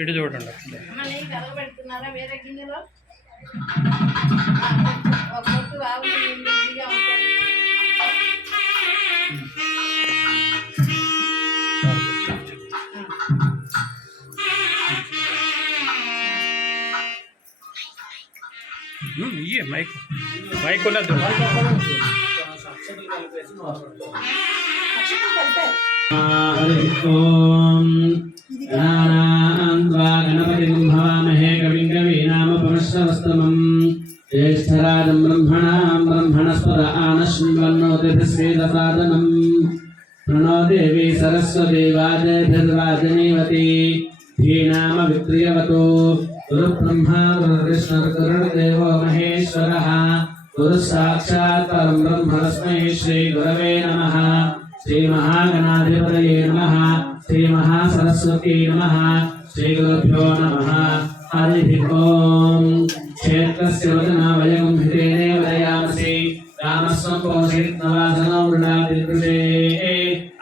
ఇటు చూడండి. పెడుతున్నారా వేరే గిన్నెలో ఇయ్యే మైక్ మైక్ ఉన్నది. गणपतिं भवामहे कविं कवीनामुपमश्रवस्तमम् ज्येष्ठराजं ब्रह्मणस्पद आनश्वन्नोतिभिस्वेदसादनम् प्रणो देवी सरस्वती वाजेभिर्वाजनीवती धीनामविक्रियवतु गुरुब्रह्मा गुरुर्विष्णुर्गुरुर्देवो महेश्वरः गुरुसाक्षात् परं ब्रह्म तस्मै श्रीगुरवे नमः। श्रीमहागणाधिपतये नमः। श्रीमहासरस्वती नमः। श्रीगुरुभ्यो नमः। हरिः ओम्। क्षेत्रस्य वचनावयं हितेने वदयामसि रामस्वं पोषयित्नवासनं वृणाति कृते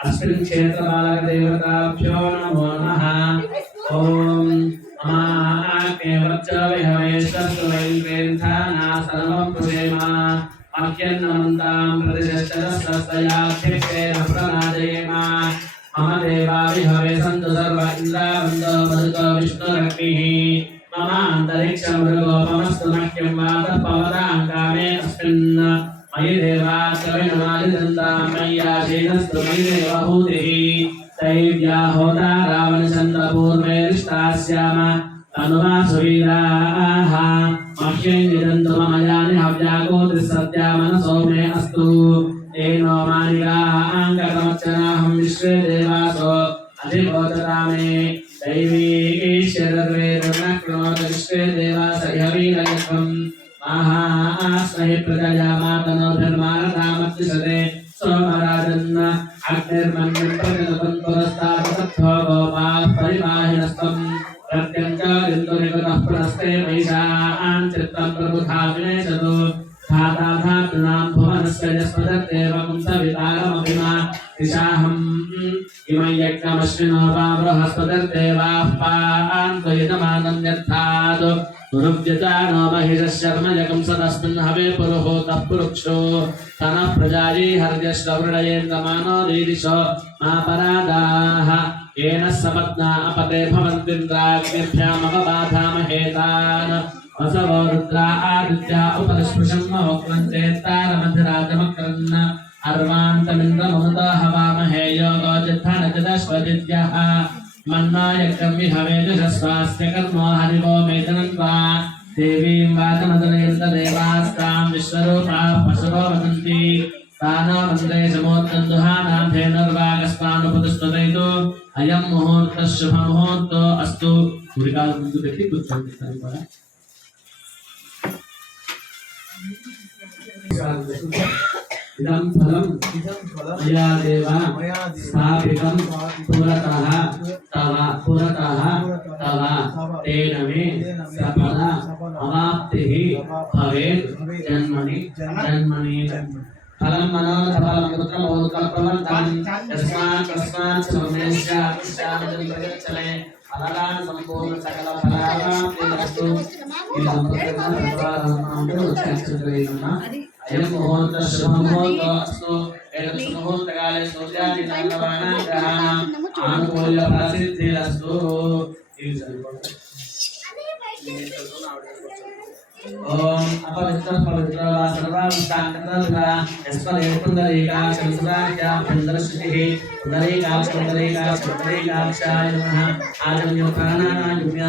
अस्मिन् क्षेत्रपालकदेवताभ्यो नमो नमः। ॐ अमाकेवच्चविहवेश्वरस्वैन्द्रेन्थाना सर्वं पुरेमा वाक्यन्नमन्तां प्रतिशश्चरस्तयाक्षेत्रेण प्रणादयेमा मम देवाविहवे सन्तु सर्व इन्द्रावन्दो मरुतो विष्णुरग्निः मम अन्तरिक्षमृगोपमस्तु मह्यं वातपवदाङ्कामे अस्मिन् मयि देवाच्चविनमालिदन्तां मय्याशीनस्तु मयि देवहूतिः दैव्या होता रावणचन्द्रपूर्वेरिष्टास्याम तनुवासुवीराः मह्यं निदन्तु मम यानि हव्यागोत्रिसद्या मनसो मे अस्तु तेनो मानिकाङ्गतमर्चनाहं विश्वे देवासो अधिवोचता मे दैवी ईश्वरर्वेदनक्रोध विश्वे देवास इहवीरयत्वं महास्महि प्रजया मातनोभिर्मानतामत्तिशते सोमराजन् अग्निर्मन्यप्रजनपन् पुरस्तात्तत्थो गोपाः परिवाहिनस्त्वं प्रत्यञ्चालिन्दुनिगतः पुनस्ते महिषान् चित्तं प्रबुधा विनेशतु धाताधातॄणां भुवनस्य यस्मदत्तेवं सवितारमभिमा दिशाहम् इमं यज्ञमश्विनो वा बृहस्पतिर्देवाः पान् त्वयितमानं यत्थात् गुरुव्यजानो महिषशर्मयकं सदस्मिन् हवे पुरुहूतः पुरुक्षो तनः प्रजायै हर्यश्रवृणयेन्द्रमानो दीदिशो मा परादाः येन सपत्ना अपते भवन्त्विन्द्राग्निभ्यामवबाधामहे तान् वसवो रुद्रा आदित्या उपनिस्पृशं महोक्वञ्चेत्तारमधिराजमक्रन् अर्वान्तमिन्द्रमरुतो हवामहे योगो चित्थनचिदश्वदित्यः मन्नायकं विहवेजुषस्वास्य कर्मो हरिवो मेदनन्त्वा देवीं वाचमदनयन्त देवास्तां विश्वरूपाः पशवो वदन्ति तानो वन्दे समोत्तन्दुहानां धेनुर्वागस्मानुपतिष्ठतैतु अयं मुहूर्तः शुभमुहूर्तो अस्तु। गुरिकाल ముందు పెట్టి కూర్చోండి కూడా इदं फलं मया देव स्थापितं पुरतः तव तेन मे सफल अवाप्तिः भवेत् जन्मनि फलं मनोरथफलं पुत्रमौकप्रवर्धनं यस्मात् तस्मात् सर्वेश्यामिष्टामिदं प्रगच्छले फलान् सम्पूर्ण सकल फलानां अयं मुहूर्तः शुभमुहूर्तो अस्तु। एतत् मुहूर्तकाले सूर्यादिनान्दवानां ग्रहाणाम् आनुकूल्यफलसिद्धिरस्तु। ओम अपवित्रं पवित्रं वा सर्वावस्थान्तरः यस्मदे पुण्डरीकाक्षसुराख्या पुण्डरश्रुतिः पुण्डरीकाक्षाय नमः। आजन्यो प्राणानायुम्य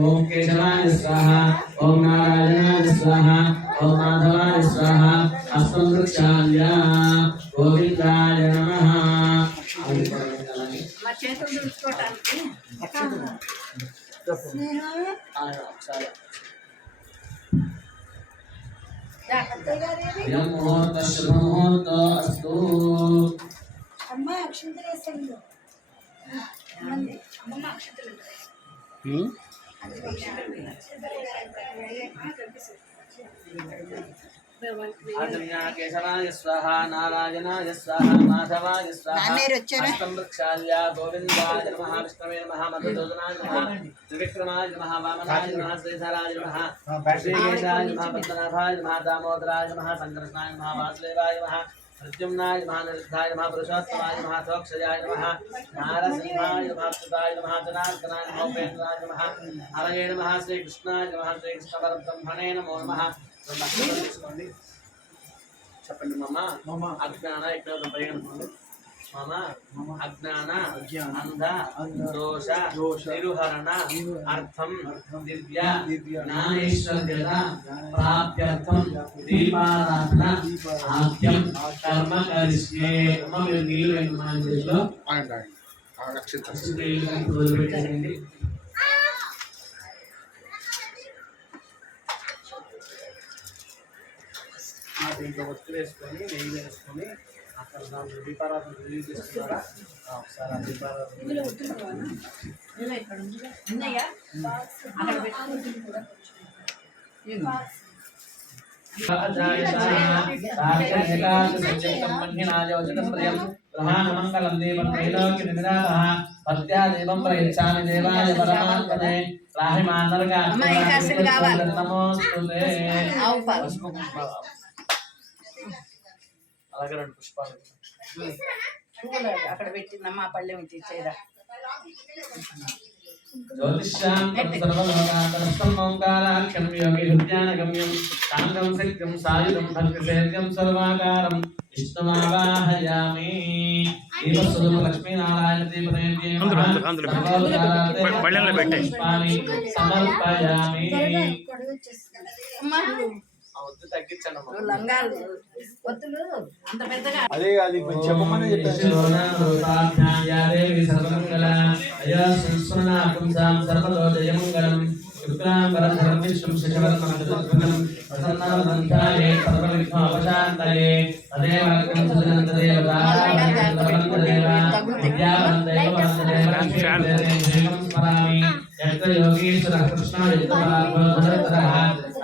ओम केशवाय स्वाहा ओम नारायणाय स्वाहा ओम माधवाय स्वाहा हस्तं वृक्षाय गोविन्दाय नमः। మా చేతులు దులుచుకోవడానికి इदं मुहूर्तः शुभमुहूर्तो अस्तु। అమ్మా అక్షంతలు వేస్తాను అమ్మమ్మ అక్షంతలు आचम्या केशवाय स्वाहा नारायणाय स्वाहा माधवाय स्वाहा हस्तं वृक्षाल्या गोविन्दाय नमः विष्णवे नमः मधुसूदनाय नमः त्रिविक्रमाय नमः वामनाय नमः श्रीधराय नमः श्रीकेशाय नमः पद्मनाभाय नमः दामोदराय नमः संकर्षणाय नमः वासुदेवाय नमः प्रद्युम्नाय नमः निरुद्धाय नमः पुरुषोत्तमाय नमः सोक्षयाय नमः नारसिंहाय नमः सुताय नमः जनार्दनाय नमः उपेन्द्राय नमः हरये नमः श्रीकृष्णाय नमः श्रीकृष्णपरब्रह्मणे नमो नमः చెప్పండి మమ అజ్ఞాన ఇక్కడ పరిగణించండి మమ అజ్ఞాన అంధ దోష నిరుహరణ అర్థం దివ్య జ్ఞానేశ్వర్యత ప్రాప్త్యర్థం దీపారాధన ఆద్యం కర్మ కరిష్యే మమ నీళ్ళు వెంకమాంజలిలో వదిలిపెట్టండి. దీంట్లో ఒత్తులు వేసుకొని నెయ్యి వేసుకొని అక్కడ దాంట్లో దీపారాధన రిలీజ్ చేస్తున్నారా ఒకసారి ఆ దీపారాధన మంగళం దేవం త్రైలోక్య నిరాధః భక్త్యా దేవం ప్రయచ్ఛామి దేవాయ పరమాత్మనే రాహిమానర్గా నమోస్తుతే అలాగే రెండు పుష్పాలు అక్కడ పెట్టిందమ్మా పళ్ళెం ఇచ్చేరా ज्योतिष्यां सर्वलोकान्तरस्थं ओंकाराख्यं योगी हृद्यानगम्यं शान्तं सत्यं सायुधं भक्तिसेव्यं सर्वाकारं विष्णुमावाहयामि दीपस्वरूप लक्ष्मीनारायण दीपनैवेद्यं समर्पयामि వద్దు తగ్గించండి లంగాలు వద్దులు అంత పెద్దగా అదే అది చెప్పమని చెప్పాను సర్వదోజయమంగళం శుక్లాంబరం ధర్మిష్ఠం శశవర్ణం చతుర్భుజం ప్రసన్నానందాయే సర్వవిఘ్నోపశాంతయే తదేవ అగ్రం స్మరామి యత్ర యోగేశ్వర కృష్ణ యత్రః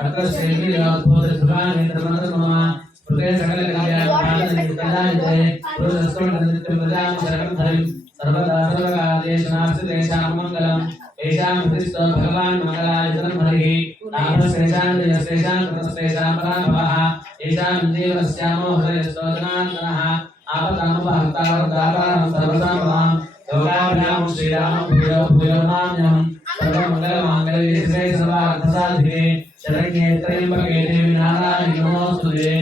అత్ర సేవియోద్భూత సుభానేంద్రమంత్రమమ స్మృతే సకల కళ్యాణాయ పురుషస్కృతం శరణం ధరిం सर्वदा सर्वकालेषु तेषां मङ्गलम् तेषां हृदिस्थो भगवान् मङ्गलायतनं हरिः नाभस्तेषां जयस्तेषां कृतस्तेषां पराभवः तेषां जीवनस्यामो हृदयस्थो जनार्दनः आपदामपहर्तारदातारं सर्वसाम्रां योगाभ्यां श्रीरामं भूयो भूयो नमाम्यहं सर्वमङ्गलमाङ्गल्ये शिवे सर्वार्थसाधिके शरण्ये त्र्यम्बके देवी नारायणि नमोऽस्तुते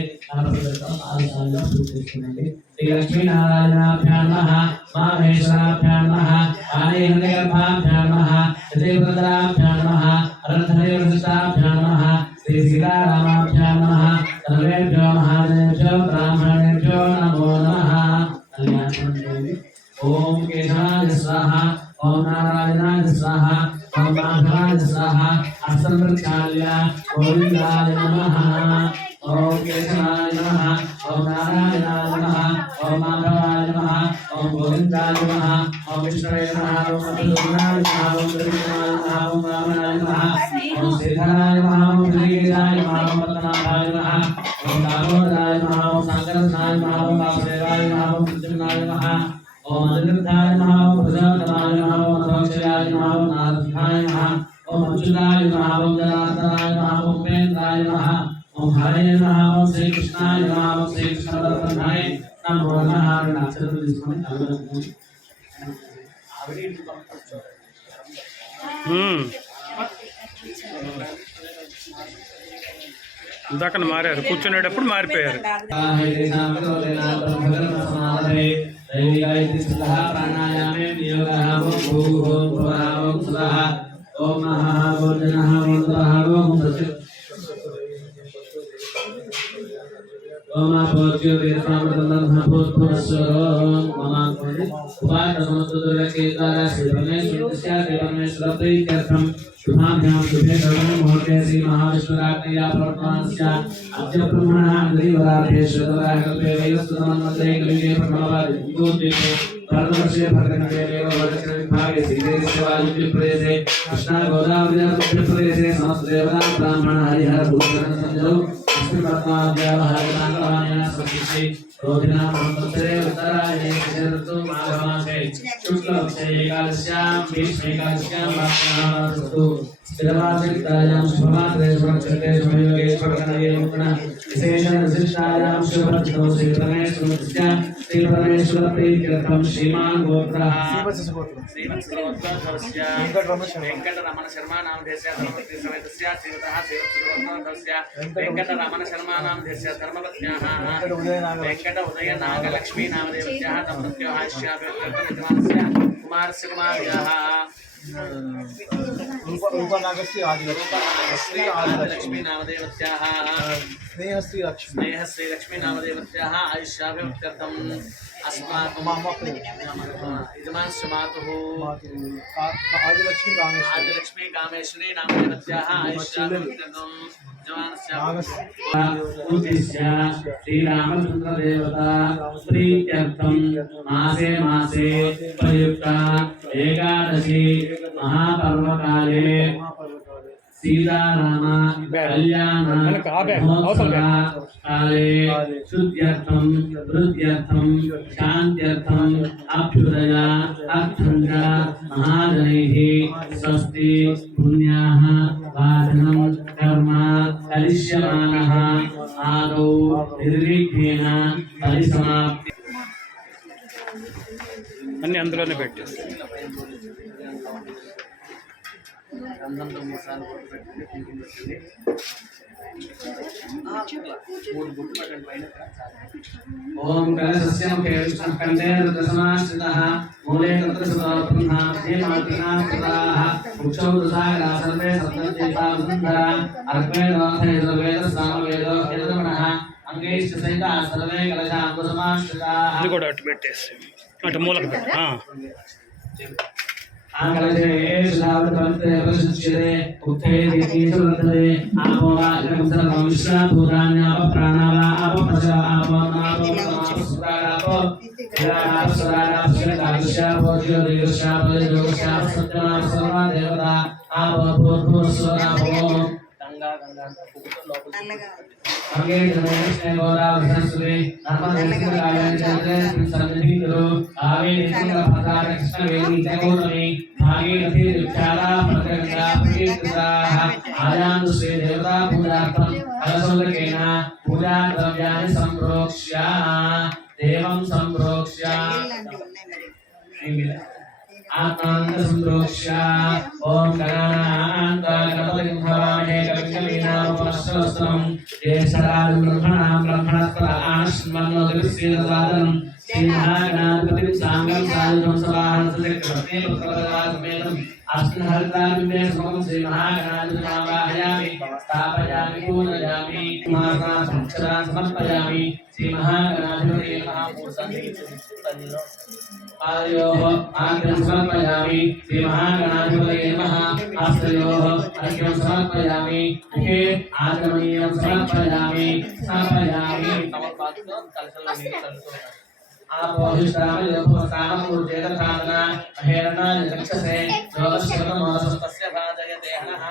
श्री लक्ष्मीनारायणाभ्यां नमः माहेश्वराभ्यां नमः आनेन्द्रगर्भाभ्यां नमः देववृन्दाभ्यां नमः अनन्तदेववृन्दाभ्यां नमः श्री सीतारामाभ्यां नमः सर्वेभ्यो महादेवेभ्यो ब्राह्मणेभ्यो नमो नमः ओम केशवाय स्वाहा ओम नारायणाय स्वाहा ओम माधवाय स्वाहा असंवृक्षाय गोविन्दाय नमः ओम केशवाय नमः ओम नारायणाय नमः ओम माधवाय नमः ओम गोविन्दाय नमः ओम विष्णवे नमः ओम मधुसूदनाय नमः ओम त्रिविक्रमाय नमः ओम वामनाय नमः ओम श्रीधराय नमः ओम श्रीकेशाय नमः ओम पद्मनाभाय नमः ओम दामोदराय नमः ओम संकर्षणाय नमः ओम वासुदेवाय नमः ओम प्रद्युम्नाय नमः ओम अनिरुद्धाय नमः ओम पुरुषोत्तमाय नमः ओम सोक्षयाय नमः ओम नारसिंहाय नमः ओम अच्युताय नमः ओम जनार्दनाय नमः ओम उपेन्द्राय नमः ओम हरे नमः ओम श्रीकृष्णाय नमः ओम श्रीकृष्णपरब्रह्मणे नमो नमः अक्षरं తీసుకొని తలగొట్టుకోండి ఇందాక మారారు కూర్చునేటప్పుడు మారిపోయారు प्राणायामे नियोगः भूः भुवः स्वः ओम महः भोजनः भूतः ओम सत्य ओम भोज्यो वीरप्रामृतम् भूतभुवस्वरो मम उपाय समस्तुर्यके द्वारा श्री परमेश्वर प्रीत्यर्थं शुभाभ्यां शुभे सर्वं मुहूर्ते श्री महाविष्णुराज्ञया प्रवर्तमानस्य अद्य ब्रह्मणः द्विवराभ्येश्वराय कल्पे वैवस्वतमन्वते कलिगे प्रथमवादिगोत्रे भरतवर्षे भरतनगे देव वर्षे विभागे के सीधे शिवाजी प्रदेशे कृष्णा गोदावरी प्रदेशे समस्त देवता ब्राह्मण हरिहर भूषण संजो अस्मिन् स्वस्ति रोहिणा मंत्रे उत्तरायणे ऋतु माघमासे शुक्लपक्षे एकादश्यां भीष्म एकादश्यां वासनास्तु स्थिरवासितायां शुभमात्रे सुरक्षिते शुभयोगेश्वरकनये मुक्तः विशेषण विशिष्टायां शुभप्रतितो श्रीपरमेश्वरस्य श्रीपरमेश्वरप्रीत्यर्थं श्रीमान् गोत्रः श्रीमत्सरोत्तरस्य वेंकटरमण शर्मा नामधेयस्य धर्मपत्नी समेतस्य श्रीमतः श्रीमत्सरोत्तरस्य वेंकटरमण शर्मा नामधेयस्य धर्मपत्न्याः वेंकट उदय नागलक्ष्मी नामदेवस्याः दम्पत्योः आयुष्याभिवृद्धिर्यजमानस्य कुमारस्य कुमार्याः रूपनागस्य आदिलक्ष्मी नामदेवस्याः स्नेहश्री लक्ष्मी नामदेवस्याः आयुष्याभिवृद्ध्यर्थम् अस्माकं यजमानस्य मातुः आदिलक्ष्मी कामेश्वरी नामदेवस्याः आयुष्याभिवृद्ध्यर्थम् उद्दिश्य श्रीरामचंद्र देवता प्रीत्यर्थं मासे मासे प्रयुक्ता एकादशी महापर्वकाले सीताराम कल्याण काले शुद्ध्यर्थं वृद्ध्यर्थं शान्त्यर्थं अभ्युदय अर्थञ्च महाजनैः स्वस्ति पुण्याः वाचनं कर्म करिष्यमाणः आदौ निर्विघ्नेन परिसमाप्ति అన్ని అందులోనే పెట్టేసి గంధంతో మసాలా పొట్టు పెట్టుకుని కుంకుమ పెట్టండి. 3 గుట్టు పెట్టండి పైన. ఓం కలశస్య ముఖే విష్ణుకంఠే రుద్రసమాశ్రితః మూలే తత్రసదాప్రహ శ్రీమాతృనాథాః వృక్షౌ దుసాగరా సర్వే సప్తదీపా వసుంధరా అర్పే దోధే వేద సామవేదో యజమానః అంగైశ్చ సహిత సర్వే కలశాంకుసమాశ్రితాః. ఇది కూడా అటు పెట్టేసి అటు మూలకు పెట్టు. आंगले श्रावतवन्ते प्रशुच्यते उत्थे दीतिसुरतते आपोवा इदमसर भविष्या भूतान्याप प्राणावा अपप्रजा आपो सुरारापश्यकादृश्या भोज्यो दीर्घश्या भोज्योगश्या सत्यमा सर्वा देवता आपो भूर्भुवस्वरापो गंगा गंगा अंगे जनेष्णे गोदावरी नर्मदेशकाले चंद्रे सन्निधि करो आवे निष्ठा भद्रा कृष्ण वेदी जगोतमी भागीरथी विख्याता प्रत्यक्षा प्रीतिदाः आयान्तु श्री देवता पूजार्थं कलशोदकेन पूजा द्रव्याणि संप्रोक्ष्य देवं संप्रोक्ष्य आत्मानंद संप्रोक्ष्य ओम गणानान्त गणपतिं भवामहे कविकवीनामुपमश्रवस्तमं ज्येष्ठराजं ब्रह्मणस्पद आनश्वन्नोदकस्येदवादनं श्रीमहागणाधिपतिं साङ्गं सायुधं सवाहं सचक्रवर्ती पुत्रपदरासमेतम् अस्मिन् हरिताबिम्बे समं श्रीमहागणाधिपतिमावाहयामि स्थापयामि पूजयामि कुमारनाथं समर्पयामि श्रीमहागणाधिपतये नमः मूर्धन्यः आयोः आज्ञं समर्पयामि श्रीमहागणाधिपतये नमः आश्रयोः अर्घ्यं समर्पयामि मुखे आचमनीयं समर्पयामि समर्पयामि आपोहिष्टामयोपस्थानपूर्जेतथादना अहेरणाय चक्षसे योगश्रवणमासस्तस्य भाजयते हनः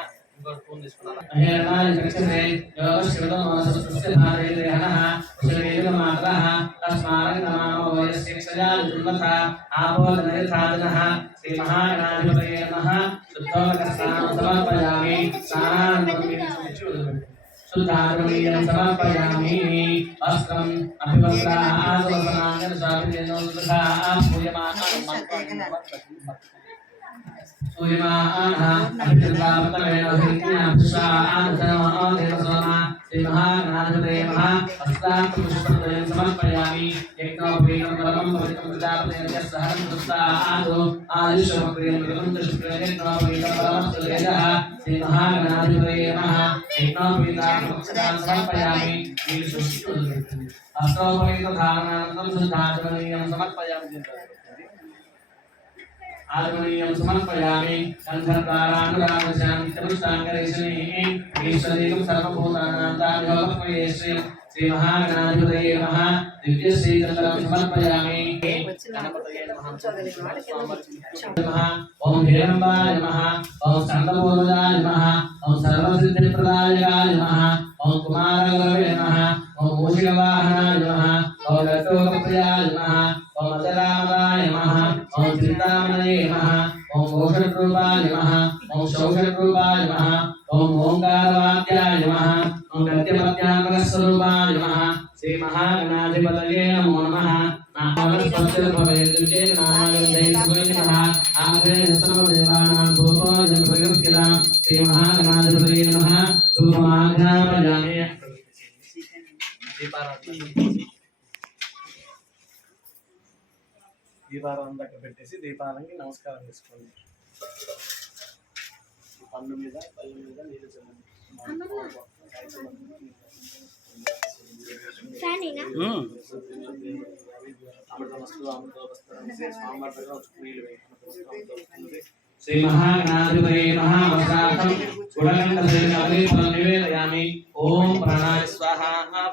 अहेरणाय चक्षसे योगश्रवणमासस्तस्य भाजयते हनः कुशलेन्द्रमातरः तस्मात् नमामो वयस्यक्षया जन्मथा आपोदनयथादनः श्रीमहागणाधिपतये नमः शुद्धोदकस्नानं समर्पयामि स्नानानन्तरं शुद्धात्मनीयं समर्पयामि वस्त्रम् अभिवस्त्रासवसनाङ्गनशाभिर्यनोदृशा पूयमानः सूयमानः अभिवस्त्रापतमेन धिज्ञाभिषा आनन्दनमोदेवसोमा श्रीमहागणाधिपतये नमः हस्तात्पुष्पद्वयं समर्पयामि यज्ञोपवीतं परमं पवित्रं प्रजापतेन सहस्रदुष्टा आदो आयुष्यमग्रेण विकुन्तशुक्रेण यज्ञोपवीतं परमस्तुतेजः श्रीमहागणाधिपतये नमः यज्ञोपवीतां समर्पयामि हस्तोपवीतधारणानन्तरं शुद्धाचमनीयं समर्पयामि आत्मनीयं समर्पयामि गन्धद्वारानुरागशां चतुष्टाङ्गरेशने ईश्वरीं सर्वभूतानां ताभ्योपये श्री महागणाधिपतये नमः दिव्यश्रीचन्द्रं समर्पयामि ओम हिरण्यवाय नमः ओम स्कन्दपूर्वजाय नमः ओम सर्वसिद्धिप्रदायकाय नमः ओम कुमारगुरवे नमः ओम मूषिकवाहनाय नमः ओम लट्टोपप्रियाय नमः ओम अजरामदाय नमः ओम चिन्तामणये नमः ओम घोषरूपाय नमः ओम शौषरूपाय नमः ओम ओंकारवाक्याय नमः ओम गद्यपद्यात्मकस्वरूपाय नमः श्री महागणाधिपतये नमो नमः श्री महागणाधिपतये नमः धूपमाघ्रापयामि దీపారాధన దగ్గర పెట్టేసి దీపారానికి నమస్కారం చేసుకోండి. పండు మీద పళ్ళు మీద నీళ్ళు చల్లండి. श्री महागणाधिपतये नमः वस्त्रार्थं गुडगन्धसेनापति फलं निवेदयामि ओम प्राणाय स्वाहा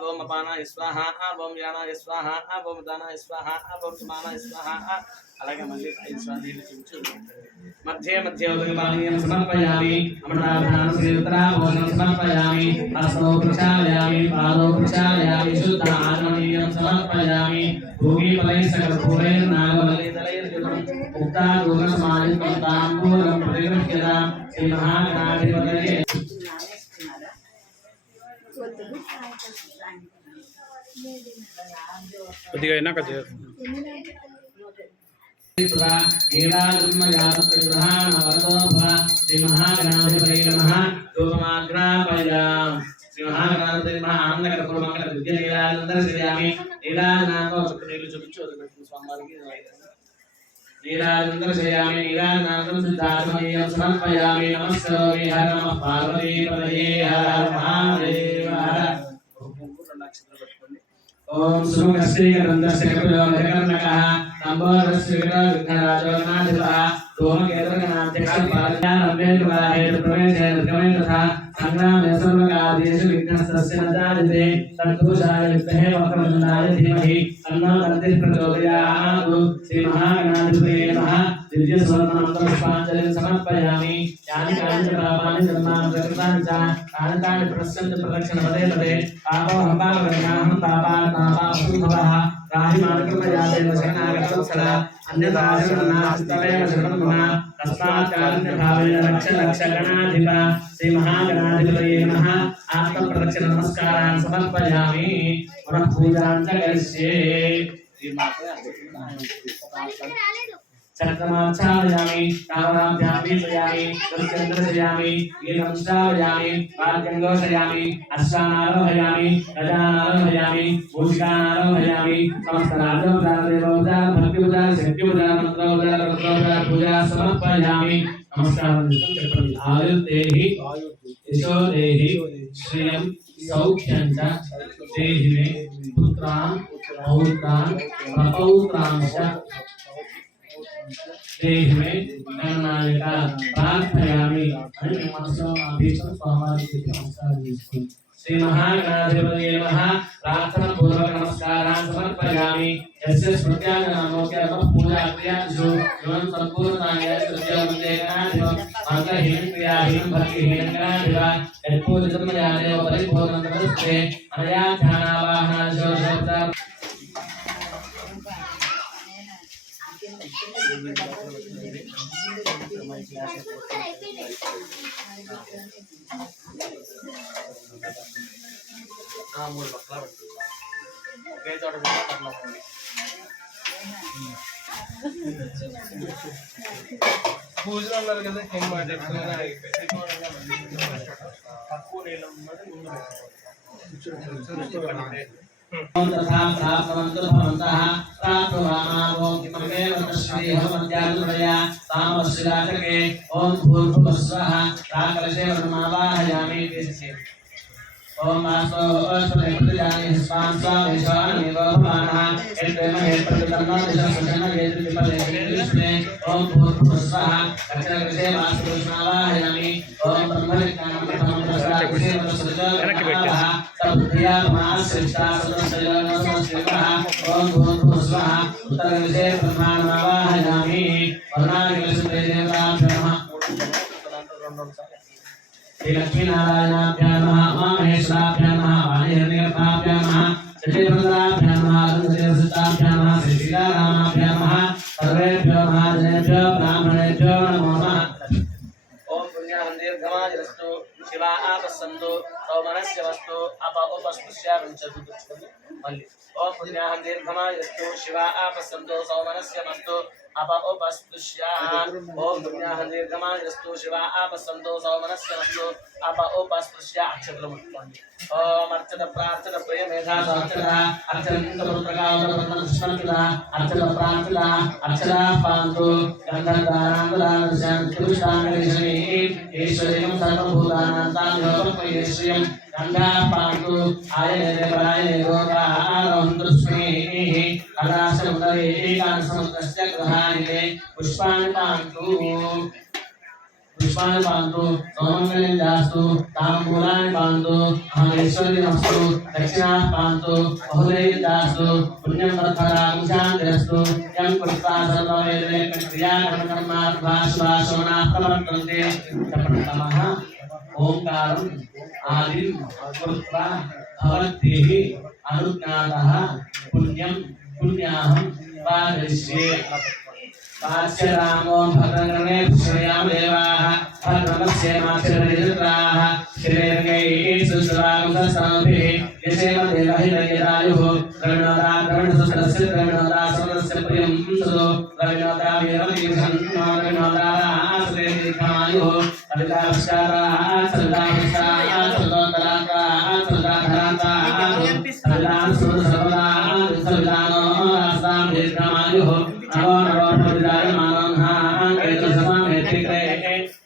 ओम अपानाय स्वाहा ओम व्यानाय स्वाहा ओम दानाय स्वाहा ओम समानाय स्वाहा అలాగే మళ్ళీ 5 సార్లు నీళ్ళు చూపించు మధ్య మధ్య ఉదకపానీయం సమర్పయామి అమృతాభ్యాం శ్రీరుద్రాభోజనం సమర్పయామి హస్తౌ ప్రక్షాళయామి పాదౌ ప్రక్షాళయామి శుద్ధ ఆచమనీయం సమర్పయామి భూమిపలై సకలపూరైర్నాగవల్లీదలైర్యుతం ముక్తాదూర్ణసమాయుక్తం తాంబూలం ప్రతిగృహ్యతాం శ్రీ మహాగణాధిపతయే కొద్దిగా అయినాక श्री महागणाधिपतये नमः धूपमाघ्रापयामि श्री महागणाधिपतये नमः आनंदकरपूर्वकं विद्यानीलानन्दरशयामि नीलानाथो चक्रेलु चुपिच्चु स्वामिवारिकी नीलानन्दरशयामि नीलानाथं सिद्धात्मनीयं समर्पयामि नमस्कारामि हर नमः पार्वतीपतये हर हर महादेव हर ओम सुमुखश्रीकरन्दश्रीकपिलोकर्णकः नम्बोरश्रीकरविघ्नराजोगणाधिपः धूमकेतुर्गणाध्यक्षपालज्ञानवेदुराहेतुप्रमेशेतुर्गमेतथा संग्रामे सर्वकार्येषु विघ्नस्तस्य न जायते तत्पुरुषाय विद्महे वक्रतुण्डाय धीमहि तन्नो दन्तिः प्रचोदयात् श्री महागणाधिपतये नमः दिव्यस्वर्णमन्त्रपुष्पाञ्जलिं समर्पयामि यानि कानि च पापानि जन्मानि प्रकृतानि च तानि प्रश्यन्ति प्रदक्षिणपदे पदे पापोऽहं पापकर्माहं पापात्मापापसम्भवः राहि मार्गमयादेव शरणागतवत्सला अन्यथा शरणास्तवेन शरणं मम तस्मात् कारुण्यभावेन रक्ष रक्ष गणाधिप श्री महागणाधिपतये नमः आत्मप्रदक्षिण नमस्कारान् समर्पयामि पुनः पूजां च करिष्ये चक्रमाचारयामि कामराभ्यां वीजयामि दुर्चन्द्रशयामि गीतं श्रावयामि वाद्यङ्गोषयामि अश्वानारोहयामि गजानारोहयामि मूषिकानारोहयामि समस्तराजोपचारदेवोपचार भक्तिोपचार शक्तिोपचार मंत्रोपचार रुद्रोपचार पूजा समर्पयामि नमस्कारं चक्रपति आयुर्देहि यशोदेहि श्रियं सौख्यं च देहि मे पुत्रान् पौत्रान् प्रपौत्रान् च देहि मे गणनायक प्रार्थयामि అని మనసులో అభిషేకం స్వామివారికి నమస్కారం చేసుకోండి श्री महागणाधिपतये नमः प्रार्थना पूर्वक नमस्कारान् समर्पयामि यस्य स्मृत्यानामोक्य पूजा क्रियासु एवं संपूर्णताय सत्यवन्देनाधिपं मंत्रहीनं क्रियाहीनं भक्तिहीनं गणाधिप यत्पूजितं मयादेव परिपूर्णं तदस्ते अनया ध्यानावाहनाशोषोपचार మూడు పక్కల ఒకే చోట పూజలు అన్నారు కదా ఏం మాట్లాడుతున్నారు తక్కువ నీళ్ళు ఉన్నది ముందు तथा प्राप्तवन्तः भवन्तः प्राप्तवानावो किममेव तस्मै भवन्त्यानुदया तामश्रीराजके ॐ भूर्भुवः स्वः प्राकलशे वर्मावाहयामि ओम मासो अस्मदे प्रतिजाने स्वाम स्वामे स्वामेवो भवानः एतेन हे प्रतितन्नो दिशस्वजन येति विपदे विष्णे ओम भूर्भुवस्वः दक्षिणकृते वासुष्णावाहयामि ओम ब्रह्मविज्ञानं प्रथमं प्रसादे वसुजः तद्धिया माश्रिष्टा सदस्ययोनो समस्तिवः ओम भूर्भुवस्वः उत्तरकृते ब्रह्माणमावाहयामि वर्णादिकृते देवताभ्यो नमः श्री लक्ष्मीनारायणाभ्यां नमः महेश्वराभ्यां नमः वाणीहिरण्यगर्भाभ्यां नमः श्रीचन्द्राभ्यां नमः आनन्ददेवसुताभ्यां नमः श्रीसीतारामाभ्यां नमः सर्वेभ्यो महाजनेभ्यो ब्राह्मणेभ्यो नमो नमः। ओम पुण्याहं दीर्घमायुरस्तु शिवा आपस्सन्तु सौमनस्य वस्तु अप उपस्पृश्याविंशतु मल्लि ओम पुण्याहं दीर्घमायुरस्तु शिवा आपस्सन्तु सौमनस्य वस्तु अप उपस्पृश्याः ओम पुण्याहं दीर्घमायुरस्तु शिवा आपस्सन्तु सौमनस्य वस्तु अप उपस्पृश्या अक्षत्रमुत्पन्नि ओम अर्चत प्रार्थत प्रिय मेधा अर्चता अर्चन्तपुत्रकावतपुत्रस्मृतिदा अर्चत प्रार्थता अर्चता पान्तु गन्धर्वानान्ददानशान्तिपुष्टाङ्गरीशनी ईश्वरीं सर्वभूतानां तान्योपमयेश्वरीं गन्धा पान्तु आयने परायणे लोकारोहन्तुस्मै कलाशमुदरे एकानसमुद्रस्य गृहाणि पुष्पाणि पान्तु पुष्पाणि पान्तु सौमङ्गल्यं जास्तु ताम्बूलानि पान्तु अहमेश्वर्यमस्तु दक्षिणाः पान्तु बहुदैर्यं जास्तु पुण्यं वर्धरां शान्तिरस्तु यं कृत्वा सर्ववेदे क्रियाकर्मकर्मार्थभाषभाषणाः प्रवर्तन्ते प्रथमः ओंकारं आदिं कृत्वा भवद्भिः अनुज्ञातः पुण्यं पुण्याहं वादिष्ये वास्य रामो भद्रगणे श्रेयाम देवाः भद्रमस्येमाक्षरनिरुद्राः श्रीर्गैः सुश्रावसंभिः यशेम देवहिरयरायुः रविणोदा रविणसुतस्य रविणोदा समरस्य प्रियं सुतो रविणोदा वीरमतीर्घं रविणोदा आसुरे दीर्घमायुः सविताक्षाराः सविताक्षाः सवितोत्तराकाः सविताधराकाः सवितासुरसर्वदाः सवितानो आसां दीर्घमायुः नमो नमो प्रजायमानः केतुसमामेत्रिके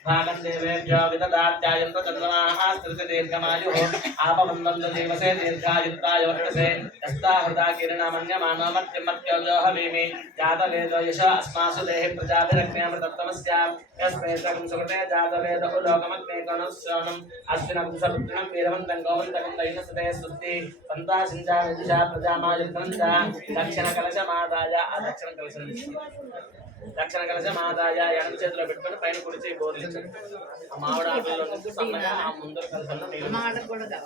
भागं देवेभ्यो विददात्यायन्तो चन्द्रमाः स्थिरदीर्घमायुः आपवन्दं देवसे दीर्घायुक्ताय वर्तसे यस्ताहृता किरणमन्यमानो मत्यमत्योजो हवीमि जातवेदो यश अस्मासु देहे प्रजाभिरग्न्यामृतत्वमस्यां यस्मेतकं सुकृते जातवेद उलोकमग्ने गणस्योनम् अस्मिनं सपुत्रिणं वीरवन्तं गोवन्तकं दैनसुते स्तुति सन्ता सिञ्जा विदिशा प्रजामायुक्तं च दक्षिणकलशमादाय దక్షిణ కలశ మాదాయ ఎడమ చేతిలో పెట్టుకొని పైన కుడిచి బోధించండి ఆ మామిడి ఆకుల్లో నుంచి సన్నగా ఆ ముందర కలశంలో నీళ్ళు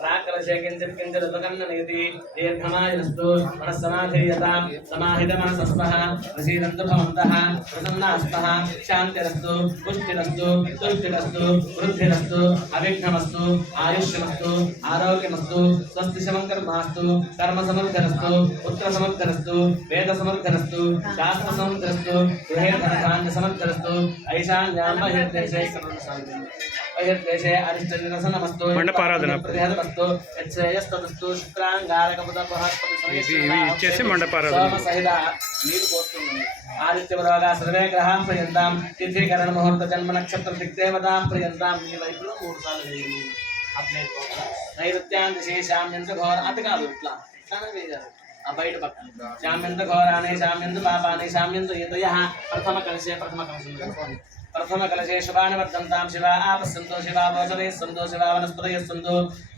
ప్రాకలశే కించిత్ కించిత్ ఉపకన్న నీతి దీర్ఘమాయుస్తు మనస్సమాధీయతాం సమాహిత మనసస్పః ప్రసీదంతు భవంతః ప్రసన్నాస్తః శాంతిరస్తు పుష్టిరస్తు తుష్టిరస్తు వృద్ధిరస్తు అవిఘ్నమస్తు ఆయుష్యమస్తు ఆరోగ్యమస్తు స్వస్తి శమంకర్మాస్తు కర్మ సమర్థనస్తు పుత్ర సమర్థనస్తు వేద సమర్థనస్తు శాస్త్ర సమర్థనస్తు समर्थरस्तु ऐशान्यां बहिर्देशे बहिर्देशे अरिष्टनिरसनमस्तु मंडपाराधनमस्तु यच्छ्रेयस्ततस्तु शुक्रांगारकबुधबृहस्पति सोमसहिता नीरु पोस्तुंदी आदित्यवरोगा सर्वे ग्रहां प्रयन्तां तिथिकरण मुहूर्त जन्म नक्षत्र दिग्देवतां प्रयन्तां ఈ వైపులో 3 సార్లు వేయండి అప్లై నైరుత్యాం దిశేషామ్యంత ఘోర అతి కాదు ఇట్లా చాలా వేయాలి ఆ బయట పక్కన శామ్యంత ఘోరానే శామ్యంత పాపానే శామ్యంత ఏతయః ప్రథమ కలశే प्रथम कलशे शुभानि वर्धन्तां शिवा आपस्सन्तो शिवा भोजने सन्तो शिवा वनस्पतयः सन्तो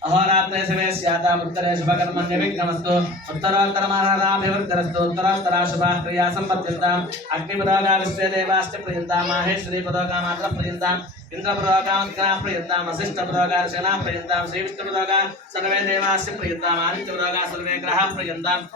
अहोरात्रे शिवे स्याताम् उत्तरे शुभकर्मण्यविघ्नमस्तु उत्तरोत्तरमहाराभिवृद्धिरस्तु उत्तरोत्तरा शुभाः क्रिया सम्पद्यन्ताम् अग्निपदोगाविश्वे देवाश्च प्रियन्तां माहेश्वरीपदोगामात्र प्रियन्ताम् इन्द्रपदोगाग्नाः प्रियन्ताम् वसिष्ठपदोगार्चनाः प्रियन्तां श्रीविष्णुपदोगा सर्वे देवाश्च प्रियन्ताम् आदित्यपदोगा सर्वे ग्रहाः प्रियन्ताम्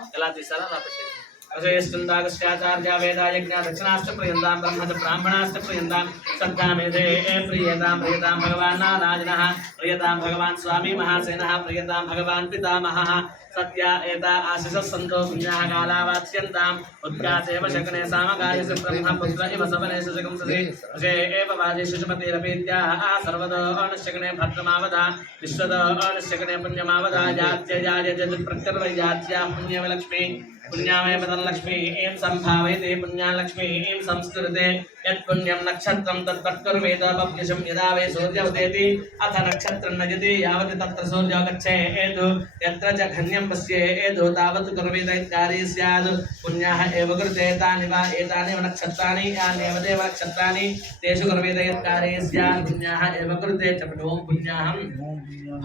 अजयस्कन्दागस्याचार्या वेदायज्ञा दक्षिणाश्च प्रियन्तां ब्रह्मच ब्राह्मणाश्च प्रियन्तां सद्धामेधे प्रियतां प्रियतां भगवान् नारायणः प्रियतां भगवान् स्वामी महासेनः प्रियतां भगवान् पितामहः सत्या एता आशिषः सन्तो पुण्याः कालावाच्यन्ताम् उद्गासेव शकुने सामगायस्य ब्रह्मपुत्र इव सवनेषु जगंससि अशे एव वाजेषु शुभतिरपीत्याः सर्वतो अनुशकुने भद्रमावधा विश्वतो अनुशकुने पुण्यमावधा यात्ययाय जगत्प्रत्यर्वयात्या पुण्यवलक्ष्मी पुण्यामय पदलक्ष्मीं संभावयते पुण्यालक्ष्मीं संस्कृते यत्पुण्यं नक्षत्रं तत्तत्कुर्वेद पप्यशं यदा वै सूर्योदेति अथ नक्षत्रं नयति यावत् तत्र सूर्यो गच्छेत् यत्र च घन्यं पश्येत् तावत् कुर्वेद इत्यादि स्यात् पुण्याः एव कृते तानि वा एतानि नक्षत्राणि यान्येव देव नक्षत्राणि तेषु कुर्वेद इत्यादि स्यात् पुण्याः एव कृते च पठों पुण्याहं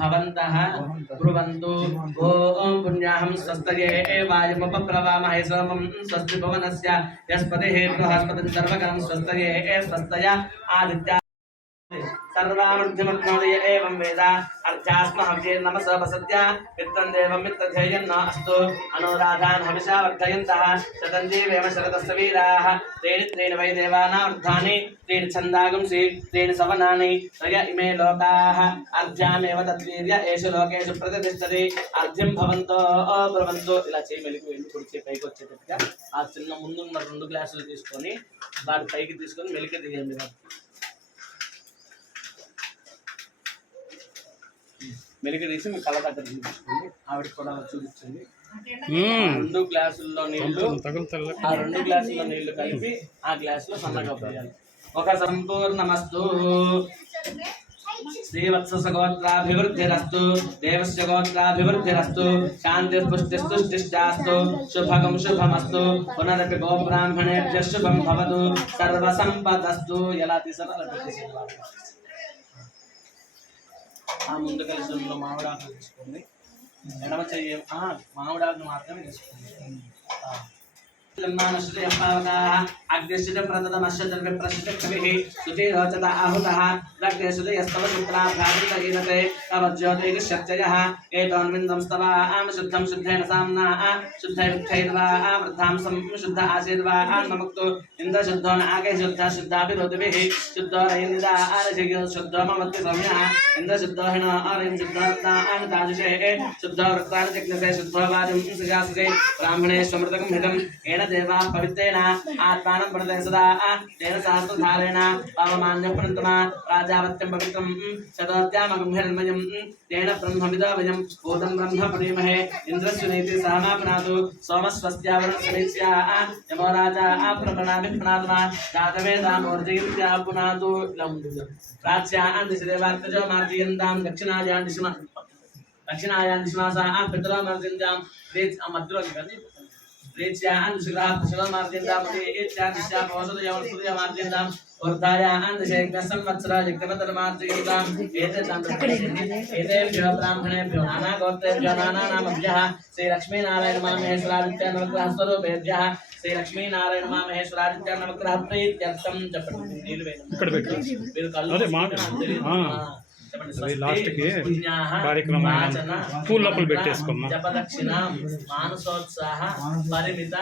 भवन्तः ब्रुवन्तु ॐ पुण्याहं स्वस्तये वायुमुपप्लवामहे सोमं स्वस्ति भुवनस्य यस्पतिः बृहस्पतिं सर्वगणं स्वस्तये स्वस्तया आदित्या सर्वामृद्धिमग्नोदय एवं वेद अर्चास्महव्ये नमस वसत्या मित्रं देवं मित्रधेयं न अस्तु अनुराधान् हविषा वर्धयन्तः शतञ्जीवेम शरदस्य वीराः त्रीणि वै देवानार्धानि त्रीणि छन्दागुंसि त्रीणि सवनानि त्रय इमे लोकाः अर्ध्यामेव तद्वीर्य एषु लोकेषु प्रतिष्ठति अर्ध्यं भवन्तो ब्रुवन्तु ఇలా చేయి మెలికి వెళ్ళి కుడిచే పైకి వచ్చేటట్టుగా ఆ చిన్న ముందున్న 2 గ్లాసులు తీసుకొని వాటి పైకి తీసుకొని మెలికి తీయండి మెలికి తీసి మీ కళ్ళ దగ్గర చూపించుకోండి ఆవిడకి కూడా చూపించండి 2 గ్లాసుల్లో నీళ్లు ఆ 2 గ్లాసుల్లో నీళ్లు కలిపి ఆ గ్లాసులో సన్నగా పోయాలి ఒక సంపూర్ణమస్తు श्रीवत्सगोत्राभिवृद्धिरस्तु देवस्य गोत्राभिवृद्धिरस्तु शान्तिर्पुष्टिस्तुष्टिश्चास्तु शुभगं शुभमस्तु पुनरपि गोब्राह्मणेभ्यः शुभं भवतु सर्वसम्पदस्तु ఎలా తీసారో అలా పెట్టేసేయాలి ఆ ముందు కలిసిలో మామిడాకు తీసుకోండి ఎడమ చెయ్యి మామిడాకు మాత్రమే తీసుకోండి अग्निश्चित प्रदमश्चित विप्रश्चितभिः सुधीरोचत आहुतः लग्नेश्चितस्तव शुक्लाभ्राजते तव ज्योतिर्शक्तयः एतोन्विन्दं स्तवां शुद्धं शुद्धेन साम्ना शुद्धैर्वृद्धैर्वा वृद्धां शुद्ध आशीर्वा नमुक्तो इन्द्रशुद्धो नागे शुद्ध शुद्धाभिरोधिभिः शुद्धो रैन्दिदा आरजियो शुद्धो ममत्ति सौम्यः इन्द्रशुद्धो हिन आरिं शुद्धोत्तां ताजुषे शुद्धो वृत्तानि जिज्ञसे शुद्धो वादिं सुजासुजे ब्राह्मणेश्वमृतकं हितं येन देवा पवित्रेण आत्मानं प्रणते सदा तेन सहस्रधारेण पावमान्यं प्रणतमा राजावत्यं पवित्रं शतोत्यामगं हिरण्मयं तेन ब्रह्मविदो वयं भूतं ब्रह्म पठीमहे इन्द्रस्य नीति सहमापनातु सोमस्वस्यावरणसनित्या यमो राजा प्रपणाभिप्रात्मा जातवेदामोर्जयित्या पुनातु प्राच्यां दिशदेवार्तजो मार्जयन्तां दक्षिणायां दिशमासा पितरो मार्जयन्तां मध्यलोకి కానీ रीच्यां दिशग्रह प्रसव मार्जयन्तां इत्यादिश्या पौषधयवं सूर्य मार्जयन्तां वर्धायां दिशेग्न संवत्सर यज्ञपतर मार्जयन्तां एतेभ्यो ब्राह्मणेभ्यो नाना गोत्रेभ्यो नाना नामभ्यः श्री लक्ष्मी नारायण महेश्वरादित्य नवग्रह स्वरूपेभ्यः श्री लक्ष्मी नारायण महेश्वरादित्य नवग्रह प्रीत्यर्थं जपति ఇక్కడ పెట్టు అదే మాట లాస్ట్ కి కార్యక్రమం పూల లోపల పెట్టేసుకోమ్మా జపదక్షిణ మానసోత్సాహ పరిమిత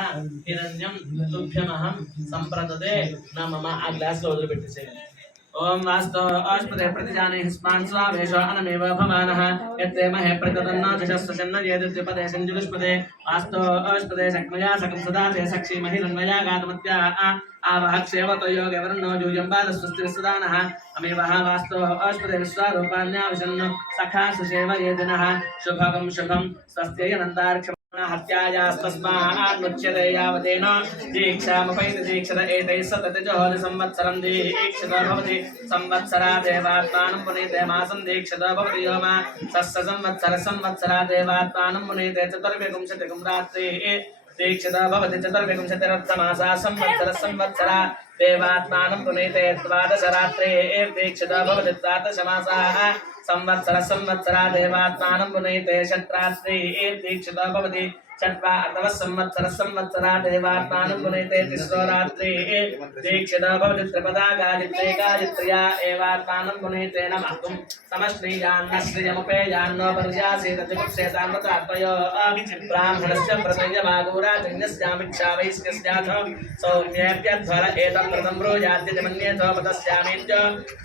హిరణ్యం తుభ్యమహం సంప్రదదే నమమ ఆ గ్లాస్ లో వదిలిపెట్టేసేయండి ओम वास्तो अस्पदे प्रतिजाने हिस्मान् स्वावेशो अनमेव भवानः यत्ते महे प्रतिदन्नो जशस्वशन्न येदित्यपदे संजुष्पदे वास्तो अस्पदे शक्मया सकं सदा ते सक्षी महिरन्मया गातमत्या आवहक्षेवतो योगवर्णो यूयम्बादस्वस्तिर्सदानः अमेवः वास्तो अस्पदे विश्वारूपाण्याविशन्नो सखा सुषेव येदिनः शुभगं शुभं स्वस्त्ययनन्दार्क्ष हत्यायास्तस्मान्मुच्यते यावदेन दीक्षामुपैति दीक्षत एतैः सततिजोति संवत्सरं दीक्षितो भवति संवत्सरा देवात्मानं पुनीते मासं दीक्षितो भवति यो मा सस्य संवत्सरा देवात्मानं पुनीते चतुर्विंशतिकं रात्रिः दीक्षितो भवति चतुर्विंशतिरर्थमासा संवत्सरा देवात्मानं पुनीते द्वादश रात्रिः दीक्षितो भवति द्वादशमासाः संवत्सरा देवात्मानं पुनीते षट्रात्रिः दीक्षितो भवति चत्वा अथवा संवत्सरा देवात्मानं पुनीते तिस्रो रात्रिः दीक्षितो भवति त्रिपदा गायत्र्या एवात्मानं पुनीते नमः समश्रीयान्नश्रियमुपेयान्नो पर्यासेततिमुक्षेतामृतात्मयो ब्राह्मणस्य प्रसय्यवागुराजन्यस्यामिच्छावैश्यस्याथ सौम्येभ्यध्वर एतमृतं ब्रूयाद्यति मन्येथोपतस्यामीत्य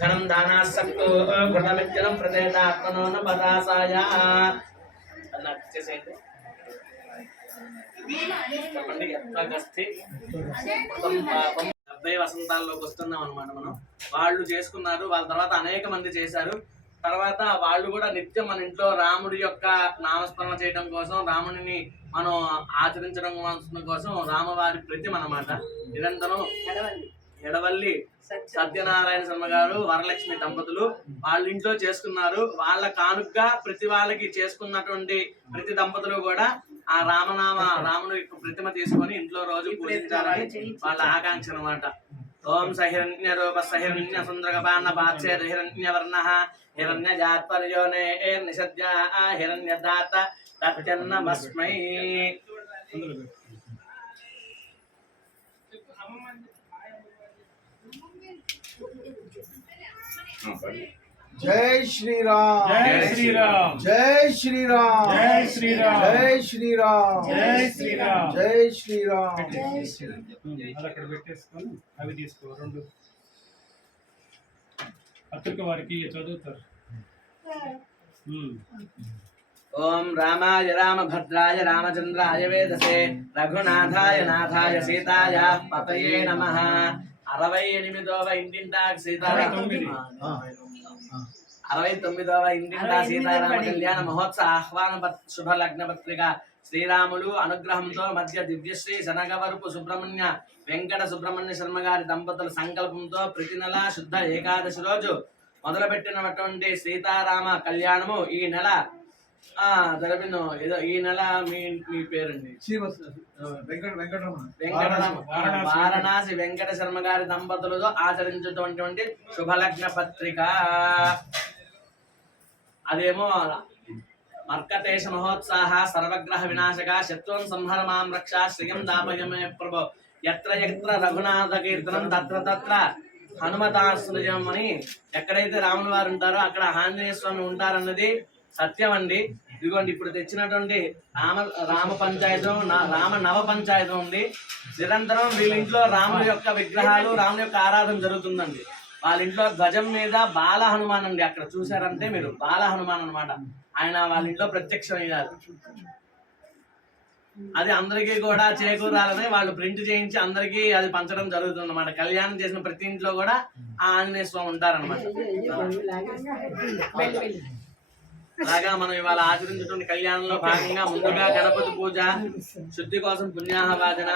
धनं दानासक्तो घृतमित्यनं प्रदेतात्मनो न पदासाया అన్నట్టు చేసేయండి చెప్పండి ఎట్లాగస్తి మొత్తం 70 వసంతాల్లోకి వస్తున్నాం అనమాట మనం. వాళ్ళు చేసుకున్నారు, వాళ్ళ తర్వాత అనేక మంది చేశారు. తర్వాత వాళ్ళు కూడా నిత్యం మన ఇంట్లో రాముడి యొక్క నామస్మరణ చేయడం కోసం, రాముడిని మనం ఆచరించడం కోసం రామవారి ప్రతిమ అన్నమాట. నిరంతరం ఎడవల్లి సత్యనారాయణ శర్మ గారు వరలక్ష్మి దంపతులు వాళ్ళ ఇంట్లో చేసుకున్నారు. వాళ్ళ కానుకగా ప్రతి వాళ్ళకి చేసుకున్నటువంటి ప్రతి దంపతులు కూడా ఆ రాముని యొక్క ప్రతిమ తీసుకొని ఇంట్లో రోజు పూజించాలని వాళ్ళ ఆకాంక్ష అన్నమాట. ఓం సహిరణ్య రూప సహిరణ్య సుందరగపాన పాత్సే హిరణ్య వర్ణ హిరణ్య జాత్పర్యోనే నిషద్య హిరణ్య దాత తచ్చన్నమస్మై. जय श्री राम, जय श्री राम, जय श्री राम, जय श्री राम, जय श्री राम, जय श्री राम, जय श्री राम. అది అక్కడ పెట్టేసుకొని అవి తీసుకో రెండు పత్రిక వారికి చదువుతారు. ఓం రామాయ రామభద్రాయ రామచంద్రాయ వేదసే రఘునాథాయ నాథాయ సీతాయ పతయే నమః. 68వ ఇంటింటా సీతారామ కళ్యాణ మహోత్సవ ఆహ్వాన శుభ లగ్న పత్రిక. శ్రీరాములు అనుగ్రహంతో మధ్య దివ్యశ్రీ శనగవరపు సుబ్రహ్మణ్య వెంకట సుబ్రహ్మణ్య శర్మ గారి దంపతుల సంకల్పంతో ప్రతి నెల శుద్ధ ఏకాదశి రోజు మొదలుపెట్టినటువంటి సీతారామ కళ్యాణము ఈ నెల జరిపిన ఈ నెల మీ పేరండి వారణాసి వెంకట శర్మ గారి దంపతులతో ఆచరించేటువంటి శుభలగ్న పత్రిక. అదేమో మర్కటేశ మహోత్సాహ సర్వగ్రహ వినాశక శత్రున్ సంహర మాం రక్ష శ్రియం దాపయమే ప్రభో ఎత్ర ఎత్ర రఘునాథ కీర్తనం తత్ర తత్ర హనుమతాశ్రయం అని ఎక్కడైతే రాముల వారు ఉంటారో అక్కడ ఆంజనేయ స్వామి ఉంటారన్నది సత్యం అండి. ఇదిగోండి ఇప్పుడు తెచ్చినటువంటి రామ పంచాయతం రామ నవ పంచాయతం ఉంది. నిరంతరం వీళ్ళ ఇంట్లో రాముడి యొక్క విగ్రహాలు రాముడి యొక్క ఆరాధన జరుగుతుందండి. వాళ్ళ ఇంట్లో ధ్వజం మీద బాల హనుమాన్ అండి. అక్కడ చూసారంటే మీరు బాల హనుమాన్ అన్నమాట. ఆయన వాళ్ళ ఇంట్లో ప్రత్యక్షమయ్యారు. అది అందరికీ కూడా చేకూరాలని వాళ్ళు ప్రింట్ చేయించి అందరికీ అది పంచడం జరుగుతుంది అన్నమాట. కళ్యాణం చేసిన ప్రతి ఇంట్లో కూడా ఆ ఆంజనేయ స్వామి ఉంటారన్నమాట. అలాగా మనం ఇవాళ ఆచరించేటువంటి కళ్యాణంలో భాగంగా ముందుగా గణపతి పూజ శుద్ధి కోసం పుణ్యాహవాదన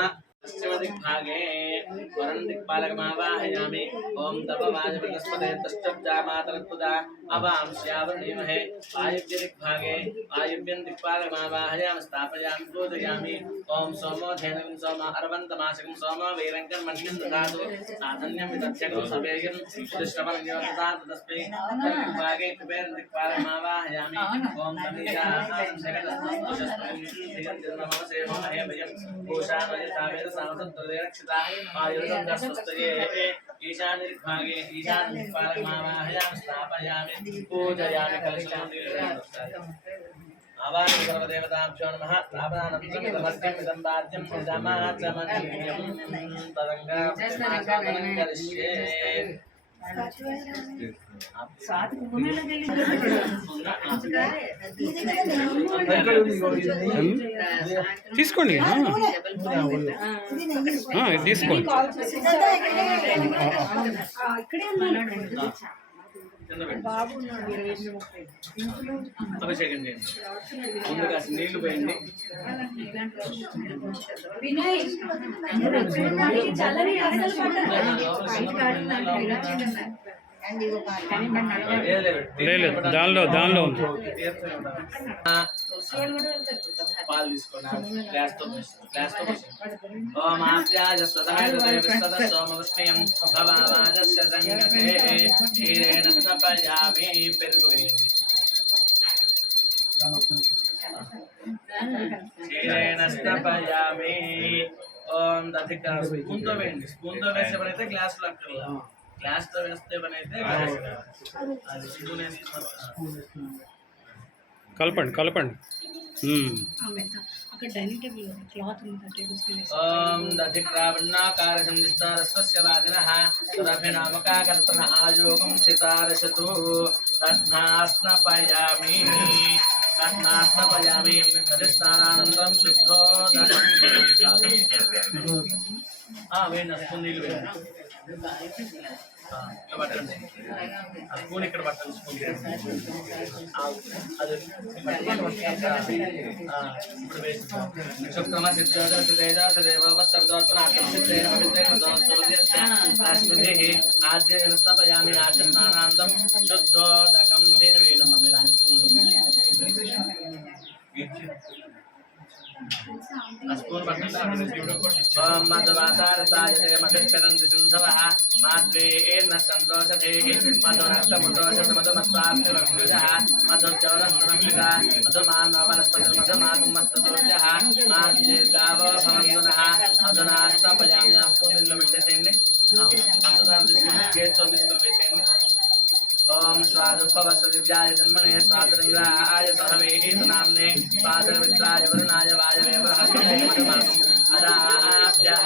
పశ్చిమ దిగ్భాగే వరం దిక్పాలకమావాహయామి. ఓం తప వాజపతిస్పదే తష్టబ్జామాతరత్పుద అవాంశ్యావృణీమహే. వాయువ్య దిగ్భాగే వాయువ్యం దిక్పాలకమావాహయామి స్థాపయామి పూజయామి. ఓం సోమో ధేనుకం సోమ అరవంతమాసకం సోమ వీరంకర్మణ్యం దదాతు సాధన్యం విదధ్యకం సవేయం శ్రవణం యోగదాతస్మై. దిగ్భాగే కుబేర దిక్పాలకమావాహయామి. ఓం తమీయాం జగదస్మై సేమోహే భయం భూషామయ సామసంతరక్షితా ఆయుర్దండస్వస్తయే. ఈశాన్యదిగ్భాగే ఈశాన్యదిక్పాలకమావాహయామి స్థాపయామి పూజయామి కలశం. ఆవాహి సర్వదేవతాభ్యో నమః. స్థాపనానంతరం ఇదమర్ఘ్యం ఇదం వాద్యం ఇదమాచమనీయం తదంగం కరిష్యే. తీసుకోండి తీసుకోండి. అభిషేకం చేయండి. ముందుగా నీళ్లు పోయండి. లేదు దానిలో ఉంది. పాలు తీసుకోండి. గ్లాస్ తో ఓం ఆప్యాయ సోమవృష్ణయం భవాజస్య సంగతే క్షీరేణ స్నపయామి. పెరుగు వేయండి. క్షీరేణ స్నపయామి. ఓం దధిక స్పూన్ తో వేయండి. స్పూన్ తో వేసే పని అయితే గ్లాస్ లో అక్కర్లా. గ్లాస్ తో వేస్తే పని అయితే కలపండి. ఓం దధిక్రావణాకార సందిష్టారస్వస్య వాదినః సురభినామకాకల్పన ఆయోగం సితారశతు తస్నాస్నపయామి. అధిష్టానానందరం శుద్ధో వేయండి ఆ స్పూన్ నీళ్ళు వేయండి ఇక్కడ పట్టండి ఆ స్పూన్ ఇక్కడ పట్టండి స్పూన్ అది ఇప్పుడు వేసి శుక్రమ సిద్ధాదేవ ఆద్యస్థాపయామి ఆద్య స్నానాంతం శుద్ధోదకం వేయడం ఓం మధువాతారతాయతే మధుక్షరంతి సింధవః మాద్వేన సంతోషధేః మధురక్తముదోషమధుమత్వాప్తిరక్షుజః మధుచౌరస్తనమిత మధుమానవనస్పతిర్మధుమాగమస్తసూర్యః మాద్యేర్గావో భవంతునః మధునాస్తపయామి ఆ స్పూన్ నీళ్ళు పెట్టేసేయండి పంచదార తీసుకుని చేతితో తీసుకుని వేసేయండి ओम स्वादुपवसदिव्याय जन्मने स्वादरंग्राय सहवे नाम्ने स्वादरवित्राय वरुणाय वायवे बृहस्पते मधुमागम अदाभ्यः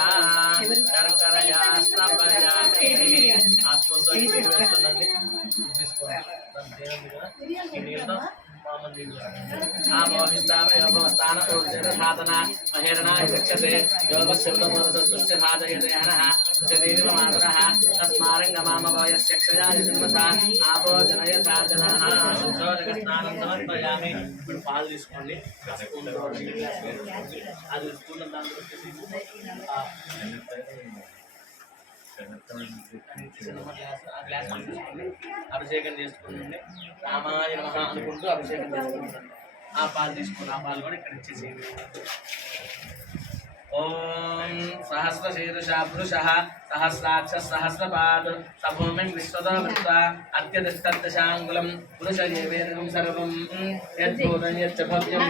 शर्करया स्नापयामि आस्पोतो ఇది వేస్తుండండి తీసుకోండి దాని దేవునిగా ఈ నీళ్ళతో మామూలు నీళ్ళు ఆమోహిస్తామ యోగస్థాన ఊర్జన మహేరణాయ చక్షతే యోగశబ్దమోదస్తస్య ధాదయదేహనః శరీరం మాతరః తస్మారంగమామవయస్య క్షయాయ జన్మతా ఆపో జనయతాజనః శుద్ధోదక స్నానం సమర్పయామి ఇప్పుడు పాలు తీసుకోండి అది స్పూన్ దాంట్లో అభిషేకం చేసుకుంటుండే రామాయ నమః అనుకుంటూ అభిషేకం చేసుకుంటాం ఆ పాలు తీసుకుని ఆ పాలు కూడా ఇక్కడ ఇచ్చేసేయండి ఓం సహస్రశీర్ష పురుషః సహస్రాక్ష సహస్రపాద్ సభూమిం విశ్వతో వృత్వా అత్యధిష్టదశాంగులం పురుష ఏవేదం సర్వం యద్భూతం యచ్చ భవ్యం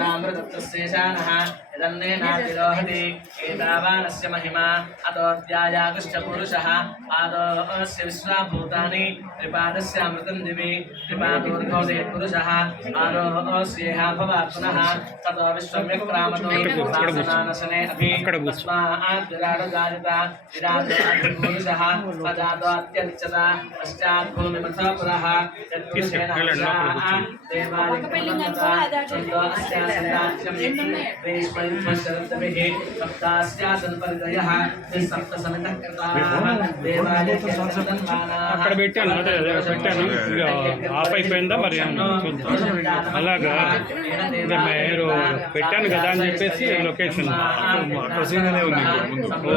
తామ్రదత్తశేషానః యదన్నేనాతిరోహతి ఏతావానస్య మహిమా అతోऽధ్యాయాగుశ్చ పురుషः పాదోऽస్య విశ్వాభూతాని త్రిపాదస్యామృతం దివి త్రిపాదోర్ధోదే పురుషः పాదోऽస్యేహ భవాత్ పునః తతో విశ్వం వ్యక్రామతో శాసనానశనే అభి తస్మాత్ విరాడజాయత విరాజోऽధిపురుషः పదాతో అత్యరిచ్చత పశ్చాత్ భూమిమథో పురః యత్పురుషేణ అక్కడ పెట్టాను అదే పెట్టాను ఇక ఆఫ్ అయిపోయిందా మరి చూద్దాం అలాగా ఇంకా మీరు పెట్టాను కదా అని చెప్పేసి లొకేషన్ ఓ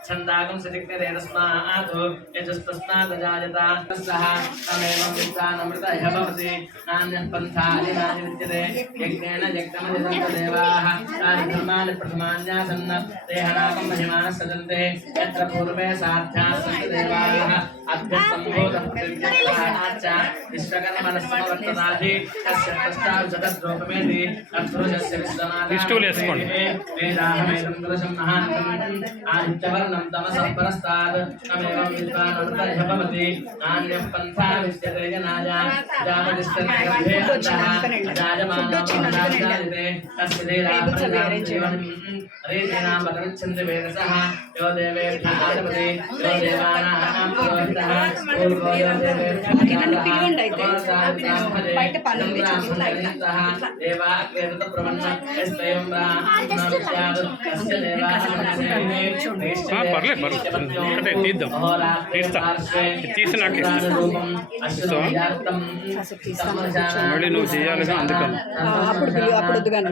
छंदागम सदिग्नरे तस्मात् यजस्तस्मात् जायता तस्सः तमेवं विद्वानमृतः भवति नान्यः पन्थादिनानि विद्यते यज्ञेन यज्ञमदिदन्त देवाः तानि धर्माणि प्रथमान्यासन् देहनाकं महिमानः सजन्ते यत्र पूर्वे साध्याः सन्ति देवाः अभ्यस्तम्भूतः पृथिव्याश्च विश्वकर्मणस्मवर्तताहि तस्य पश्चात् जगद्रूपमेति अद्भुतस्य विश्वनाथः वेदाहमेदं दृशं महान्तम् आदित्यवर्णं तमसः परस्तात् तमेवं विद्वानमृतः भवति नान्यः पन्था विद्यते जनाय जातदिष्टनिगर्भे अन्तः अजायमानोऽजायते तस्य देवाः रीतेनां पदमिच्छन्ति वेदसः यो देवेभ्यः आदपति यो देवानां पुरोहितः पूर्वो यो పర్లేదు ఒకటే తీద్దాం తీసినాక మళ్ళీ నువ్వు చేయాలిగా అందుకని అప్పుడు వద్దు కానీ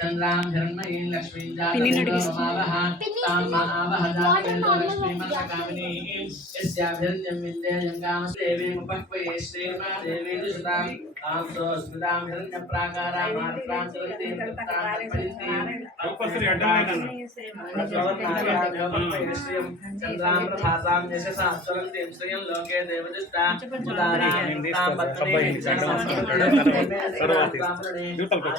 चंद्रां हिरण्मयीं लक्ष्मीं जातवेदोमावः तां मावः जातवेदो लक्ष्मीमनसकामिनीं यस्याभिरण्यं विद्ये जङ्गामस्देवीमुपक्वये श्रीर्मा देवी दुषतां आंसो स्मितां हिरण्यप्राकारां मात्रां चलतीं तत्रां तत्परितीं కంపల్సరీ అడ్డం चंद्रां प्रभासां यशसा ज्वलन्तीं श्रियं लोके देवदुष्टा उदारां तां पत्नीं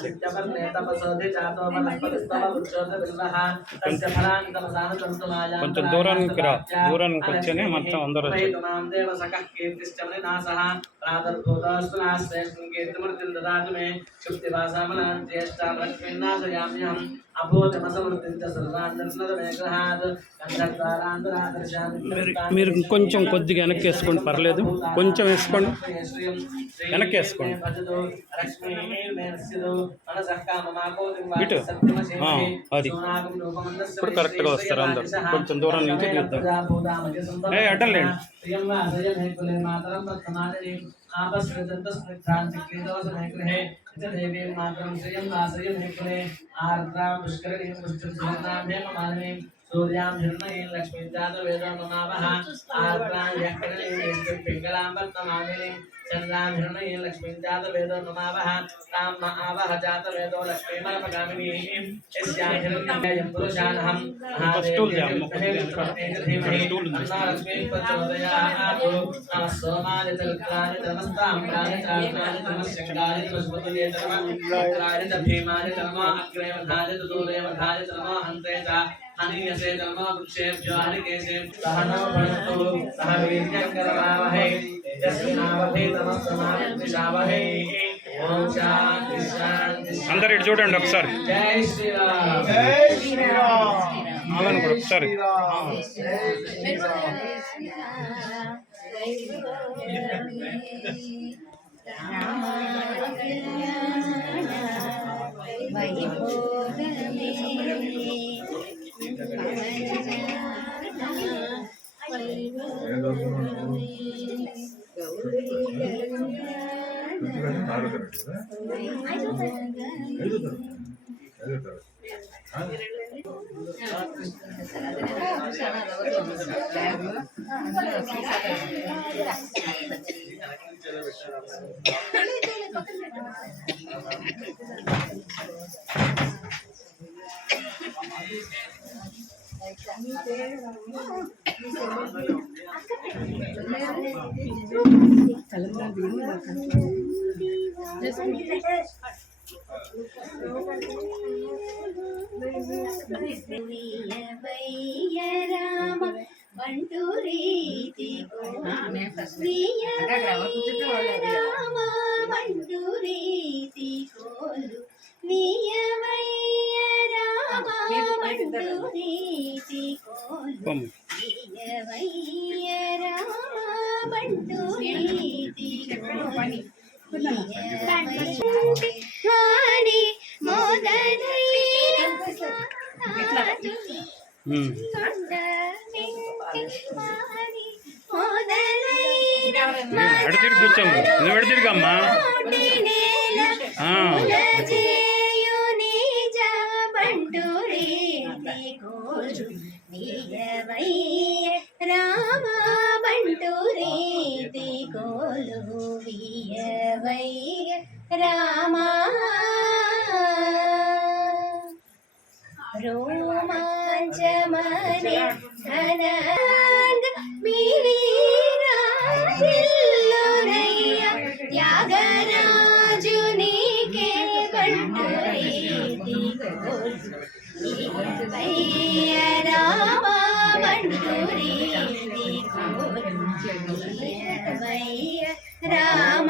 आदित्यवर्णे तपसोधि जातो वनस्पतिस्तव वृक्षोदबिल्वः तस्य फलानि तमसानु तन्तुमायां కొంచెం దూరానికి రా దూరానికి వచ్చేనే మొత్తం అందరూ వచ్చారు मां देवसखः कीर्तिश्च मणिनासः प्रातर्भूतोऽस्तु नास्तेऽस्मिन् कीर्तिमूर्तिं ददातु मे क्षुप्तिवासामनां ज्येष्ठां लक्ष्मीन्नाशयाम्यहम् अभूतमसमृद्धिं च सर्वान् निर्णदमेग्रहात् మీరు కొంచెం కొద్దిగా వెనక్కి వేసుకోండి పర్లేదు కొంచెం వేసుకోండి వెనక్కి వేసుకోండి ఇటు అది ఇప్పుడు కరెక్ట్గా వస్తారు అందరు కొంచెం దూరం నుంచి తీద్దాం అడ్డం లేండి देवी मातरं श्रियं नासयं कुले आर्द्रां पुष्करणीं पुष्टिर्सुवर्णां हेममालिनीं सूर्यां हिरण्मयीं लक्ष्मीं जातवेदो ममावः आर्द्रां यक्षिणीं पिङ्गलां वर्तमानिनीं चन्द्रां हिरण्मयीं लक्ष्मीं जातवेदो ममावः तां महावः जातवेदो लक्ष्मीमर्पगामिनीं यस्यां हिरण्यं पुरुषानहं लक्ष्मीं प्रचोदयात् नमः सोमाय चलक्राय नमस्ताम्राय चारुणाय नमस्यङ्गाय नमस्पतये नमः भीमाय नमः अग्रे वधाय दूरे वधाय नमः हन्ते च हनीयसे नमः वृक्षेभ्यो हरिकेशे सहनो भुनक्तु सह वीर्यं करवावहै तेजस्विनावधि तमस्समाविद्विषावहै ओम शांति शांति అందరు ఇటు చూడండి ఒకసారి जय श्री राम జై శ్రీరామ్ అలానే కూడా ఒకసారి రామ బంటు రీతి రామ బంటు రీతి కోలు వియవయ్య రామ బంటు రీతి కోలు వియవయ్య రామ బంటు రీతి కోలు వాణి మోదనైన ఎడ తిరిగి కూర్చోము నువ్వు ఎడ తిరిగమ్మా రామ బంటు రీతి కోలు వియవయ్య రామ రోమాంచమని ఘనంగ మిలీరాజిల్లునయ్య త్యాగరాజునికే బంటు రీతి కోలు వియవయ్య రామ బంటు రీతి కోలు వియవయ్య రామ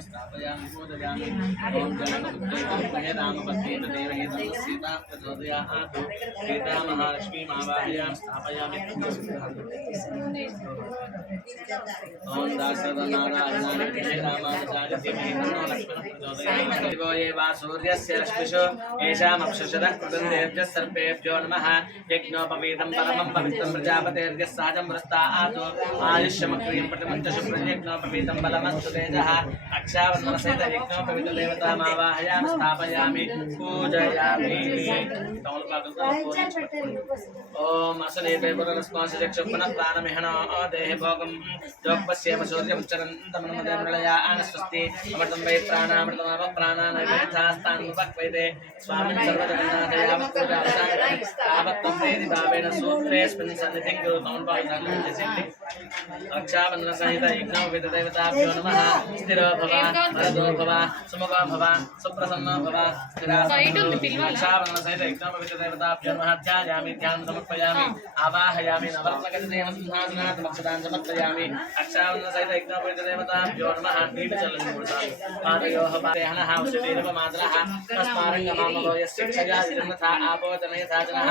स्थापयामि बोधयामि ओम जलमहे रामपत्नीत देवहेतु सीता प्रचोदयात् सीता महालक्ष्मी आवाहयामि स्थापयामि ओम दासरनारायणाय रामानुजाय धीमहि तन्नो लक्ष्मणः प्रचोदयात् देवो ये वा सूर्यस्य रश्मिषु येषामक्षुषदः कृतन्तेभ्यः सर्पेभ्यो नमः यज्ञोपवीतं परमं पवित्रं प्रजापतेर्यः सहजं वृस्तात् आयुष्यमक्रियं पटमं च शुभ्रं यज्ञोपवीतं बलमस्तु तेजः अक्षावन्मनसेत यज्ञो पवित्रदेवतामावाहयामि स्थापयामि पूजयामि ओम असनेते पुरस्मासचक्षुपनः प्राणमिहनो देहे भोगं जोगपश्येम सूर्यं चरन्तमनमदेमृळया आनस्वस्ति अमृतं वै प्राणामृतमाप प्राणानैवेद्यास्तानुपक्वैते स्वामिन् सर्वजगन्नाथयावत्पूजावसानं वेदि भावेन सूत्रेऽस्मिन् सन्निधिं गुरुतमं पायितान्यसिद्धि रक्षाबन्धनसहित यज्ञोपवीतदेवताभ्यो नमः स्थिरो भव वरदो भव सुमुखो भव सुप्रसन्नो भव रक्षाबन्धनसहित यज्ञोपवीतदेवताभ्यो नमः ध्यायामि ध्यानं समर्पयामि आवाहयामि नवरत्नगजदेहं सिंहासनात् मक्षदान् समर्पयामि रक्षाबन्धनसहित यज्ञोपवीतदेवताभ्यो नमः दीपचलनिपूर्णाः पादयोः पादेहनः उषितीरपमातरः तस्मारङ्गमामलो यस्य क्षया जन्मथा आपोदनयथा जनः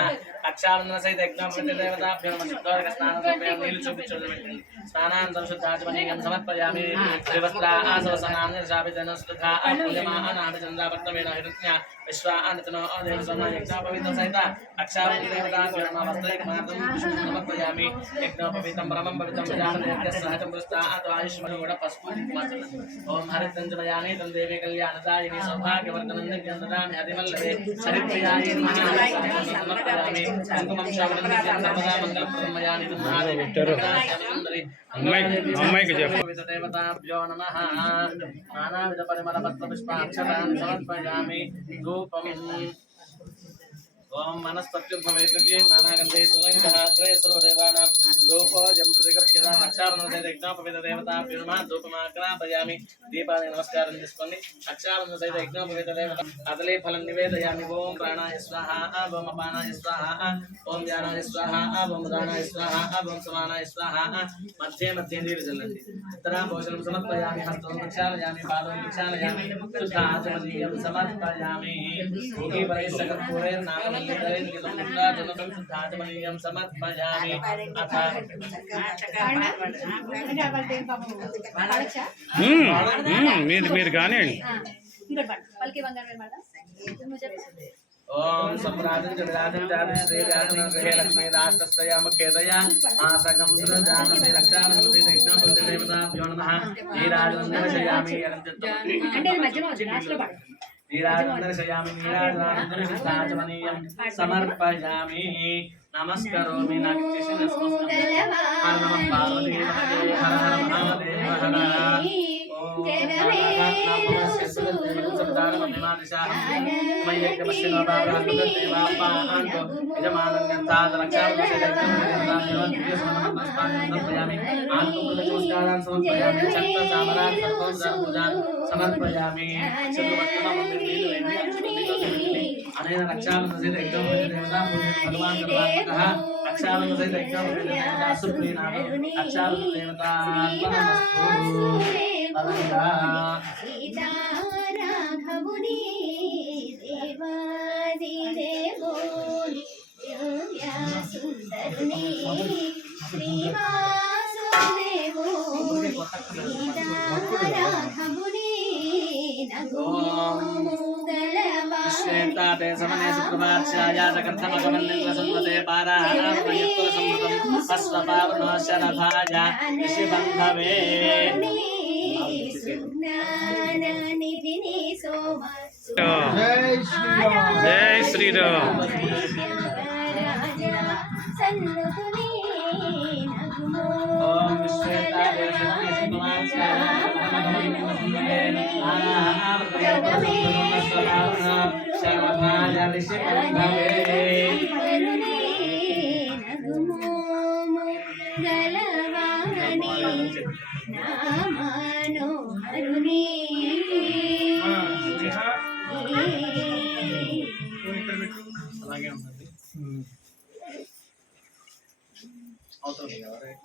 रक्षाबन्धनसहित यज्ञोपवीतदेवताभ्यो नमः शुद्धोदकस्नानसमर्पयामि नीलचुक्किचुर्णमिट्टि स्नानान्तरं शुद्धाचमनीयं समर्पयामि त्रिवस्त्रा आसवसनां निर्शापितनुस्तुता अपूयमानाभिचन्द्रावर्तमेन हिरण्या विश्वानतनो अदेवसना यज्ञोपवीतसहित रक्षाबन्धनदेवताभ्यो नमः वस्त्रैकमात्रं समर्पयामि यज्ञोपवीतं परमं पवित्रं प्रजापतेभ्यः सहजं पुरस्तात् आयुष्मणोगुणपस्फुटितमाचन ओम हरितञ्जमयानि तं देवी कल्याणदायिनी सौभाग्यवर्धनं दिव्यं ददामि हरिवल्लभे हरिप्रियायै नमः समर्पयामि कुङ्कुमं श्रावणं सर्वदा मङ्गलप्रदमयानि तं महादेवी सुन्दरी అమ్మాయికి చెప్పు. देवताभ्यो नमः नानाविध परिमलपत्रपुष्पाक्षराणि समर्पयामि धूपम् ओम वनस्पत्युं भवेतुकी नानागन्धे सुगन्धः त्रयस्वदेवानां धूपोऽयं प्रतिगृह्यतां रक्षाबन्धनसहित यज्ञोपवीतदेवताभ्यो नमः धूपमाग्रापयामि दीपानि नमस्कारं చేసుకోండి रक्षाबन्धनसहित यज्ञोपवीतदेवता कदलीफलं निवेदयामि ओम प्राणाय स्वाहा ओम अपानाय स्वाहा ओम ज्ञानाय स्वाहा ओम उदानाय स्वाहा ओम समानाय स्वाहा मध्ये मध्ये నీరు చల్లండి ఉత్తరాభోషణం సమర్పయామి హస్తం ప్రక్షాళయామి పాదం ప్రక్షాళయామి శుద్ధాచమనీయం సమర్పయామి భూమి పరిసకర్పూరే నాగమల్లికరేంద్రియం సమర్పయామి అథ మీరు కానివ్వండి. ओम सम्राजं च विराजं च श्रीराजं गृहे लक्ष्मी राष्ट्रस्य मुखेदया मासकं सुरजामसे रक्षाबन्धनसहित यज्ञोपवीतदेवताभ्यो नमः नीराजनं दर्शयामि नीराजनं दर्शयामि नीराजनं सिद्धाचमनीयं समर्पयामि नमस्करोमि नागेशनस्मस्तं हर नमः पार्वती हर हर महादेव हर समर्पयामि अनेन रक्षाबन्धनसहित यज्ञोपवीतदेवता भगवान् सर्वात्मकः रक्षाबन्धनसहित यज्ञोपवीतदेवता सुप्रीणामि रक्षाबन्धनदेवता राघवुनि देवादिदेवोनि दिव्या सुन्दरुनि श्रीवासुदेवोनि राघवुनि नगोमुगलवा श्वेताते समने सुप्रभाष्याया जगन्धमगमन्निन्द्रसंवते पाराहारप्रयुक्तसंवृतं अस्वपावनो शरभाया ऋषिबन्धवे जय श्री राम జై శ్రీరామ్. ओम विश्वेताते समने सुप्रभाष्याया शरभाया ऋषिबन्धवे नामानो हरुणी అలాగే ఉంటుంది అవతల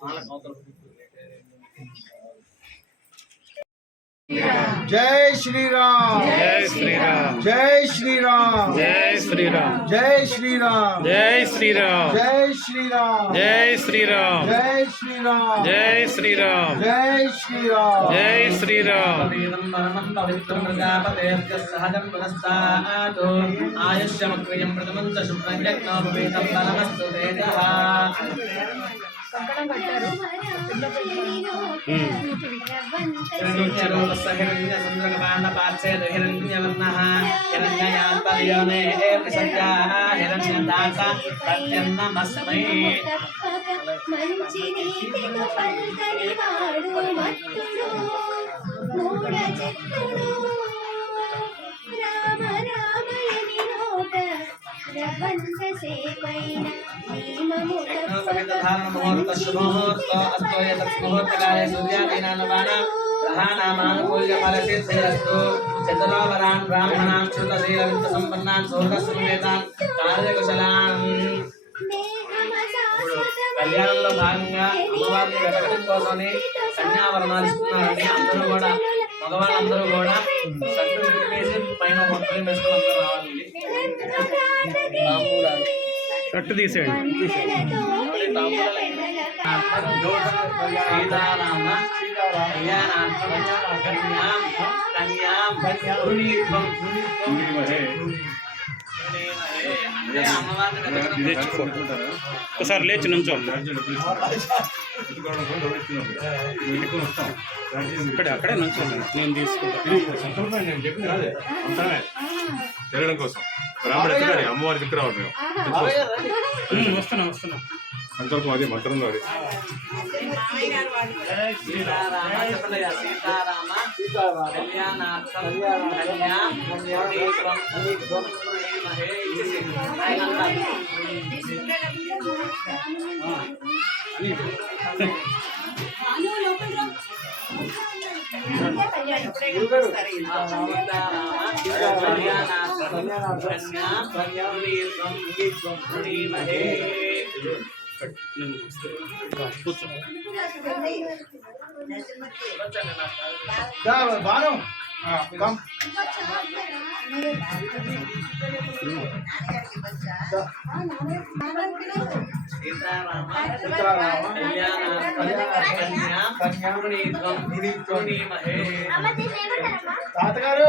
వాళ్ళకి అవతల जय श्री राम జై శ్రీరామ్. जय श्री राम జై శ్రీరామ్. जय श्री राम జై శ్రీరామ్. जय श्री राम జై శ్రీరామ్. जय श्री राम జై శ్రీరామ్. जय श्री राम జై శ్రీరామ్. पवित्रं परमं पवित्रं प्रजापतेभ्यः सहजं पुनस्तातो आयुष्यमक्रियं प्रथमं च शुभ्रं यज्ञोपवीतं फलमस्तु तेजः మంచి నీతితో పల్కని వాడు మత్తుడు మూఢ చిత్తుడు రామ రామయని నోట రవంత సేపైన నియమము కళ్యాణంలో భాగంగా అమ్మవారిని వెతకడం కోసమని కన్యావరణాలు ఇస్తున్నారండి. అందరూ కూడా మగవాళ్ళందరూ కూడా షర్టు విప్పేసి పైన మొక్కలు వేసుకుని అందరూ రావాలండి. తాంబూలాలు షర్టు తీసేయండి. సీతారామ కళ్యాణార్థం కన్యాం కన్యాం కన్యాం అమ్మవారిని వెతకడం ఒకసారి లేచి నుంచో అక్కడే నుంచోండి, నేను తీసుకుంటాను. నేను చెప్పింది రాదే అంతమే తిరగడం కోసం రాముడు ఎత్తుకొని అమ్మవారి దిక్కు రావడం వస్తున్నా సంకల్పం అది మంత్రంలో అది సీతారామ చెప్పలేదు సీతారామ కళ్యాణార్థం కన్యాం కన్యాం కూర్చో. బాను కమ్ సీతారామ కళ్యాణార్థం కన్యాం కృణీమహే తాతగారు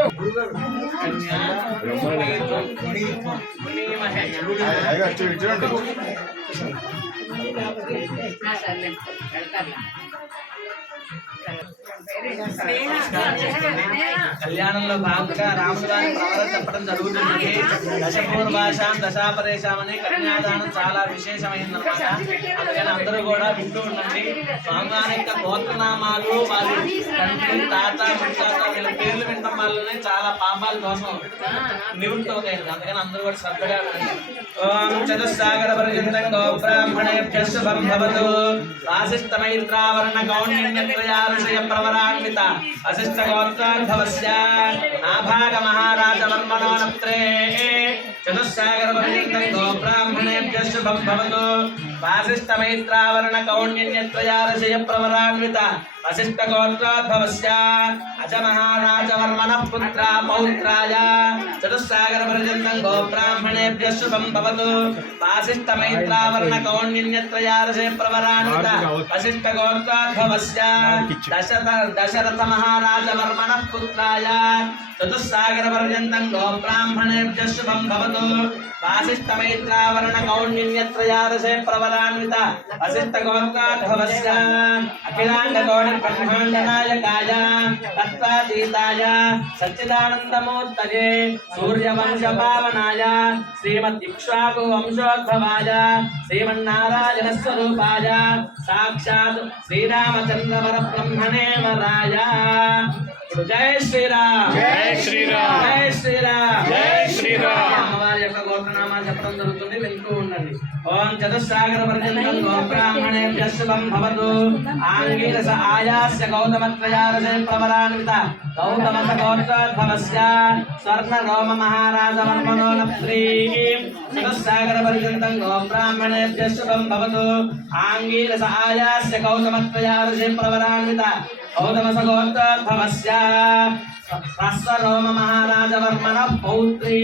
కళ్యాణంలో భాగంగా రాముడు గారి ప్రవర చెప్పడం జరుగుతుంది. దశపూర్వాశాం దశాపరేశాం అని కన్యాదానం చాలా విశేషమైందన్నమాట. అందుకని అందరూ కూడా వింటూ ఉండండి. స్వామివారి యొక్క గోత్రనామాలు వారి తండ్రి తాత ముత్తాత వీళ్ళ పేర్లు వినడం వల్లనే చాలా పాపాల దోషం నివృత్తి అవుతాయి. అందుకని అందరూ కూడా శ్రద్ధగా వినండి. ఓం చతుస్సాగర పర్యంతం గోబ్రాహ్మణేభ్యః శుభం భవతు. వాసిష్ఠమైత్రావరణ కౌండిన్యత్రయా ఋషయ ప్రవరాన్విత అశిష్ట గోత్రాద్భవస్య నాభాగ మహారాజవర్మణో నప్త్రే. చతుస్సాగర పర్యంతం గోబ్రాహ్మణేభ్యః శుభం భవతు. వాసిష్ఠమైత్రావరణ కౌండిన్యత్రయా ఋషయ ప్రవరాన్విత అశిష్ట గోత్రాద్భవస్య అజ మహారాజవర్మణః పుత్ర పౌత్రాయ. చతుస్సాగర పర్యంతం గోబ్రాహ్మణేభ్యః శుభం భవతు. వాసిష్ఠమైత్రావరణ కౌండిన్యత్రయా ఋషయ ప్రవరాన్విత అశిష్ట గోత్రాద్భవస్య దశరథ మహారాజవర్మణః పుత్రాయ. చతుస్సాగర పర్యంతం గోబ్రాహ్మణేభ్యః శుభం భవతు. వాసిష్ఠమైత్రావరణ కౌండిన్యత్రయా ఋషయ ప్రవరాన్విత అశిష్ట గోత్రాద్భవస్య అఖిలాండ గౌడ బ్రహ్మాండ నాయకాయ తత్వాతీతాయ సచ్చిదానందమూర్తయే సూర్యవంశ పావనాయ శ్రీమద్దిక్ష్వాకు వంశోద్భవాయ శ్రీమన్నారాయణ స్వరూపాయ సాక్షాత్ శ్రీరామచంద్ర పరబ్రహ్మణే వరాయ. జై శ్రీరామ్ జై శ్రీరామ్ జై శ్రీరామ్ జై శ్రీరామ్. అమ్మవారి యొక్క గోత్రనామాలు చెప్పడం జరుగుతుంది, వింటూ ఉండండి. ఓం చతుస్సాగర పర్యంతం గోబ్రాహ్మణేభ్యః శుభం భవతు. ఆంగీరస ఆయాస్య గౌతమత్రయా ఋషయ ప్రవరాన్విత గౌతమస గోత్రోద్భవస్య స్వర్ణ రోమ మహారాజవర్మణో నప్త్రీ. చతుస్సాగర పర్యంతం గోబ్రాహ్మణేభ్యః శుభం భవతు. ఆంగీరస ఆయాస్య గౌతమత్రయా ఋషయ ప్రవరాన్విత गौतमसगोत्रोद्भवस्य राष्ट्ररोममहाराजवर्मणः पौत्री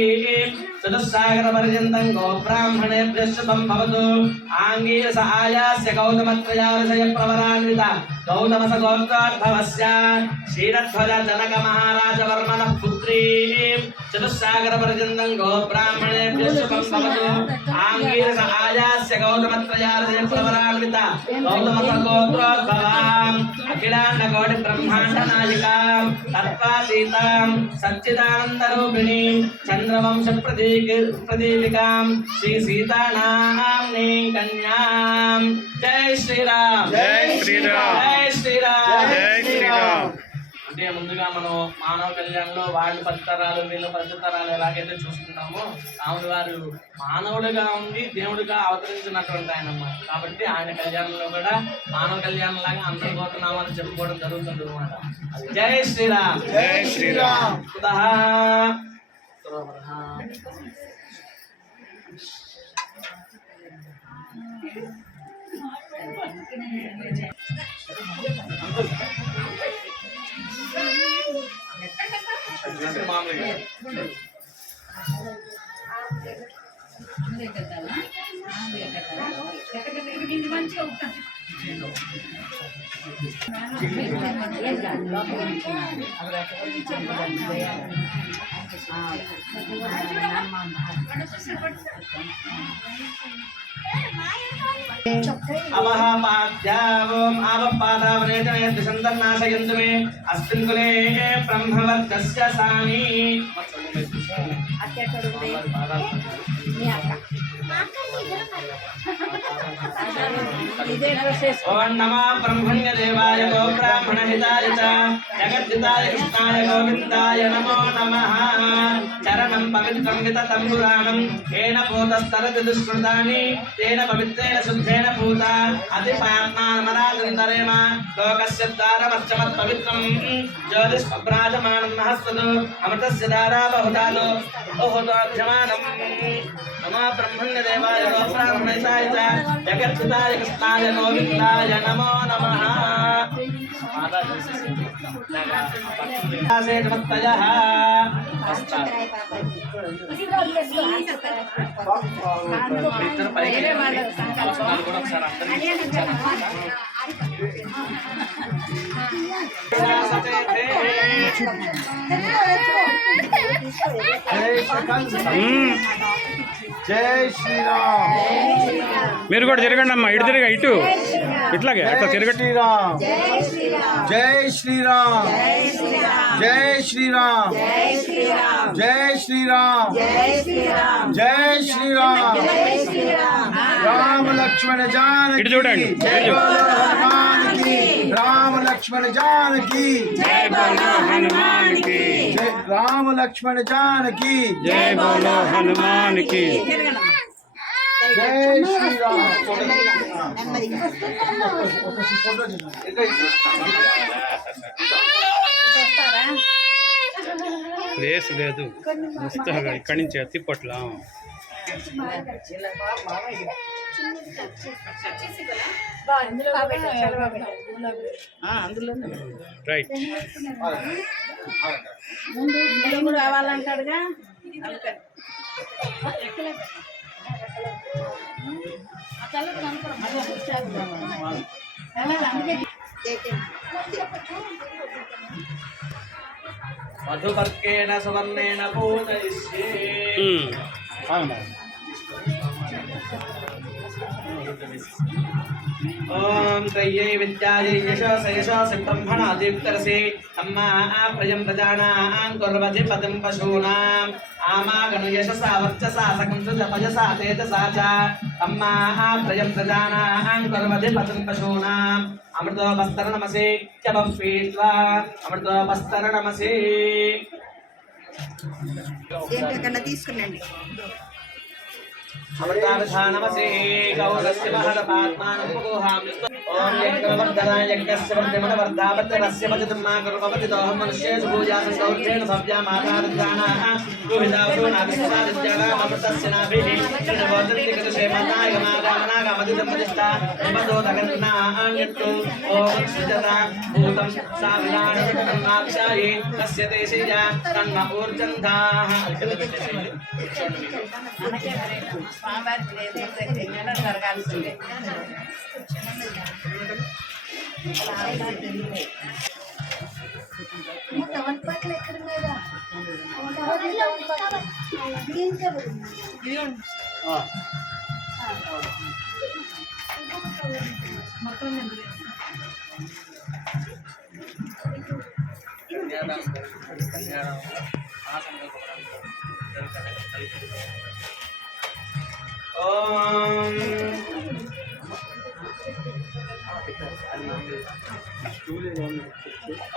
चतुस्सागरपर्यन्तं गोब्राह्मणेभ्यः शुभं भवतु आङ्गीरस आयास्य गौतमत्रयाविषयप्रवरान्विता गौतमसगोत्रोद्भवस्य क्षीरध्वज जनकमहाराजवर्मणः पुत्री चतुस्सागरपर्यन्तं गोब्राह्मणेभ्यः शुभं भवतु आङ्गीरस आयास्य गौतमत्रयाविषयप्रवरान्विता गौतमसगोत्रोद्भवाम् अखिलाण्डकोटिब्रह्माण्डनायिकां तत्त्वातीतां सच्चिदानन्दरूपिणीं चन्द्रवंशप्रदीपिकां श्री सीतानाम्नीं कन्यां जय श्रीराम जय श्रीराम जय श्रीराम जय श्रीराम అంటే ముందుగా మనం మానవ కళ్యాణంలో వాళ్ళు 10 తరాలు వీళ్ళు 10 తరాలు ఎలాగైతే చూసుకుంటామో రాముడు వారు మానవుడిగా ఉండి దేవుడిగా అవతరించినటువంటి ఆయన అన్నమాట. కాబట్టి ఆయన కళ్యాణంలో కూడా మానవ కళ్యాణం లాగా అందరి గోత్రనామాలు చెప్పుకోవడం జరుగుతుంది అన్నమాట. జై శ్రీరామ్ జై శ్రీరామ్ కుతః మామూలుగా अवहापाद्यावोम आवपादावनेतने दिशन्तन्नाशयन्तु मे अस्मिन् कुले ब्रह्मवर्चस्य सानि ओम नमः ब्रह्मण्यदेवाय गो ब्राह्मणहिताय च जगद्धिताय कृष्णाय गोविन्दाय नमो नमः चरणं पवित्रं विततं पुराणं येन भूतस्तरति दुष्कृतानि तेन पवित्रेण शुद्धेन भूता अतिपात्मानमरादन्तरेम लोकस्य द्वारमर्चमत् पवित्रं ज्योतिष्पभ्राजमानं महस्वतु अमृतस्य धारा बहुधातु ओहोदोध्यमानम् नमः ब्रह्मण्यदेवाय गो ब्राह्मणहिताय च जगद्धिताय कृष्णाय गोविन्दाय नमो नमः జై శ్రీరామ్ మీరు కూడా తిరగండి అమ్మా ఇటు తిరగ ఇటు ఇట్లాగే అట్లా తిరగండి శ్రీరామ్ జై శ్రీరామ్ జై శ్రీరామ్ జై శ్రీరామ్ జై శ్రీరామ్ రామ లక్ష్మణ జానకి ఇటు చూడండి. జై బోలో హనుమాన్కి రామ లక్ష్మణ జానకి జై బోలో హనుమాన్ కి జై రామ లక్ష్మణ జానకి జై బోలో హనుమాన్ కి జై శ్రీరామ్ ప్లేస్ లేదు ముస్తగా ఇక్కడి నుంచి ఎత్తిపట్ల రైట్ రావాలంటాడుగా मधुपर्केण सुवर्णेन पूजयिष्ये ओम त्रय्यै विद्यायै यशसैषसि ब्रह्मणादिप्तरसि तम्मा प्रजं प्रजानां कुर्वति पदं पशूनाम् आमागनु यशसा वर्चसा सकंसुजपयसा तेजसा च तम्मा प्रजं प्रजानां कुर्वति पदं पशूनाम् अमृतो वस्तरणमसि चपपीत्वा अमृतो वस्तरणमसि ఏంటన్నా తీసుకునండి अमृतावधानमसे गौरस्य महदपात्मानमुपगोहामि ओम यज्ञवर्धनाय यज्ञस्य वर्धमनवर्धावतरस्य वजतम्मा कर्मवति दोहं मनुष्येषु पूजासं गौर्जेन भव्या माता विद्यानाः गोविदावसो नाभिस्वादित्यागा अमृतस्य नाभिः श्रीनवोदन्ति कृतशे माताय मादामनागमदिदम्मदिष्टा निबधोदगन्नान्यत्तु ओम श्रीजता भूतं साविनाणविक्रमाक्षाये तस्य तेषया तन्म ऊर्जन्धाः స్వామివారికి నెల జరగాల్సిందే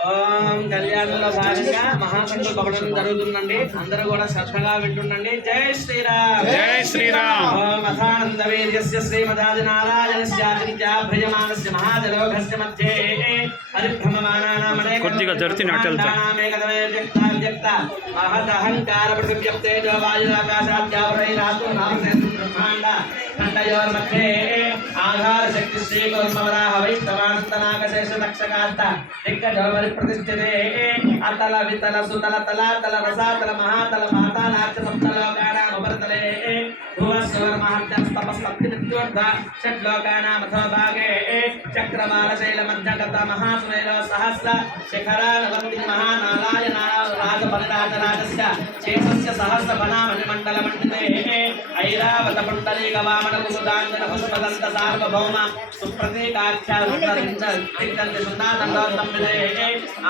ఓం కళ్యాణంలో భాగంగా మహాసంకల్ప పఠనం జరుగుతుందండి. అందరూ కూడా శ్రద్ధగా వింటుండండి. జై శ్రీరామ్. జై శ్రీరామ్. ఓం అథానంద వేద్యస్య శ్రీమదాది నారాయణస్యాదిత్యాభ్రయమానస్య మహాజలోఘస్య మధ్యే పరిభ్రమమానానామనేక కొద్దిగా జరుగుతుంది అటు వెళ్తా. నామేకదమే వ్యక్త మహదహంకార పృథివ్యప్తేజో వాయురాకాశాద్యావరైరాతో నామసేతు బ్రహ్మాండ ఖండయోర్मध्ये ఆధార శక్తి శ్రీగురుమవరాహ వైష్ణవానందనాగశేష దక్షకాంత దిగ్గజోమరి ప్రతిష్ఠితే అతల వితల సుతల తలాతల రసాతల మహాతల మాతానాచ సప్తలోకానామపరతలే భువస్వర మహత్యస్తపస్తప్తినిత్యోర్ధ షడ్లోకానామథో భాగే చక్రమాలశైల మధ్యగత మహాసుమేలో సహస్ర శిఖరానవంతి మహానారాయణ రాజపరిరాజరాజస్య శేషస్య సహస్ర బనామణిమండల మండితే ఐరావత పుండలీక వామన కుముదాంజన పుష్పదంత సార్వభౌమ సుప్రతీకాఖ్యా రుద్రలింగంతి సున్నాదండోత్తం విదే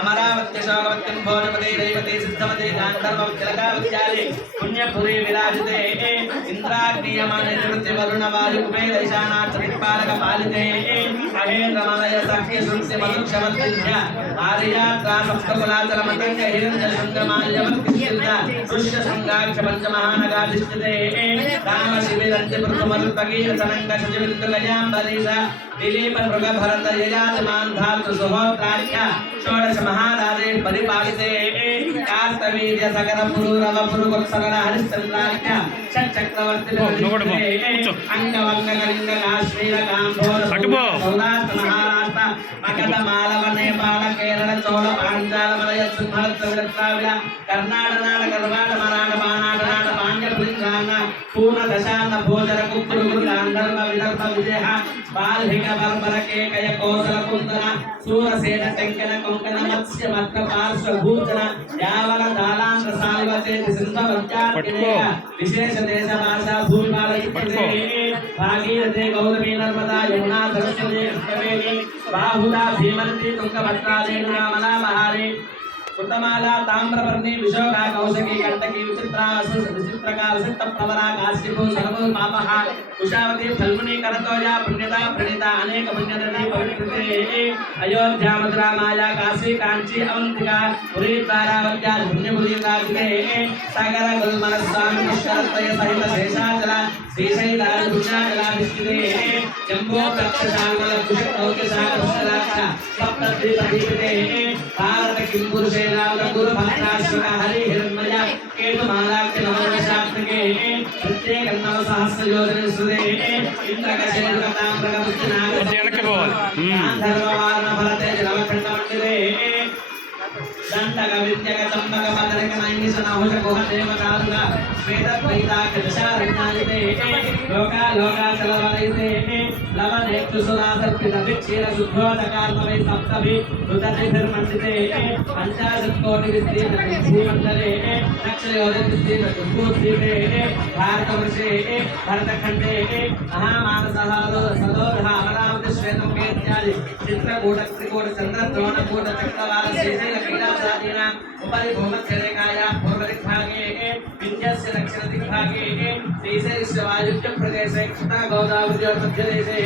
అమరావత్య శోకవత్యం భోజపతి రైవతి సిద్ధమతి గాంధర్వ తిలకావత్యాది పుణ్యపురి విరాజితే ఇంద్రాగ్నియమన నివృత్తి వరుణ వాయు కుబేర ఈశానాచ విపాలక పాలితే మహేంద్రమలయ సఖ్య శృంసి మధుక్షమద్విధ్య ఆర్యాత్రా సప్తకులాచల మతంగ హిరణ్య శృంగమాల్యవర్తిష్ఠిత ఋష్య శృంగాక్ష పంచమహానగాధిష్ఠితే రామ శిబిరంతి పృథుమరుపగీరసనంగ శుచివిందులయాంబరీష दिलीप मृग भरत यजातमान धातु सुहोत्राख्य षोडश महाराजे परिपालिते कार्तवीर्य सगर पुरुरव पुरुगुप्सगण हरिश्चंद्राख्य षट्चक्रवर्ती अंगवंग कलिंग काश्मीर कांभोर सौराष्ट्र महाराष्ट्र मगध मालव नेपाल केरल चोल पांचाल मलय सिंहल चौरत्राविल कर्नाटक नाड कर्वाड मराठ बानाड नाड पांड्य पुलिंगांग पूर्ण दशान भोजर कुकुरु गांधर्व विदर्भ विजय बाल बरके कय कौशल कुंदन सूरसेन टंकन कंकन मत्स्य मत्र पार्श्व भूषण यावल दालांध्र साल्वते सिंधवत्यार्किनेय विशेष देश भाषा भूमिपाल इत्ते भागीरथे गौतमी नर्मदा यमुना सरस्वती कृष्णवेणी बाहुला भीमवती तुंगभद्रा रेणुका मला महारे उत्तमाला ताम्रवर्णी विशोका कौशकी कंटकी विचित्रा विचित्रका विचित्र प्रवरा काश्यपो सर्वो पापः कुशावती फल्गुनी करतोया पुण्यता प्रणीता अनेक पुण्यनदी पवित्रते अयोध्या मथुरा माया काशी कांची अवंतिका पुरी तारावत्या पुण्यपुरी राजते सागर गुलमन स्वामी शरतय सहित शेषाचल श्रीशैलाल पुण्याचलाधिष्ठिते जम्बो प्रक्षशामल कुशकौके सागरशलाक्ष सप्तद्वीपदीपिते भारत किंपुरुषे रावण गुरु भक्ताश्वक हरि हिरण्मय केतुमालाक्य नवदशात्मके प्रत्येक नव सहस्र योजन सुदे इंद्रकशेरुकताम्रकमुच्चनाग गांधर्ववारण भरते जलवखंड मंडिरे दंडक विद्यक चंबक मदरक नैमिष नहुष गुह देवतालुग श्वेत परिदाक दशारण्यायते लोका लोका चलवलयते लवनेक्षु सुरासर्पित विक्षीर शुद्धोदकार्मवे सप्तभि रुदतिभिर्मण्डिते पंचाशत् कोटि विस्तीर्ण भूमण्डले दक्षिणयोजन विस्तीर्ण कुम्भोद्वीपे भारतवर्षे भरतखण्डे महामानसः सदोधः अमरावति श्वेतमुखे इत्यादि चित्रकूट त्रिकूट चन्द्रद्रोण कूट चक्रवाल शेषैल कैलासादीनां उपरि भूमध्यरेखायाः पूर्वदिग्भागे विन्ध्यस्य दक्षिणदिग्भागे श्रीशैलस्य वायुव्य प्रदेशे कृष्णा गोदावर्योः मध्यदेशे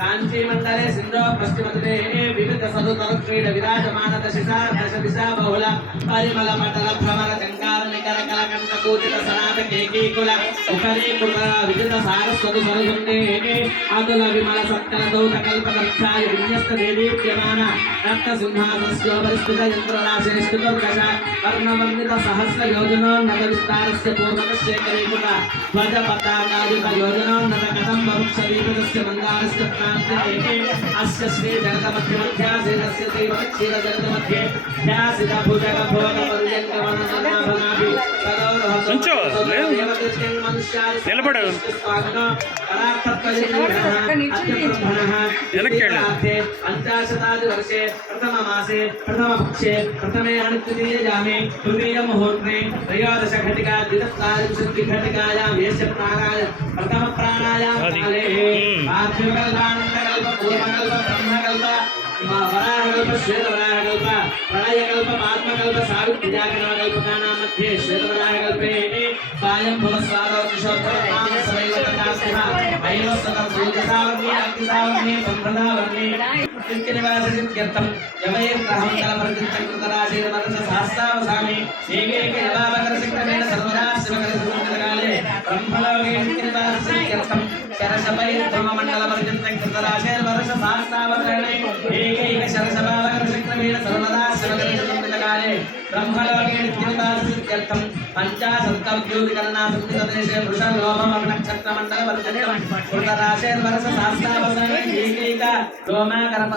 काञ्चीमण्डले सिन्धोः पश्चिमतटे विविध सदुतरुक्रीड विराजमान दशदिशा बहुल परिमल मण्डल भ्रमर चङ्कार करकलकंटकूचित सनात केकीकुल उखलीकृत विजित सारस्वत सरसुन्दे अतुल विमल सत्कल दौत कल्पदक्षाय विन्यस्त देदीप्यमान रक्त सिंहासनस्योपरिष्कृत यन्त्रराशिनिष्कृतोर्कश कर्णवर्णित सहस्र योजनोन्नत विस्तारस्य पूर्वकस्य करीकृत ध्वज पताकायुत योजनोन्नत कथं वरुक्षदीपकस्य मन्दारस्य प्रान्ते एके अस्य श्री जगतमध्यमध्यासीनस्य श्रीवक्षीरजगतमध्ये ध्यासित भुजग भोग पर्यङ्कवननाभनाभि కొంచెం నిలబడు पंचाशतादि वर्षे प्रथम मासे प्रथम पक्षे प्रथमे तृतीययामे तृतीय मुहूर्ते त्रयोदश घटिका द्विदशतारिंशत् घटिकायां यस्य प्राणाय प्रथम प्राणायाम काले आद्यकल्पानन्तकल्प पूर्वकल्प ब्रह्मकल्प वराहकल्प श्वेतवराहकल्प प्रलयकल्प आत्मकल्प सावित्र्याकल्पकानां मध्ये श्वेतवराहकल्पे सायं भवस्वादो किशोरनाम सवैवतकास्यः वैवस्वतं सूर्यसावर्णे अग्निसावर्णे संप्रदावर्णे नित्यनिवासनित्यर्थं यवैर्ग्रहं कलपर्यन्तं कृतराशेर्वर्ष सहस्रावसामि एकैक यवावकरशक्रमेण सर्वदा शिवकरसुमङ्गलकाले ब्रह्मलोके नित्यनिवासनित्यर्थं शरशपैर्ब्रह्ममण्डलपर्यन्तं कृतराशेर्वर्ष सहस्रावसामि एकैक शरशपावकरशक्रमेण सर्वदा शिवकरसुमङ्गलकाले ब्रह्मलोके नित्यनिवासनित्यर्थं पंचाशत्कव्योतिकरणासंस्कृतदेशे वृषलोभमनक्षत्रमण्डलपर्यन्तं कृतराशेर्वर्ष सहस्रावसामि एकैक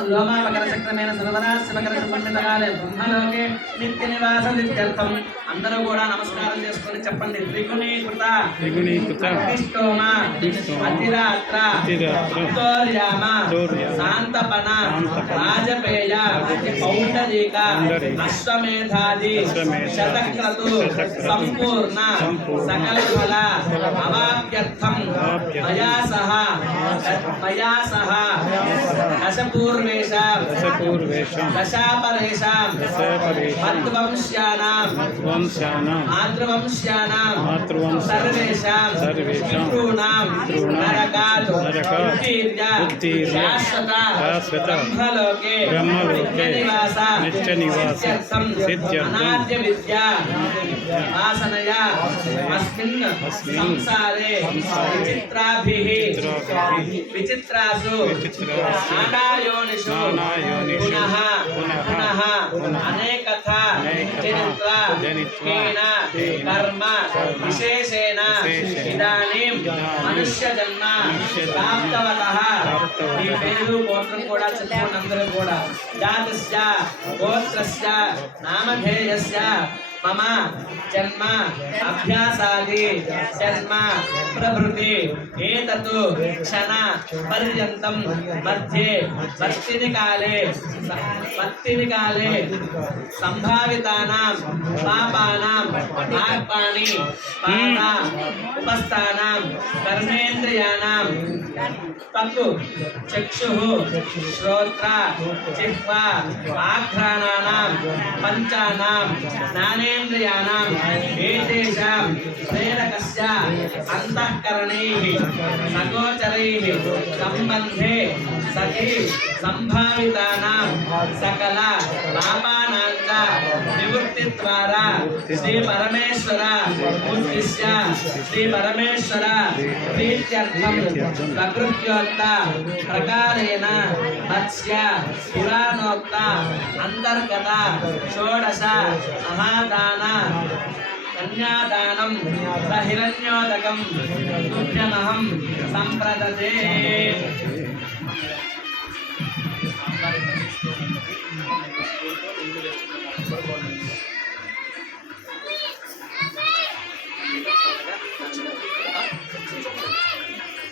लोमापकरचक्रमेण सर्वदा शिवकरसुमण्डलकाले ब्रह्मलोके నిత్యనివాసనిత్యర్థం అందరూ కూడా నమస్కారం చేసుకొని చెప్పండి త్రిగుణీకృత అగ్నిష్టోమ అతిరాత్ర ఉత్తోర్యామ శాంతపన రాజపేయ పౌండరీక అశ్వమేధాది శతక్రతు సంపూర్ణ సకల ఫల అవాప్యర్థం మయా సహ దశపూర్వేషాం దశాపరేషాం మద్వంశ్యానాం మాతృవంశ్యానాం సర్వేషాం పితॄణాం నరకాత్ ఉత్తీర్య శాశ్వత బ్రహ్మలోకే నిత్యనివాస సిద్ధ్యర్థం అనాద్య విద్యా వాసనయా అస్మిన్ సంసారే విచిత్రాసు నానాయోనిషు పునః అనేకథ జనిత్వ కర్మ విశేషేణ ఇదానీం మనుష్య జన్మ ప్రాప్తవతః ఈ పేరు గోత్రం కూడా చెప్పుకోండి అందరూ కూడా జాతస్య గోత్రస్య నామధేయస్య మమ జన్మ అభ్యాసాది జన్మ ప్రభృతి ఏతత్ క్షణ పర్యంతం మధ్యే వర్తిని కాలే సంభావితానాం పాపానాం పాపాని పాప ఉపస్థానాం కర్మేంద్రియానాం తత్ చక్షుః శ్రోత్ర జిహ్వ ఆఘ్రాణానాం పంచానాం జ్ఞానేంద్రియాణం ఏతేషాం ప్రేరకస్య అంతఃకరణైః సగోచరైః సంబంధే సతి సంభావితానాం సకల పాపానాం చ నివృత్తి ద్వారా శ్రీ పరమేశ్వర ఉద్దిశ్య శ్రీ పరమేశ్వర ప్రీత్యర్థం ప్రకృత్యోక్త ప్రకారేణ మత్స్య పురాణోక్త అంతర్గత షోడశ మహాదాన కన్యాదానం సహిరణ్యోదకం తుభ్యమహం సంప్రదతే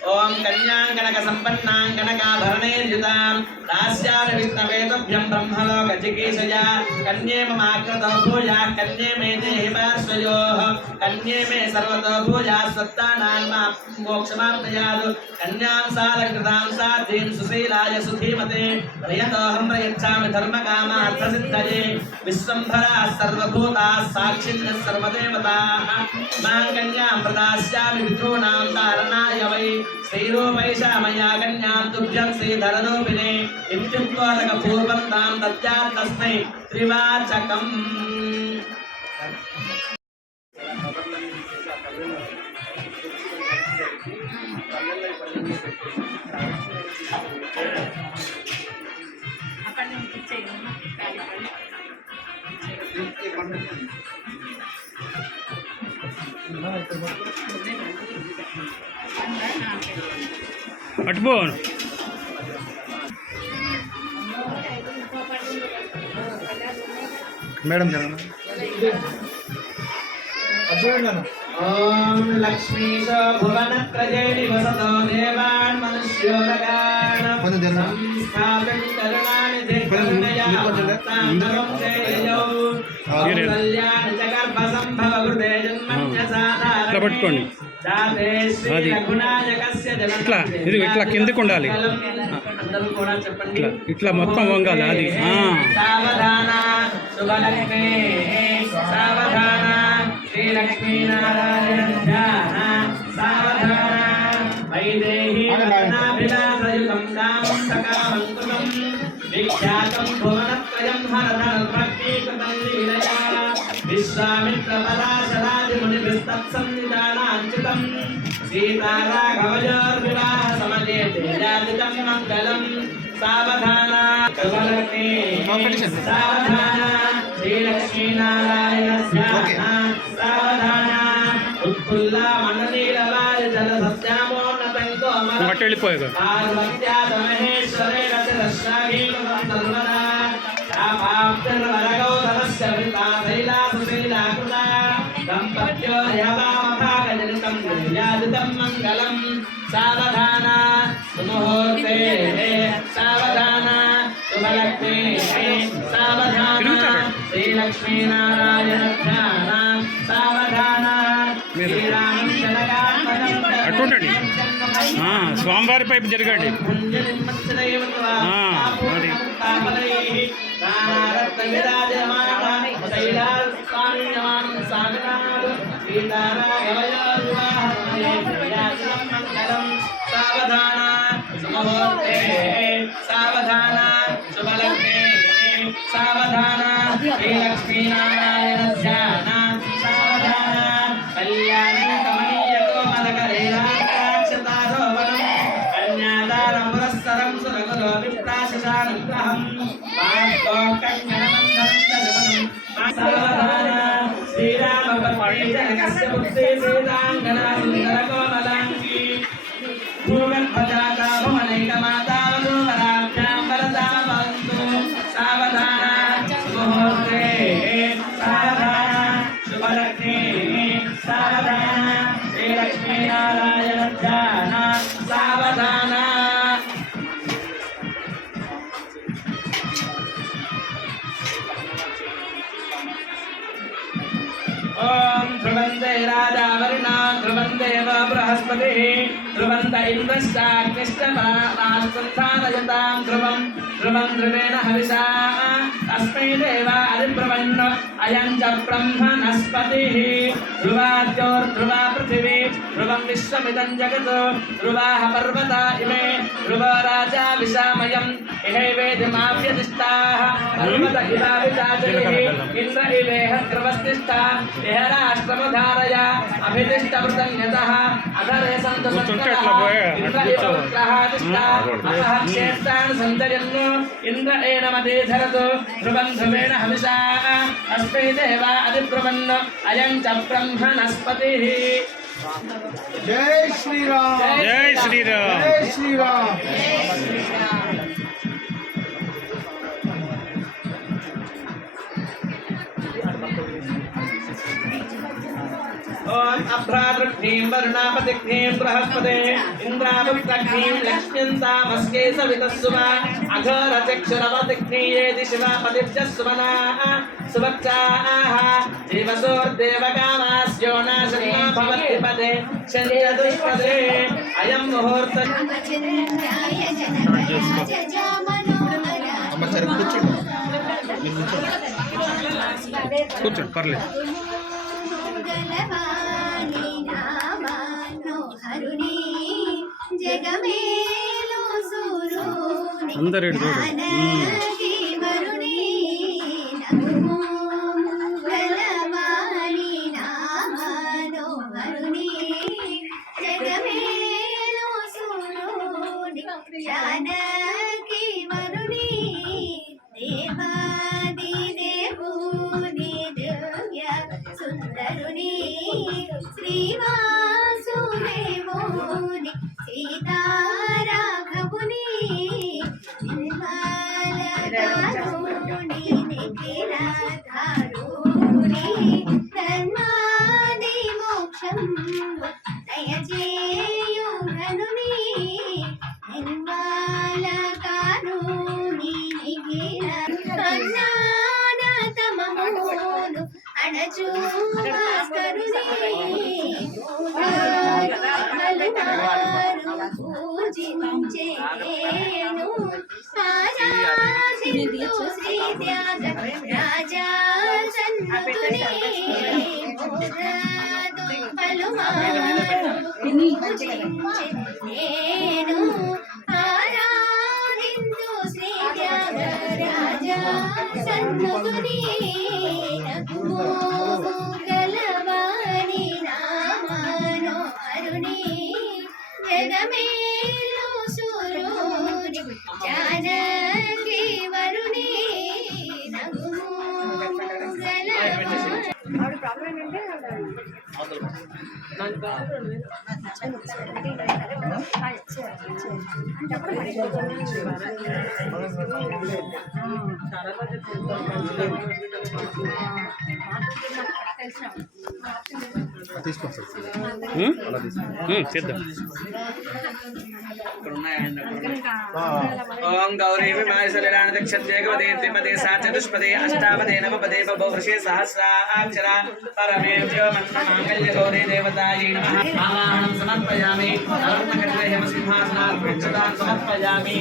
ओम कन्यांगणक संपन्नांगणकाभरणैर्युतां दास्यामि विष्णवेतुभ्यं ब्रह्मलोक चिकीर्षया कन्ये ममाकृतो भूया कन्ये मे देहि पार्श्वयोः कन्ये मे सर्वतो भूया सत्तानां मोक्षमाप्नुयात् कन्यां सालकृतां साध्वीं सुशीलाय सुधीमते प्रयतोऽहं प्रयच्छामि धर्मकामार्थसिद्धये विश्वम्भराः सर्वभूताः साक्षिण्यः सर्वदेवताः मां कन्यां प्रदास्यामि पितॄणां तारणाय वै श्रीरूपैषा मया कन्यां तुभ्यं श्रीधररूपिणे इत्युक्तोदकपूर्वं तां दद्यात् तस्मै त्रिवाचकम् అక్కడ నుంచి ఇచ్చేయి అటుపో మేడం జరగండి చూడండి అన్న ఓం లక్ష్మీశ భువనత్రయే నివసతో దేవాన్ మనుష్యోరగాన్ కొంచెం జరగండి. సంస్థాపిం కరుణానిధి కొంచెం కరుణయా కొంచెం జరగండి. తాండవం జయయౌ ఓం కళ్యాణ జగర్భ సంభవ హృదయ జన్మన్య సాధారణ ఇట్లా పట్టుకోండి. జాతే శ్రీ అది. రఘునాయకస్య జననం ఇట్లా, ఇది ఇట్లా కిందకు ఉండాలి. అందరూ కూడా చెప్పండి. ఇట్లా ఇట్లా మొత్తం వంగాలి అది సావధాన శుభలక్ష్మి సావధాన శ్రీలక్ష్మీనారాయణ ధ్యాన సావధాన వైదేహీ రత్నాభిలాషయుతం దామం సకామంకురం విఖ్యాతం భువనత్రయం హరధర్భక్తీకృతం లీలయా విశ్వామిత్రపరాశరాదిమునిభిస్తత్సన్నిధానాంచితం సీతారాఘవయోర్వివాహ సమయే తేజాదితం మంగళం సావధాన శుభలక్ష్మి సావధాన శ్రీలక్ష్మీనారాయణ ధ్యాన సావధాన ఉత్ఫుల్లా మండలీలవారి జల సత్యామోన్నతం కోమల అటు వెళ్ళిపోయారు పార్వత్యాదమహేశ్వరేణ శిరస్నాగీకృతం సర్వదా శాపాప్తిర్వరగౌతమస్య వృతా శైలాసుశైలాకృతా దంపత్యో యవామభాగజనితం నిర్యాదితం మంగళం సావధాన సుముహూర్తే సావధాన శుభలక్ష్మి సావధాన శ్రీలక్ష్మీనారాయణ ధ్యాన సావధాన శ్రీరామం జనగాత్మకం అటుండండి. స్వామివారి పైపు జరగండి. అది సావధాన సుముహూర్తే సావధాన శుభలక్ష్మి సావధాన శ్రీలక్ష్మీనారాయణ ధ్యాన సావధాన కళ్యాణ కమనీయ కోమలకరేణాక్షతారోపణం కన్యాదారం పురస్సరం సురగులో విప్రాశశానుగ్రహం సావధాన శ్రీరామపత్ని జనకస్య పుత్రీ సీతాంగనా సుందర కోమలాంగి భూగర్భజాతా భువనైకమాతావధూవరాభ్యాం వరదావంతు సావధాన ముహూర్తే సావధాన శుభలక్ష్మి సావధాన శ్రీలక్ష్మీనారాయణ ధ్యాన సావధాన ఓం ధ్రువందే రాజా వరుణా ధ్రువందేవ బృహస్పతి ధ్రువంత ఇంద్రశ్చాగ్నిష్టమాస్కంధారయతాం ధ్రువం ధ్రువం ధ్రువేణ హవిషా తస్మై దేవ అధిబ్రువన్ అయం చ బ్రహ్మణస్పతి ధ్రువాద్యోర్ధ్రువా పృథివీ ధ్రువం విశ్వమిదం జగత్ ధ్రువాః పర్వతా ఇమే ధ్రువ రాజా విశామయం ఇహైవేదిమావ్యతిష్టాః పర్వత ఇవా విచాచరిః ఇంద్ర ఇవేహ ధ్రువస్తిష్ఠా ఇహ రాష్ట్రముధారయ అభితిష్టవృతన్యతః అధరే సంతు సత్కరః ఇంద్ర ఇవ ఉగ్రహాదిష్ఠా అపః క్షేత్రాన్ సంతయన్ను ఇంద్ర ఏనమదే ధరతు ధ్రువం ధ్రువేణ హవిషా అస్మై దేవ అధిబ్రువన్ అయం చ బ్రహ్మణస్పతిః జై శ్రీరామ్ జై శ్రీరామ్. జై శ్రీరామ్ ఓం అభ్రాతృఘ్నీం వరుణాపతిఘ్నీం బృహస్పతే ఇంద్రాపుత్రఘ్నీం లక్ష్మ్యంతామస్కే సవితస్సుమ అఘోరచక్షురవతిఘ్నీయేతి శివాపతిభ్యः సుమనా సుభక్తాః దేవసోర్దేవకామాస్యో నాశనో భవతి పదే చంద్రదుష్పదే అయం ముహూర్త రామచంద్రాయ జనకరాజ జామనోహర అమ్మ సరే కూర్చోండి మీరు కూర్చోండి కూర్చోండి పర్లేదు. మంగళవాణి నామనోహరుని జగమేలు సురుని అందరూ ఇటు చూడు. జ్ఞానదీవరుని నమో మంగళవాణి నామనోహరుని జగమేలు సురుని వాసుదేవోని సీతారాఘవుని నిర్మలకారుణి నిఖిలధారుణి ధర్మాది మోక్షం దయచేయు ఘనుని నిర్మలకారుణి నిఖిల అన్నానతమమును అణచు భాస్కరుని పూజించేను ఆరాధింతు శ్రీ త్యాగ రాజా సన్నుతుని నేను ఆరాధింతు శ్రీ త్యాగ రాజా సన్నుతుని గలవాణి నామనో అరుణి జగమేలు సురుని జానకి వరుణి నగుము తీద్దాం. ఓం గౌరీ విమాయసలిలాన దక్షత్యేకపదే త్రిపదే సా చతుష్పదే అష్టాపదే నవపదే బహువృషే సహస్రాక్షర పరమేభ్యో మంగళ గౌరీ దేవతాయై నమః ఆవాహనం సమర్పయామి అరుణకట్లే సింహాసనార్పణం సమర్పయామి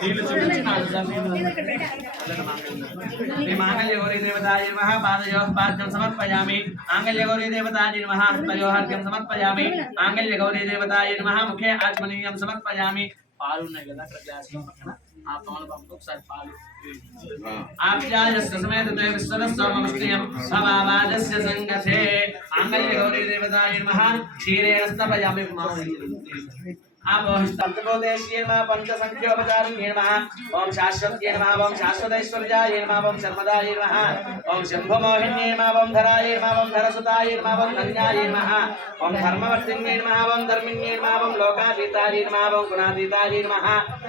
దీని శ్రీ మాంగళ్య గౌరీ దేవతాయై నమః పాదయోః పాద్యం సమర్పయామి మాంగళ్య గౌరీ దేవతాయై నమః హస్తయోః అర్ఘ్యం సమర్పయామి మాంగళ్య గౌరీ దేవతాయై నమః ముఖే ఆత్మనీయం సమర్పయామి పాలు ఉన్నాయి కదా అక్కడ గ్లాసులో పక్కన ఆ పాలు పంపు ఒకసారి పాలు ఆప్యాయస్య సమేత విశ్వరస్వామస్త్రియం భవావాదస్య సంగతే మాంగళ్య గౌరీ దేవతాయై నమః క్షీరేణ స్తపయామి आपोहिष्टंतपोदेश्ये नमः पंचसंख्योपचारिण्ये नमः ओम शाश्वत्ये नमः ओम शाश्वतैश्वर्याय नमः ओम शर्मदाय नमः ओम शंभुमोहिन्ये नमः ओम धराय नमः ओम धरसुताय नमः ओम धन्याय नमः ओम धर्मवर्तिन्ये नमः ओम धर्मिण्ये नमः ओम लोकातीताय नमः ओम गुणातीताय नमः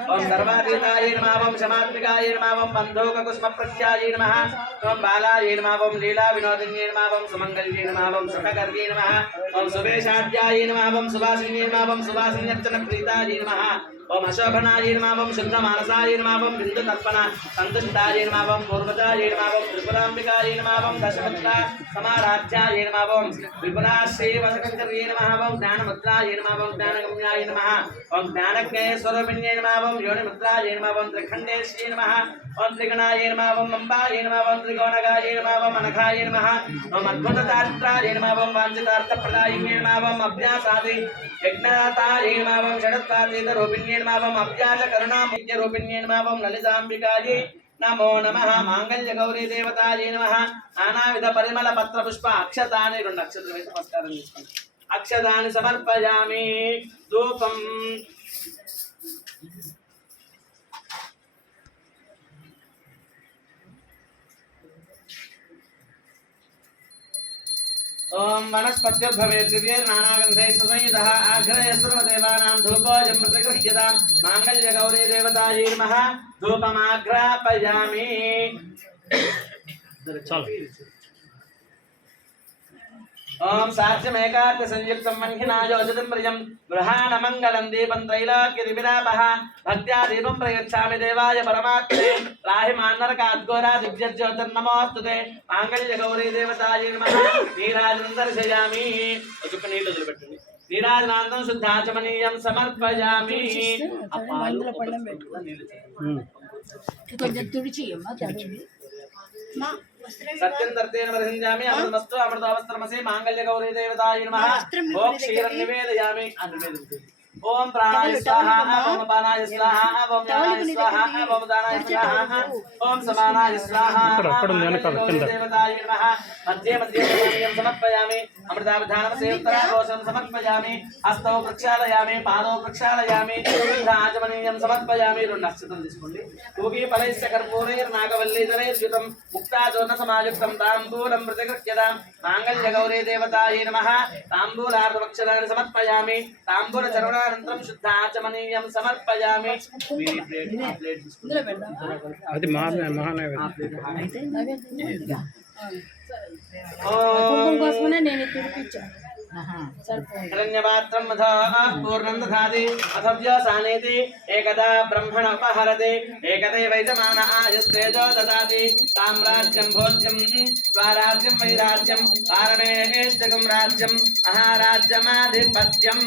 ओम सर्वातीताय नमः ओम क्षमात्मिकाय नमः ओम बन्धोककुसुमप्रख्याय नमः ओम बालाय नमः ओम लीला विनोदिन्ये नमः ओम सुमंगल्ये नमः ओम सुखकर्ये नमः ओम सुवेशाद्याय नमः ओम सुभासिन्ये नमः ओम सुभासिन्यर्चन प्रीताय नमः ओम अशोभनाय नमः ओम शुद्धमानसाय नमः ओम बिंदु तर्पण संतुष्टाय नमः ओम पूर्वजाय नमः ओम त्रिपुरांबिकाय नमः ओम दशमुद्रा समाराध्याय नमः ओम विपुलाश्री वसकर्ये नमः ओम ज्ञानमुद्राय नमः ओम ज्ञानगम्याय नमः ओम ज्ञानज्ञे स्वरूपिण्ये नमः ओम योनिमुद्राय नमः ओम त्रिखण्डेश्री नमः ओम त्रिगणाय नमः ओम अम्बाय नमः ओम त्रिकोणगाय नमः ओम अनघाय नमः ओम अद्भुततात्राय नमः ओम वाञ्छितार्थप्रदायिने नमः ओम अभ्यासादि यज्ञनाथाय नमः ओम षडत्वातीतरूपिण्ये नमः ओम अभ्यास करुणामयरूपिण्ये नमः ओम ललिताम्बिकायै नमो नमः मांगल्य गौरी देवतायै नमः नानाविध परिमल पत्र पुष्प अक्षतानि రెండు అక్షతలు వేసి నమస్కారం చేసుకోండి అక్షతాని సమర్పయామి ధూపం ओम वनस्पत्युर्भवेद्दिव्ये नानागन्धैः संयुतः आघ्रय सर्वदेवानां धूपोऽयं प्रतिगृह्यतां माङ्गल्यगौरी देवतायै नमः धूपमाघ्रापयामि ओम साक्ष्यमेकार्थ संयुक्तं मन्हिनायोजितं प्रियं गृहाणमङ्गलं दीपं त्रैलोक्यदिविलापः भक्त्या दीपं प्रयच्छामि देवाय परमात्मने राहि मान्नरकाद्घोरा दिव्यज्योतिर्नमोऽस्तु ते माङ्गल्यगौरी देवतायै नमः नीराजनं दर्शयामि अजुक नीళ్ళు వదిలిపెట్టండి नीराजनान्तं शुद्धाचमनीयं समर्पयामि కొంచెం తుడిచి सत्यं दर्तेन वर्धिञ्जामि अमृतमस्तु अमृतवस्त्रमसि माङ्गल्यगौरी देवतायै नमः ओम क्षीरं निवेदयामि ओम प्राणाय स्वाहा ओम अपानाय स्वाहा ओम ज्ञानाय स्वाहा ओम दानाय स्वाहा ओम समानाय स्वाहा देवतायै नमः मध्ये मध्ये पानीयं समर्पयामि अमृतावधानमसे उत्तराघोषं समर्पयामि हस्तौ प्रक्षालयामि पादौ प्रक्षालयामि आचमनीयं समर्पयामि రెండు అక్షతలు తీసుకోండి పూగి ఫలైస్య కర్పూరైర్ నాగవల్లీధరైర్యుతం ముక్త पुष्पाचूर्ण समायुक्तं ताम्बूलं प्रतिगृह्यतां माङ्गल्यगौरी देवतायै नमः ताम्बूलार्धमक्षराणि समर्पयामि ताम्बूलचर्वणानन्तरं शुद्धाचमनीयं समर्पयामि అది మహానైవేద్యం. కోసమే నేను తిరిగిచ్చాను. हिरण्यपात्रं मधा पूर्णं दधाति अथ व्यासानेति एकदा ब्रह्मण उपहरति एकदै वैजमान आयुस्तेजो ददाति साम्राज्यं भोज्यं स्वाराज्यं वैराज्यं पारमेष्टकं राज्यं महाराज्यमाधिपत्यं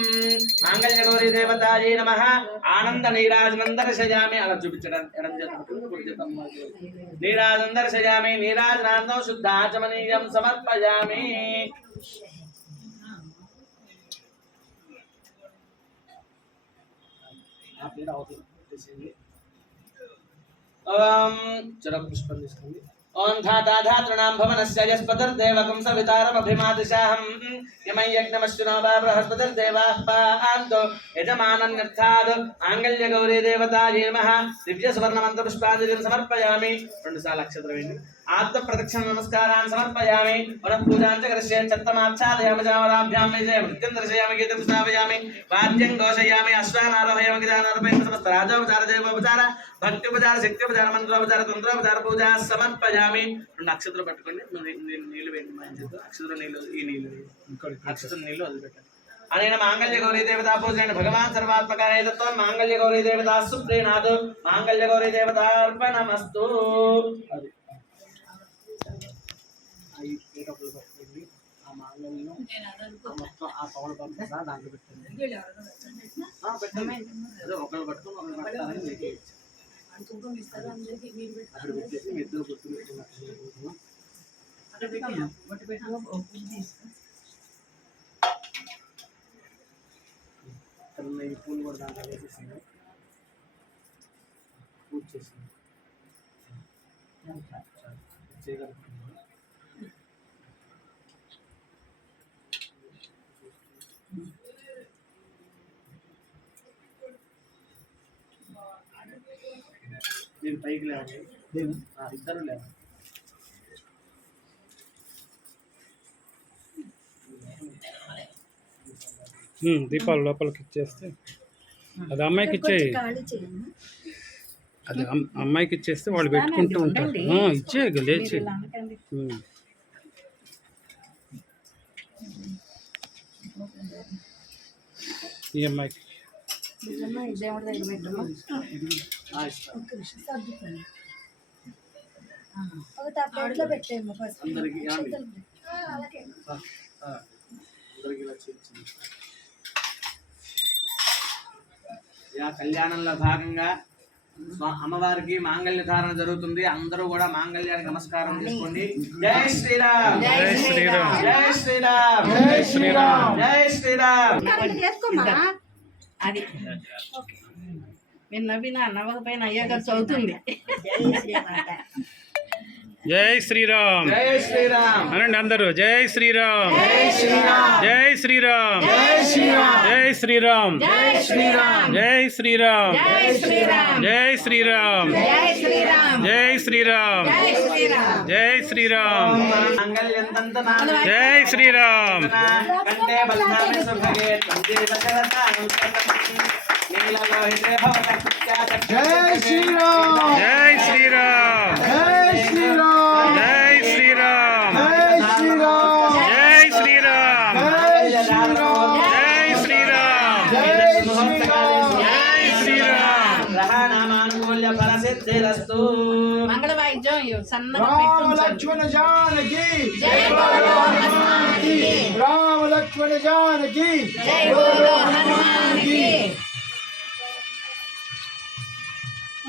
माङ्गल्यगौरी देवतायै नमः आनन्दनीराजनं दर्शयामि अला చూపించడం ఎడం చేతులు నీరాజనం దర్శయామి నీరాజనాందో శుద్ధాచమనీయం సమర్పయామి చెరకు పుష్పం తీసుకోండి. ओं धाता धातॄणां भवनस्य यस्पतिर्देवकं सवितारमभिमादिशाहं यमं यज्ञमश्विनो वा बृहस्पतिर्देवाः पान्तु यजमानन्यर्थाद् माङ्गल्यगौरी देवतायै नमः दिव्यसुवर्णमन्त्रपुष्पाञ्जलिं समर्पयामि రెండుసార్లు అక్షతలు వేయండి आत्म प्रदक्षिण नमस्कारान् समर्पयामि पुनः पूजां च करिष्ये चत्तमाच्छादयामि जामराभ्यां विजयं नृत्यं दर्शयामि गीतं स्थापयामि वाद्यं घोषयामि अश्वान् आरोहयामि गजाननरूपेण समस्त राजोपचार देवोपचार भक्त्योपचार शक्त्योपचार मंत्रोपचार तंत्रोपचार पूजा समर्पयामि రెండు అక్షతలు పట్టుకోండి నీళ్ళు వేయండి మా ఇంట్లో అక్షతలు నీళ్ళు ఈ నీళ్ళు అక్షతలు నీళ్ళు వదిలిపెట్టండి అనేన మాంగళ్య గౌరీ దేవతా పూజన భగవాన్ సర్వాత్మక హేతత్వం మాంగళ్య గౌరీ దేవతా సుప్రీనాథ్ మాంగళ్య గౌరీ దేవతార్పణమస్తు ఆ మాంగళ్యం మొత్తం ఆ పవన్ పంపిస్తా దాంట్లో పెట్టండి. ఏదో ఒకళ్ళు పట్టుకుని ఒకళ్ళు పట్టాలని లేకేయచ్చు. అక్కడ పెట్టేసి మీ ఇద్దరు గుర్తు పెట్టుకున్నట్టు ఇక్కడ ఉన్న ఈ పూలు కూడా దాంట్లో వేసేసింది పూజ చేసింది చేయగలుగుతుంది. నేను పైకి లేవండి ఇద్దరు లేవండి. దీపాలు లోపలికి ఇచ్చేస్తే అది అమ్మాయికి ఇచ్చేయి. అది అమ్మాయికి ఇచ్చేస్తే వాళ్ళు పెట్టుకుంటూ ఉంటారు. ఇచ్చే లేచి ఈ అమ్మాయికి అందరికి ఇలా చేయించింది. యా కళ్యాణంలో భాగంగా అమ్మవారికి మాంగళ్య ధారణ జరుగుతుంది. అందరూ కూడా మాంగళ్యానికి నమస్కారం చేసుకోండి. జై శ్రీరామ్ జై శ్రీరామ్ జై శ్రీరామ్ జై శ్రీరామ్ జై శ్రీరామ్. అది మీరు నవ్వినా నవ్వకపోయినా అయ్యాక చదువుతుంది. జై శ్రీరామ్ జై శ్రీరామ్ అనండి అందరూ. జై శ్రీరామ్ జై శ్రీరామ్ జై శ్రీరామ్ జై శ్రీరామ్ జై శ్రీరామ్ జై శ్రీరామ్ జై శ్రీరామ్ జై శ్రీరామ్ జై శ్రీరామ్ జై శ్రీరామ్ జై శ్రీరామ్ జై శ్రీరామ్ జై శ్రీరామ్ మాంగళ్యం తంతనాద జై శ్రీరామ్ కంటే బల్ధామి సుభగే తంజే దశరథాం నీలలోహితే భవత జై శ్రీరామ్ జై శ్రీరామ్ జై శ్రీరామ్ జై శ్రీరామ్ జై శ్రీరామ్ జై శ్రీరామ్ జై శ్రీరామ్ జై శ్రీరామ్ జై శ్రీరామ్ జై శ్రీరామ్ గ్రహణామానుకూల్య ఫలసిద్ధిరస్తు. మంగళ వాయిద్యం సన్నగా రామ పెట్టుంచాలి. లక్ష్మణ జానకి జై బోలో హనుమాన్కి రామ లక్ష్మణ జానకి జై బోలో హనుమాన్కి.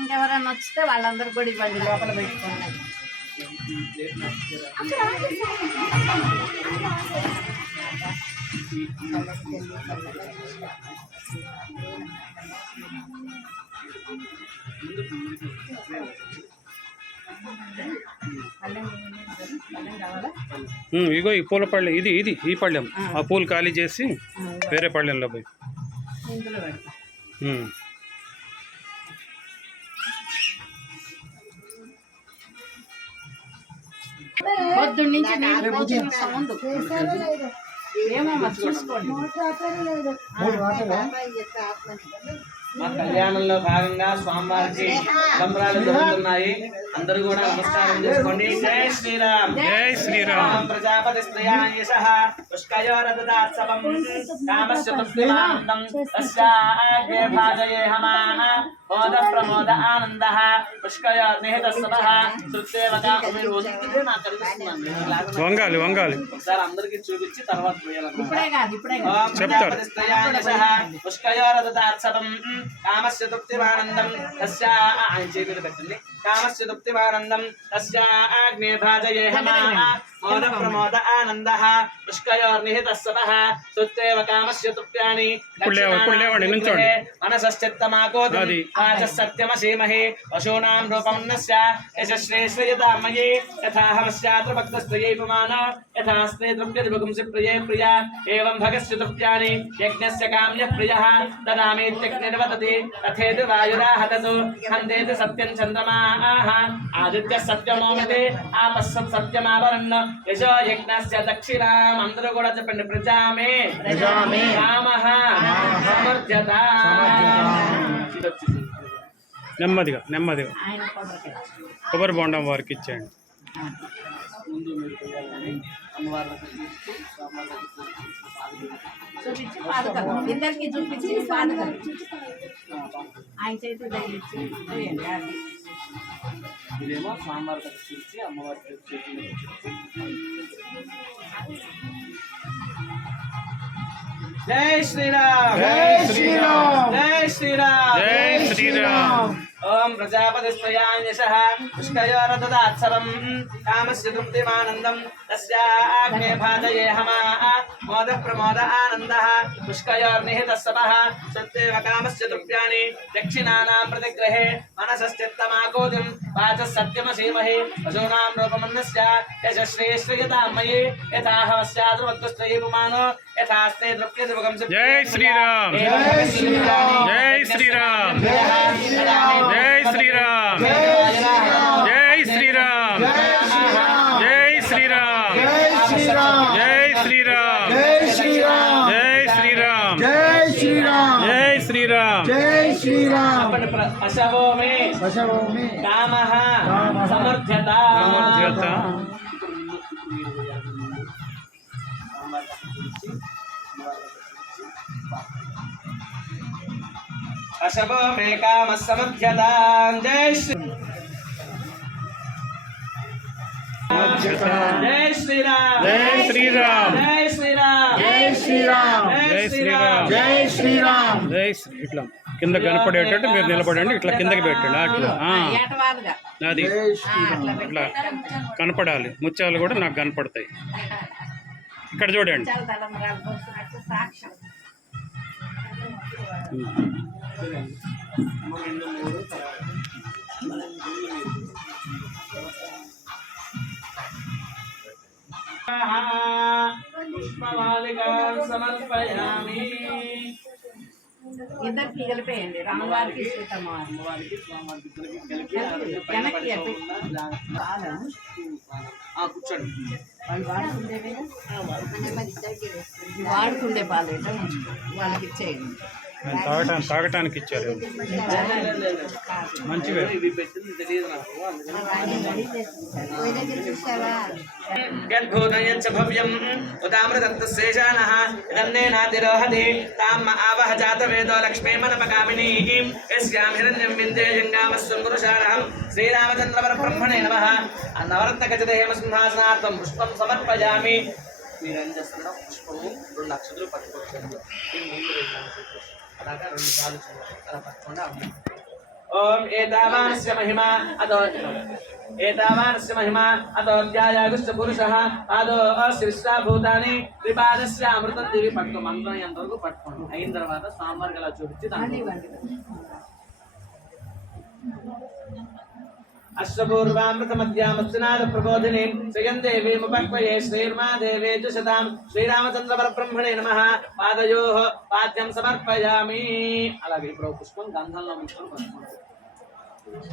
ఇంకెవరైనా వస్తే వాళ్ళందరూ కూడా ఇవ్వండి లోపల పెట్టుకోండి. ఇగో ఈ పూల పళ్ళెం ఇది ఇది ఈ పళ్ళెం ఆ పూలు ఖాళీ చేసి వేరే పళ్ళెంలో పోయి ఇందులో పెడతా. పొద్దున్న నుంచి నీళ్ళు పోసిన ముందు ఏమో మరి చూసుకోండి. మా కళ్యాణంలో భాగంగా స్వామివారికి సంబరాలు జరుగుతున్నాయి. అందరూ కూడా నమస్కారం చేసుకోండి. జై శ్రీరామ్. జై శ్రీరామ్. ప్రజాపతి స్త్రియాయేషః పుష్కయోరదదాత్సవం కామస్య తృప్తిమానందం తస్యాగ్నే భాజయేహమాః మోద ప్రమోద ఆనందః పుష్కయోర్నిహితస్సవః తృప్తేవకా ఉమిరోధితే నాకు కనిపిస్తుందండి. వంగాలి వంగాలి. ఒకసారి అందరికీ చూపించి తర్వాత పోయాలన్నమాట. ఇప్పుడే కాదు ఇప్పుడే కాదు. ఓం ప్రజాపతి స్త్రియాయేషః పుష్కయోరదదాత్సవం కామస్య తృప్తిమానందం తస్యా ఆయన చేతులు పెట్టండి. కామస్య తృప్తిమానందం తస్యాగ్నే భాజయేహమాః మోద ప్రమోద ఆనందః పుష్కయోర్నిహితస్సవః తృప్తేవ కామస్య తృప్త్యాని మనసశ్చిత్తమాకోది వాచः సత్యమసీమహి పశూనాం రూపమన్నస్య యశశ్రీ శ్రియతామయీ యథాహమస్యాత్ర భక్తస్త్రియై పుమానో యథాస్తే తృప్యతి భుగుంసి ప్రియే ప్రియా ఏవం భగస్య తృప్త్యాని యజ్ఞస్య కామ్యః ప్రియః దదామీత్యగ్నిర్వదతి తథేతి వాయురాహతతు హంతేతి సత్యం చంద్రమాః ఆదిత్యः సత్యమోమితి ఆపः సత్యమావరన్న యశో యజ్ఞస్య దక్షిణాం. అందరూ కూడా చెప్పండి. ప్రజామే రామః సమర్థ్యత. నెమ్మదిగా నెమ్మదిగా ఆయన కొబ్బరికాయ కొబ్బరి బొండం వారికి ఇచ్చేయండి. ముందు మీరు పోయాలని అమ్మవారికి చూపించి పాదుకలు ఇద్దరికి చూపించి పాదుకలు ఆయన చేతి తగిలించి వేయండి. అది ఇదేమో స్వామివారి చూపించి అమ్మవారికి జై శ్రీరామ్. జై శ్రీరామ్. జై శ్రీరామ్. జై శ్రీరామ్. ఓం ప్రజాపతి స్వయాన్యశః పుష్కయోరదదాత్సవం కామస్య తృప్తిమానందం తస్యాగ్నే భాజయేహమాః మోద ప్రమోద ఆనందః పుష్కయోర్నిహితస్సవః సత్యేవ కామస్య తృప్త్యాని దక్షిణానాం ప్రతిగ్రహే మనసశ్చిత్తమాకోదిం వాచः సత్యమసీమహి పశూనాం రూపమన్నస్య యశశ్రీ శ్రియతామయీ యథాహమస్యాద్రవద్దుస్త్రయీ పుమానో యథాస్తే తృప్యతి భుగంసి. జై శ్రీరామ్. జై శ్రీరామ్. జై శ్రీరామ్. జై శ్రీరామ్. జై శ్రీరామ్. జై జై శ్రీరామ్. జై జై శ్రీరామ్. శ్రీరామ్. జై శ్రీరామ్. జై శ్రీరామ్. జై శ్రీరామ్. జై శ్రీరామ్. జై శ్రీరామ్. జై శ్రీరామ్. జై శ్రీరామ్. పశవో మే పశవోమి కామః కామః సమర్థ్యత. సమర్థ్యత. పశవో మే కామః సమర్థ్యత. జై శ్రీ జై శ్రీరామ్. జై శ్రీరామ్. జై శ్రీరామ్. జై శ్రీరామ్. జై జై శ్రీరామ్. శ్రీరామ్. జై శ్రీరామ్. జై ఇట్లా కింద కనపడేటట్టు మీరు నిలబడండి. ఇట్లా కిందకి పెట్టండి. అట్లా ఏటవాలుగా అది జై శ్రీరామ్. ఇట్లా కనపడాలి. ముత్యాలు కూడా నాకు కనపడతాయి. ఇక్కడ చూడండి. చాలా తలంబరాలు పోస్తున్నట్టు సాక్ష్యం. పుష్పమాలికాం సమర్పయామి. ఇద్దరికి కలిపేయండి. రామవారికి సీతమ్మవారికి వారికి స్వామివారికి ఇద్దరికి కలిపి వెనక్కి కూర్చోండి. వాళ్ళు వాడుకుండే పాలు వాళ్ళకి ఇచ్చేయండి. తాగటానికి ఇచ్చారు. మంచివే. ఇవి పెట్టింది తెలియదు నాకు. యద్భూతయచ్చ భవ్యం ఉదామృతత్వశేషానః ఇదన్నేనాతిరోహతి తామ్మ ఆవహ జాతవేదో లక్ష్మీమనపకామినీం యస్యాం హిరణ్యం విందేయంగామస్వం పురుషానహం శ్రీరామచంద్రవరబ్రహ్మణే నమః. నవరత్నఖచితహేమ సింహాసనార్థం పుష్పం సమర్పయామి. మీరేం చేస్తున్నారు? పుష్పము 2 అక్షతులు పట్టుకోవచ్చు. అలాగా 2 సార్లు అలా పట్టుకోండి. ఓం ఏతావానస్య మహిమా అదో ఏతావానస్య మహిమా అదోధ్యాయాగుష్ట పురుషః ఆదో అస్య విశ్వభూతాని త్రిపాదస్య అమృతం దివి పట్టుకో. మంత్రం ఎంతవరకు పట్టుకోండి. అయిన తర్వాత స్వామివారికి అలా చూపించి దాన్ని అశ్వపూర్వామృతమధ్యామస్నాద ప్రబోధిని శ్రియం దేవీముపక్వయే శ్రీర్మా దేవే జుషతాం శ్రీరామచంద్ర పరబ్రహ్మణే నమః. పాదయోః పాద్యం సమర్పయామి. అలాగే ఇప్పుడు పుష్పం గంధంలో ముంచుకొని పట్టుకోండి.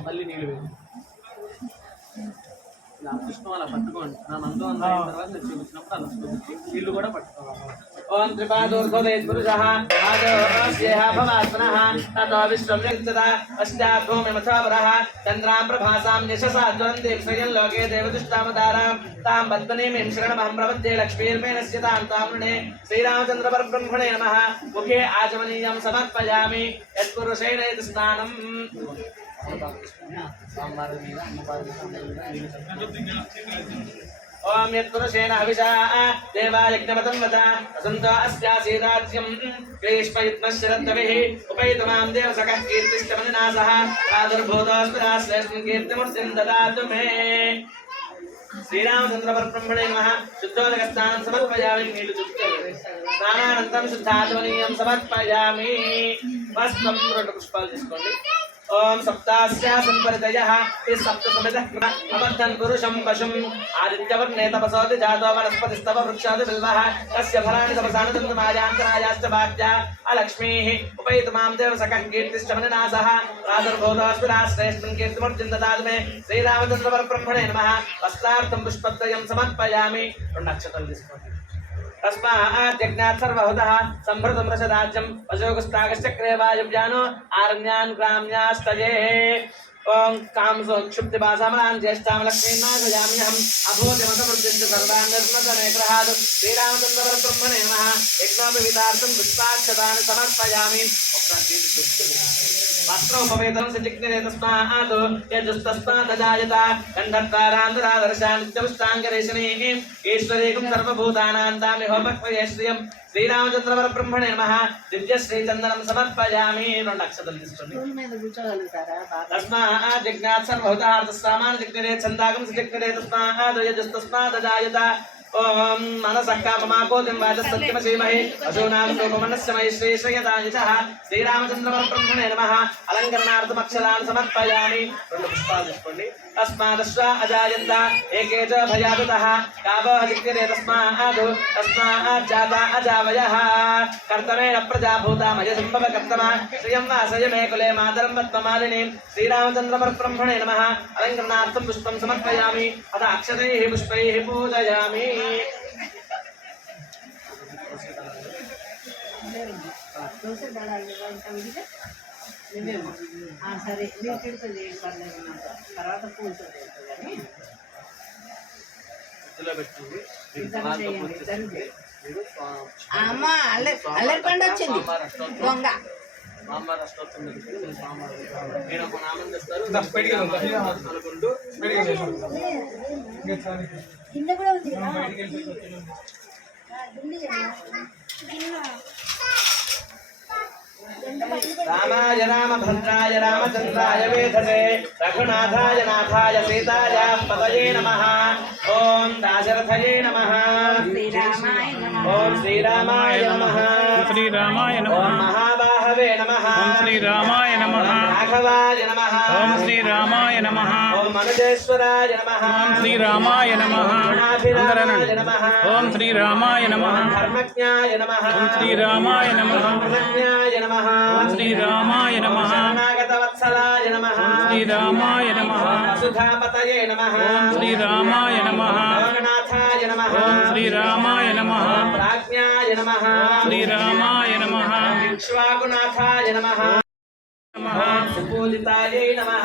మళ్ళీ నీళ్ళు వేయండి. పుష్పం అలా పట్టుకోండి నా మంత్రం అంతా అయిన తర్వాత నేను చూపించినప్పుడు అలా చూపించి వీళ్ళు కూడా పట్టుకోవాలి ఓం త్రిపాదోర్ధోదయ పురుషః ఆదోస్యేహ భవాత్మనః తతో విశ్వం యచ్చదా అష్టాభో మమథావరః చంద్రాం ప్రభాసాం యశసా జ్వలంతే స్వయం లోకే దేవదుష్టామదారాం తాం పద్మనీమిం శరణమహం ప్రపద్యే లక్ష్మీర్మేణస్య తాం తామ్రుణే శ్రీరామచంద్ర పరబ్రహ్మణే నమః ముఖే ఆచమనీయం సమర్పయామి యత్పురుషేణ యత్ స్నానం సాంబార్ మీద అమ్మవారి మీద ఓం యత్పురుషేణ హవిషా దేవాయజ్ఞమతం వద వసంతో అస్యాసీరాజ్యం గ్రీష్మయుత్మశరద్భవిః ఉపైతుమాం దేవసకః కీర్తిష్టమనినాసః ప్రాదుర్భూతోऽస్మిరాశ్రేష్ఠం కీర్తిమూర్తిం దదాతు మే శ్రీరామచంద్ర పరబ్రహ్మణే నమః శుద్ధోదక స్నానం సమర్పయామి నీళ్ళు చుట్టుకోండి స్నానానంతరం శుద్ధాచమనీయం సమర్పయామి వస్త్రం 2 పుష్పాలు తీసుకోండి ఓం సప్తాస్యాసన్ పరితయః ఈ సప్త సమితః అబద్ధన్ పురుషం పశుం ఆదిత్యవర్ణే తపసోతి జాతో వనస్పతిస్తవ వృక్షాది బిల్వః తస్య ఫలాని తపసానుదంతమాయాంతరాయాశ్చ వాక్య అలక్ష్మీః ఉపైతుమాం దేవసకః కీర్తిష్టమనినాసః ప్రాదుర్భూతోऽస్మిరాశ్రేష్ఠం కీర్తిమూర్తిం దదాతు మే శ్రీరామచంద్ర పరబ్రహ్మణే నమః వస్త్రార్థం పుష్పత్రయం సమర్పయామి 2 అక్షతలు తీసుకోండి तस्मात् सर्वहुतः संभृतं रसदाज्यं अशोकस्ताकश्चक्रे वायुव्यानो आरण्यान् ग्राम्यास्तये ओं कामसो क्षुब्धिपासामलान् ज्येष्ठां लक्ष्मीं नागयाम्यहम् अभूतिमतमृत्युं च सर्वान् निर्मतनेत्रहात् श्रीरामचन्द्रपरब्रह्मणे नमः यज्ञोपवीतार्थं पुष्पाक्षतानि समर्पयामि वस्त्रोपवेदनं सजिग्निरे तस्मात् यजुस्तस्मादजायत गन्धर्तारान्तरादर्शा नित्यमुष्टाङ्गरेशनीः ईश्वरीकं सर्वभूतानां दामि होमक्वये श्रियं श्रीरामचंद्र परब्रह्मणे नमः दिव्य श्रीचन्दनं समर्पयामि 2 అక్షతలు తీసుకోండి స్టూల్ మీద కూర్చోగలుగుతారా బాగా तस्मात् जिज्ञात् सर्वभूतार्थसामान् जिग्निरे छन्दागं जिग्निरे तस्मात् यजुस्तस्मादजायत ओम मनसः काममाकोतिं वाचस्सत्यमसीमहि अशूनां सोममनस्समहि श्रीश्रयदायिषः श्रीरामचन्द्रपरब्रह्मणे नमः अलङ्करणार्थमक्षरान् समर्पयामि 2 पुष्पाలు తీసుకోండి तस्मादश्व अजायन्त एके च भयातुतः गावः जिग्निरे तस्मात् जाता अजावयः कर्तमेन प्रजाभूता मयसम्भव कर्तमा श्रियं वासय मे कुले मातरं पद्ममालिनीं श्रीरामचन्द्रपरब्रह्मणे नमः अलङ्करणार्थं पुष्पं समर्पयामि अथ अक्षतैः पुष्पैः पूजयामि దోశ దళాలు ఇంకా విడిగా లేవేమో సరే వీటితో చేయండి పర్లేదు నాకు తర్వాత పూలతో చేస్తాను కానీ ఇద్దరు చేయండి ఇద్దరు చేయండి అమ్మ అల్లరి పండు వచ్చింది దొంగ సాంబార్ అష్టోత్తరం జరుగుతుంది సాంబార్ నేను ఒక నామం తెస్తారు అనుకుంటూ కింద కూడా ఉంది रामाय रामभद्राय रामचन्द्राय वेधसे रघुनाथाय नाथाय सीताय पतये नमः ॐ दाशरथये नमः శ్రీరామాయ నమః ॐ श्रीरामाय नमः श्रीरामाय ॐ नमः महाबाहवे नमः ओम श्रीरामाय नमः राघवाय नमः ओम श्रीरामाय नमः ॐ मनुजेश्वराय नमः ओम श्रीरामाय नमः गुणाभिरामाय नमः ओम श्रीरामाय नमः धर्मज्ञाय नमः ओम श्रीरामाय नमः प्रसन्नाय नमः ओम श्रीरामाय नमः शरणागतवत्सलाय नमः श्रीरामाय नमः वसुधापतये नमः ओम श्रीरामाय नमः लोकनाथाय नमः ओम श्रीरामाय नमः प्राज्ञाय नमः श्रीरामाय नमः इक्ष्वाकुनाथाय नमः नमः सुपूजितायै नमः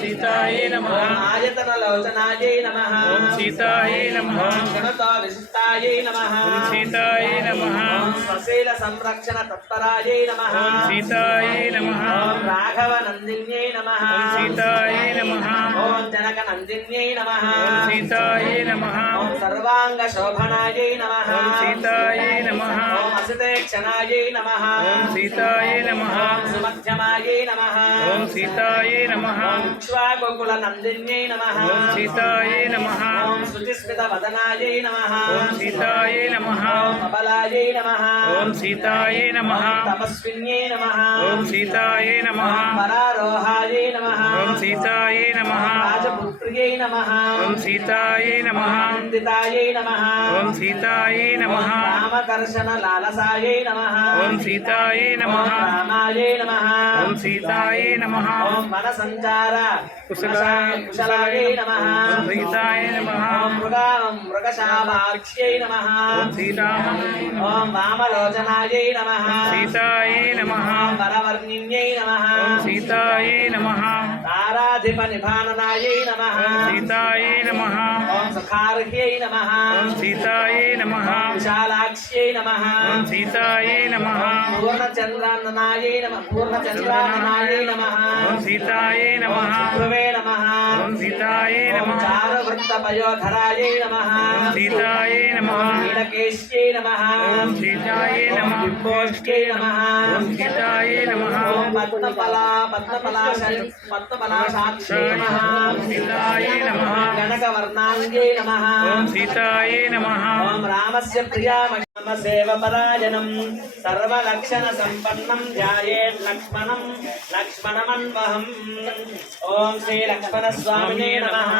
सीतायै नमः आयतनलोचनायै नमः ओम सीतायै नमः गणतो विशिष्टायै नमः ओम सीतायै नमः स्वशील संरक्षण तत्परायै नमः ओम सीतायै नमः राघवनन्दिन्यै नमः ओम सीतायै नमः ॐ जनकनन्दिन्यै नमः ओम सीतायै नमः ॐ सर्वाङ्गशोभनायै नमः ओम सीतायै नमः ॐ असितेक्षणायै नमः ओम सीतायै नमः ॐ सुमध्यमायै नमः ओम सीतायै नमः इक्ष्वाकुकुलनन्दिन्यै नमः ओम सीतायै नमः ॐ शुचिस्मितवदनायै नमः ओम सीतायै नमः ॐ अबलायै नमः ओम सीतायै नमः तपस्विन्यै नमः ओम सीतायै नमः परारोहायै नमः ओम सीतायै नमः राजपुत्र ప్రియై నమః ఓం సీతాయే నమః నందితాయై నమః ఓం సీతాయే నమః రామదర్శన లాలసాయై నమః ఓం సీతాయే నమః రామాయై నమః ఓం సీతాయే నమః ఓం వన సంచార కుశలాయై నమః ఓం సీతాయే నమః ఓం మృగశావాక్ష్యై నమః ఓం శ్రీరామ ఓం వామలోచనాయై నమః సీతాయే నమః ఓం వరవర్ణిన్యై నమః ఓం సీతాయే నమః తారాధిప నిభాననాయై నమః ఓం సీతాయే నమః ఓం సుఖార్హ్యై నమః ఓం సీతాయే నమః విశాలాక్ష్యై నమః ఓం సీతాయే నమః పూర్ణచంద్రాననాయై నమః పూర్ణచంద్రాననాయై నమః ఓం సీతాయే నమః ధ్రువే నమః ఓం సీతాయే ఓం నమః చారువృత్తపయోధరాయై నమః ఓం సీతాయే నమః నీలకేశ్యై నమః ఓం సీతాయే నమః బింబోష్ట్యై నమః ఓం సీతాయే నమః ఓం పద్మపలాసాక్షై నమః ఓం సీతాయే నమః గణకవర్ణాంగై నమః ఓం సీతాయే నమః ఓం రామస్య ప్రియామసేవపరాయణం సర్వలక్షణ సంపన్నం ధ్యాయేత్ లక్ష్మణం లక్ష్మణమన్వహం ఓం శ్రీ లక్ష్మణ స్వామినే నమః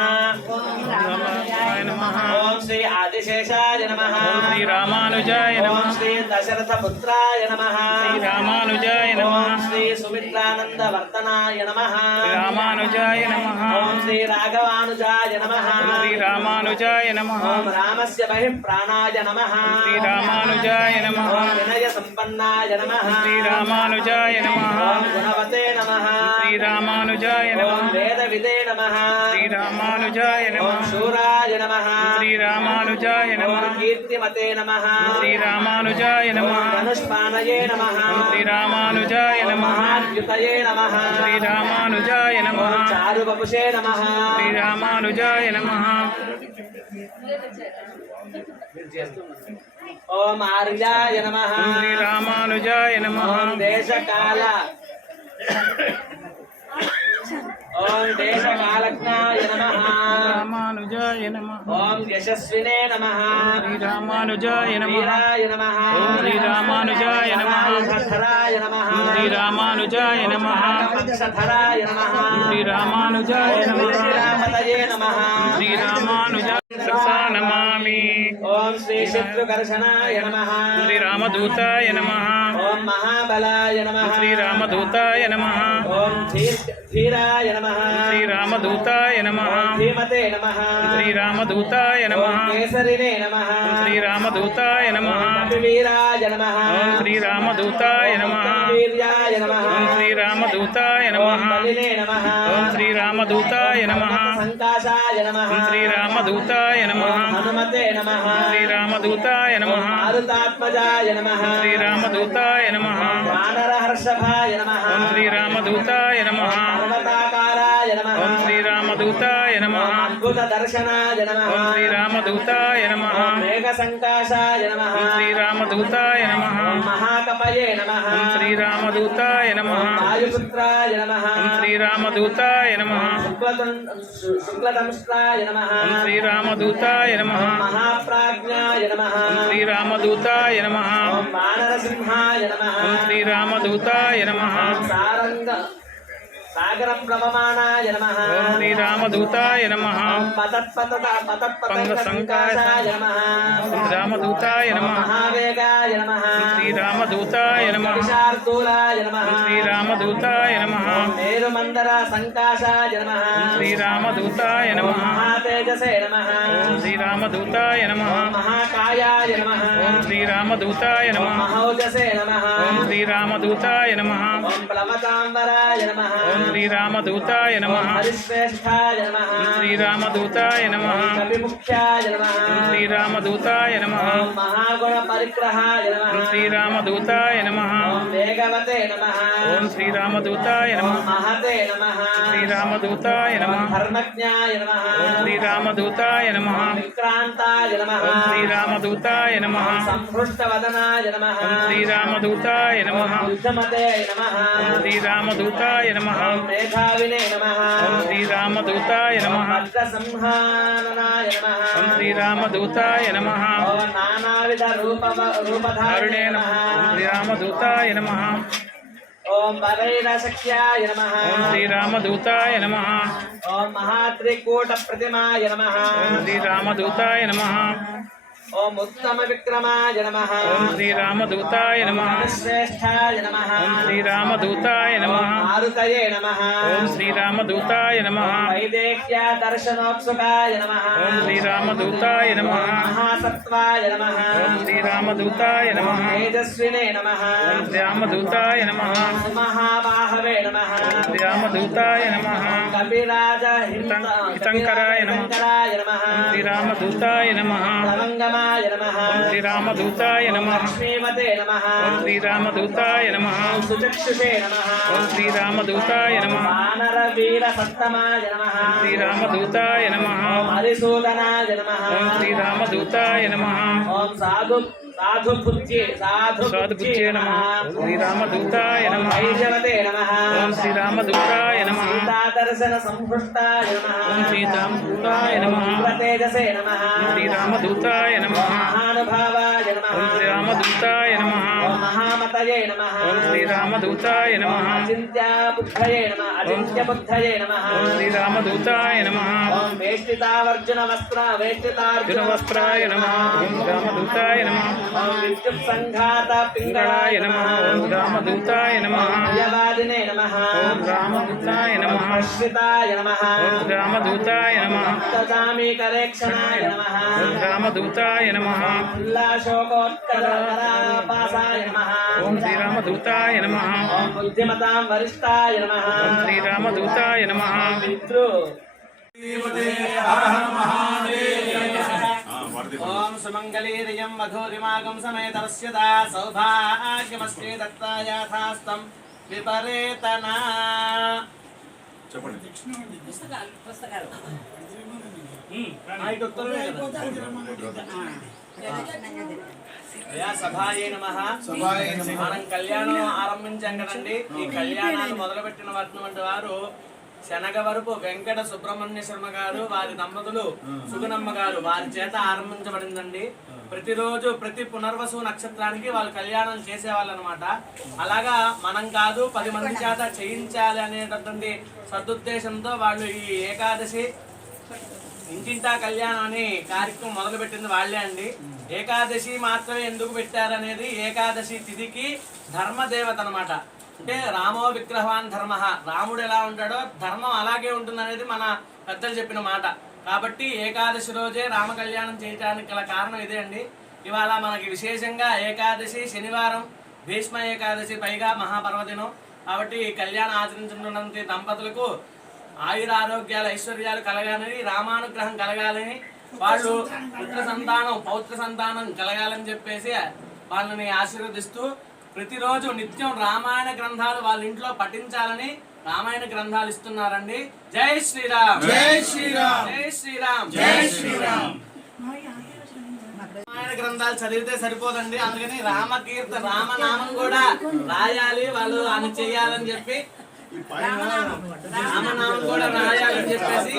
రామాయ నమః ఓం శ్రీ ఆదిశేషాయ నమః ఓం శ్రీ రామానుజాయ ఓం నమః శ్రీ దశరథ పుత్రాయ నమః శ్రీ రామానుజాయ నమః ఓం శ్రీ సుమిత్రానందవర్ధనాయ నమః శ్రీ రామానుజాయ నమః ఓం శ్రీ రాఘవానుజాయ నమః ఓం శ్రీ రామానుజాయ నమః ఓం రామస్య బహిఃప్రాణాయ నమః శ్రీ రామానుజాయ నమః ఓం వినయ సంపన్నాయ నమః శ్రీ రామానుజాయ నమః ఓం గుణవతే నమః శ్రీ రామానుజాయ ఓం నమః వేదవిదే నమః శ్రీ రామానుజాయ ఓం నమః శూరాయ నమః శ్రీ రామానుజాయ ఓం నమః కీర్తిమతే నమః శ్రీ రామానుజాయ ఓం నమః ధనుష్పానయే నమః శ్రీ రామానుజాయ ఓం నమః మహాద్యుతయే నమః శ్రీ రామానుజాయ నమః ఓం చారువపుషే నమః శ్రీ రామానుజాయ నమః ఓం ఆర్యాయ నమః ఓం శ్రీ రామానుజాయ నమః ఓం దేశకాల ఓం దేశకాలజ్ఞాయ నమః రామానుజాయ నమః ఓం యశస్వినే నమః శ్రీ రామానుజాయ నమః వీరాయ నమః ఓం శ్రీ రామానుజాయ నమః ధరాయ నమః ఓం శ్రీ రామానుజాయ నమః పక్షధరాయ నమః శ్రీ రామానుజాయ నమః శ్రీరామతయే నమః శ్రీ రామానుజాయ నమామి ఓం శ్రీ శత్రుకర్షణాయ నమః శ్రీ రామదూతాయ నమః ఓం మహాబలాయ నమః శ్రీ రామదూతాయ నమః ఓం ధీరాయ నమః శ్రీ రామదూతాయ నమః ధీమతే నమః శ్రీ రామదూతాయ ఓం నమః కేసరినే నమః శ్రీ రామదూతాయ నమః కపివీరాయ నమః ఓం శ్రీ రామదూతాయ నమః వీర్యాయ నమః ఓం శ్రీ రామదూతాయ ఓం నమః బలినే నమః ఓం శ్రీ రామదూతాయ నమః సంకాశాయ నమః ఓం శ్రీ రామదూతాయ నమః హనుమతే నమః శ్రీ రామదూతాయ నమః మారుతాత్మజాయ నమః శ్రీ రామదూతాయ నమః వానరహర్షభాయ నమః ఓం శ్రీ రామదూతాయ నమః పర్వతాకారాయ నమః ఓం శ్రీ రామదూతాయ నమః అద్భుత దర్శనాయ నమః ఓం శ్రీ రామదూతాయ నమః మేఘ సంకాశాయ నమః ఓం శ్రీ రామదూతాయ నమః మహాకపయే నమః ఓం శ్రీ రామదూతాయ నమః వాయుపుత్రాయ నమః ఓం శ్రీ రామదూతాయ నమః శుక్లదంష్ట్రాయ నమః ఓం శ్రీ రామదూతాయ నమః మహాప్రాజ్ఞాయ నమః ఓం శ్రీ రామదూతాయ నమః ఓం వానరసింహాయ నమః ఓం శ్రీ రామదూతాయ నమః సారంగ సాగరం ప్లవమానాయ నమః ఓం శ్రీ రామదూతాయ నమః పతత్పతంగ సంకాశాయ నమః ఓం రామదూతాయ నమః మహావేగాయ నమః ఓం శ్రీ రామదూతాయ నమః విశార్దూలాయ నమః ఓం శ్రీ రామదూతాయ నమః మేరుమందర సంకాశాయ నమః ఓం శ్రీ రామదూతాయ నమః మహాతేజసే నమః ఓం శ్రీ రామదూతాయ నమః మహాకాయాయ నమః ఓం శ్రీ రామదూతాయ నమః మహౌజసే నమః ఓం శ్రీ రామదూతాయ నమః ఓం ప్లవతాంబరాయ నమః ఓం శ్రీ రామదూతాయ నమః హరిశ్రేష్ఠాయ నమః ఓం శ్రీ రామదూతాయ నమః కవిముఖ్యాయ నమః ఓం శ్రీ రామదూతాయ నమః ఓం మహాగుణ పరిగ్రహాయ నమః ఓం శ్రీ రామదూతాయ నమః ఓం వేగవతే నమః ఓం శ్రీ రామదూతాయ ఓం నమః మహతే నమః శ్రీ రామదూతాయ నమః ధర్మజ్ఞాయ నమః ఓం శ్రీ రామదూతాయ నమః విక్రాంతాయ నమః ఓం శ్రీ రామదూతాయ నమః సంహృష్టవదనాయ నమః ఓం శ్రీ రామదూతాయ నమః యుద్ధమతే నమః ఓం శ్రీ రామదూతాయ నమః ఓం మేధావినే నమః ఓం శ్రీ రామదూతాయ నమః భద్రసంహాననాయ నమః ఓం శ్రీ రామదూతాయ నమః ఓం నానావిధ రూపధారిణే అరుణే నమః ఓం శ్రీ రామదూతాయ నమః ఓం వరైరశక్యాయ నమః ఓం శ్రీరామదూతాయ నమః ఓం మహాత్రికూట ప్రతిమాయ నమః ఓం శ్రీరామదూతాయ నమః ఓం ఉత్తమ విక్రమాయ నమః ఓం శ్రీరామదూతాయ నమః శ్రేష్ఠాయ నమః ఓం శ్రీరామదూతాయ నమః మారుతయే నమః ఓం శ్రీరామదూతాయ నమః వైదేహ్య దర్శనోత్సుకాయ నమః ఓం శ్రీరామదూతాయ నమః మహాసత్వాయ నమః ఓం శ్రీరామదూతాయ నమః తేజస్వినే నమః ఓం శ్రీరామదూతాయ నమః మహాబాహవే నమః శ్రీరామదూతాయ నమః కపిరాజ హితంకరాయ నమః నమః శ్రీరామదూతాయ నమః లవంగమాయ నమః శ్రీరామదూతాయ నమః లక్ష్మీమతే నమః ఓం శ్రీరామదూతాయ నమః సుచక్షుషే నమః ఓం శ్రీరామదూతాయ నమః వానర వీర సత్తమాయ నమః శ్రీరామదూతాయ నమః హరిసూదనాయ నమః ఓం శ్రీరామదూతాయ నమః ఓం సాధుపుత్యే సాధుపుత్యే నమః శ్రీరామదూతాయ నమః వైజవతే నమః ఓం శ్రీరామదూతాయ నమః సీతాదర్శన సంహృష్టాయ నమః ఓం సీతాదూతాయ నమః తేజసే నమః శ్రీరామదూతాయ నమః మహానుభావాయ నమః ఓం శ్రీరామదూతాయ నమః ఓం మహామతయే నమః ఓం శ్రీరామదూతాయ నమః అచింత్యబుద్ధయే నమః అచింత్యబుద్ధయే నమః ఓం శ్రీరామదూతాయ నమః ఓం వేష్టితావర్జున వస్త్రాయ నమః ఓం రామదూతాయ నమః ఓం విద్యుత్ సంఘాత పింగళాయ నమః ఓం రామదూతాయ నమః ప్రియవాదినే నమః ఓం రామదూతాయ నమః శ్రితాయ నమః ఓం రామదూతాయ నమః తదామీకరేక్షణాయ నమః ఓం రామదూతాయ నమః ఉల్లాశోకోత్తరాపాసాయ నమః ఓం శ్రీరామదూతాయ నమః ఓం బుద్ధిమతాం వరిష్టాయ నమః ఓం శ్రీరామదూతాయ నమః పితృ ఆ, వాడిది. ఓం సుమంగళీరియం మధురిమాగం సమేతరస్యతా సౌభాగ్యమస్తే దత్తాయాథాస్తం విపరేతనా చెప్పండి ఇటు ఉత్తరమే కదా. అయ్యా సభాయే నమః. సభాయే నమః. మనం కళ్యాణం ఆరంభించాం కదండి. ఈ కళ్యాణాలు మొదలుపెట్టిన వారు శనగవరపు వెంకట సుబ్రహ్మణ్య శర్మ గారు, వారి దంపతులు సుగుణమ్మ గారు, వారి చేత ఆరంభించబడిందండి. ప్రతిరోజు ప్రతి పునర్వసు నక్షత్రానికి వాళ్ళు కళ్యాణం చేసేవాళ్ళు అనమాట. అలాగా మనం కాదు 10 మంది చేత చేయించాలి అనేటటువంటి సదుద్దేశంతో వాళ్ళు ఈ ఏకాదశి ఇంటింటా కళ్యాణం అనే కార్యక్రమం మొదలు పెట్టింది వాళ్ళే అండి. ఏకాదశి మాత్రమే ఎందుకు పెట్టారనేది, ఏకాదశి తిథికి ధర్మదేవత అనమాట. అంటే రామో విగ్రహవాన్ ధర్మ, రాముడు ఎలా ఉంటాడో ధర్మం అలాగే ఉంటుంది అనేది మన పెద్దలు చెప్పిన మాట. కాబట్టి ఏకాదశి రోజే రామ కళ్యాణం చేయడానికి గల కారణం ఇదే అండి. ఇవాళ మనకి విశేషంగా ఏకాదశి శనివారం, భీష్మ ఏకాదశి, పైగా మహాపర్వదినం. కాబట్టి ఈ కళ్యాణం ఆచరించుతున్నంత దంపతులకు ఆయుర ఆరోగ్యాలు ఐశ్వర్యాలు కలగాలని, రామానుగ్రహం కలగాలని, వాళ్ళు పుత్ర సంతానం పౌత్ర సంతానం కలగాలని చెప్పేసి వాళ్ళని ఆశీర్వదిస్తూ ప్రతిరోజు నిత్యం రామాయణ గ్రంథాలు వాళ్ళ ఇంట్లో పఠించాలని రామాయణ గ్రంథాలు ఇస్తున్నారండి. జై శ్రీరామ్, జై శ్రీరామ్, జై శ్రీరామ్, జై శ్రీరామ్. రామాయణ గ్రంథాలు చదివితే సరిపోదండి. అందుకని రామనామం కూడా రాయాలి, వాళ్ళు అని చెయ్యాలని చెప్పి రామనామం కూడా రాయాలని చెప్పేసి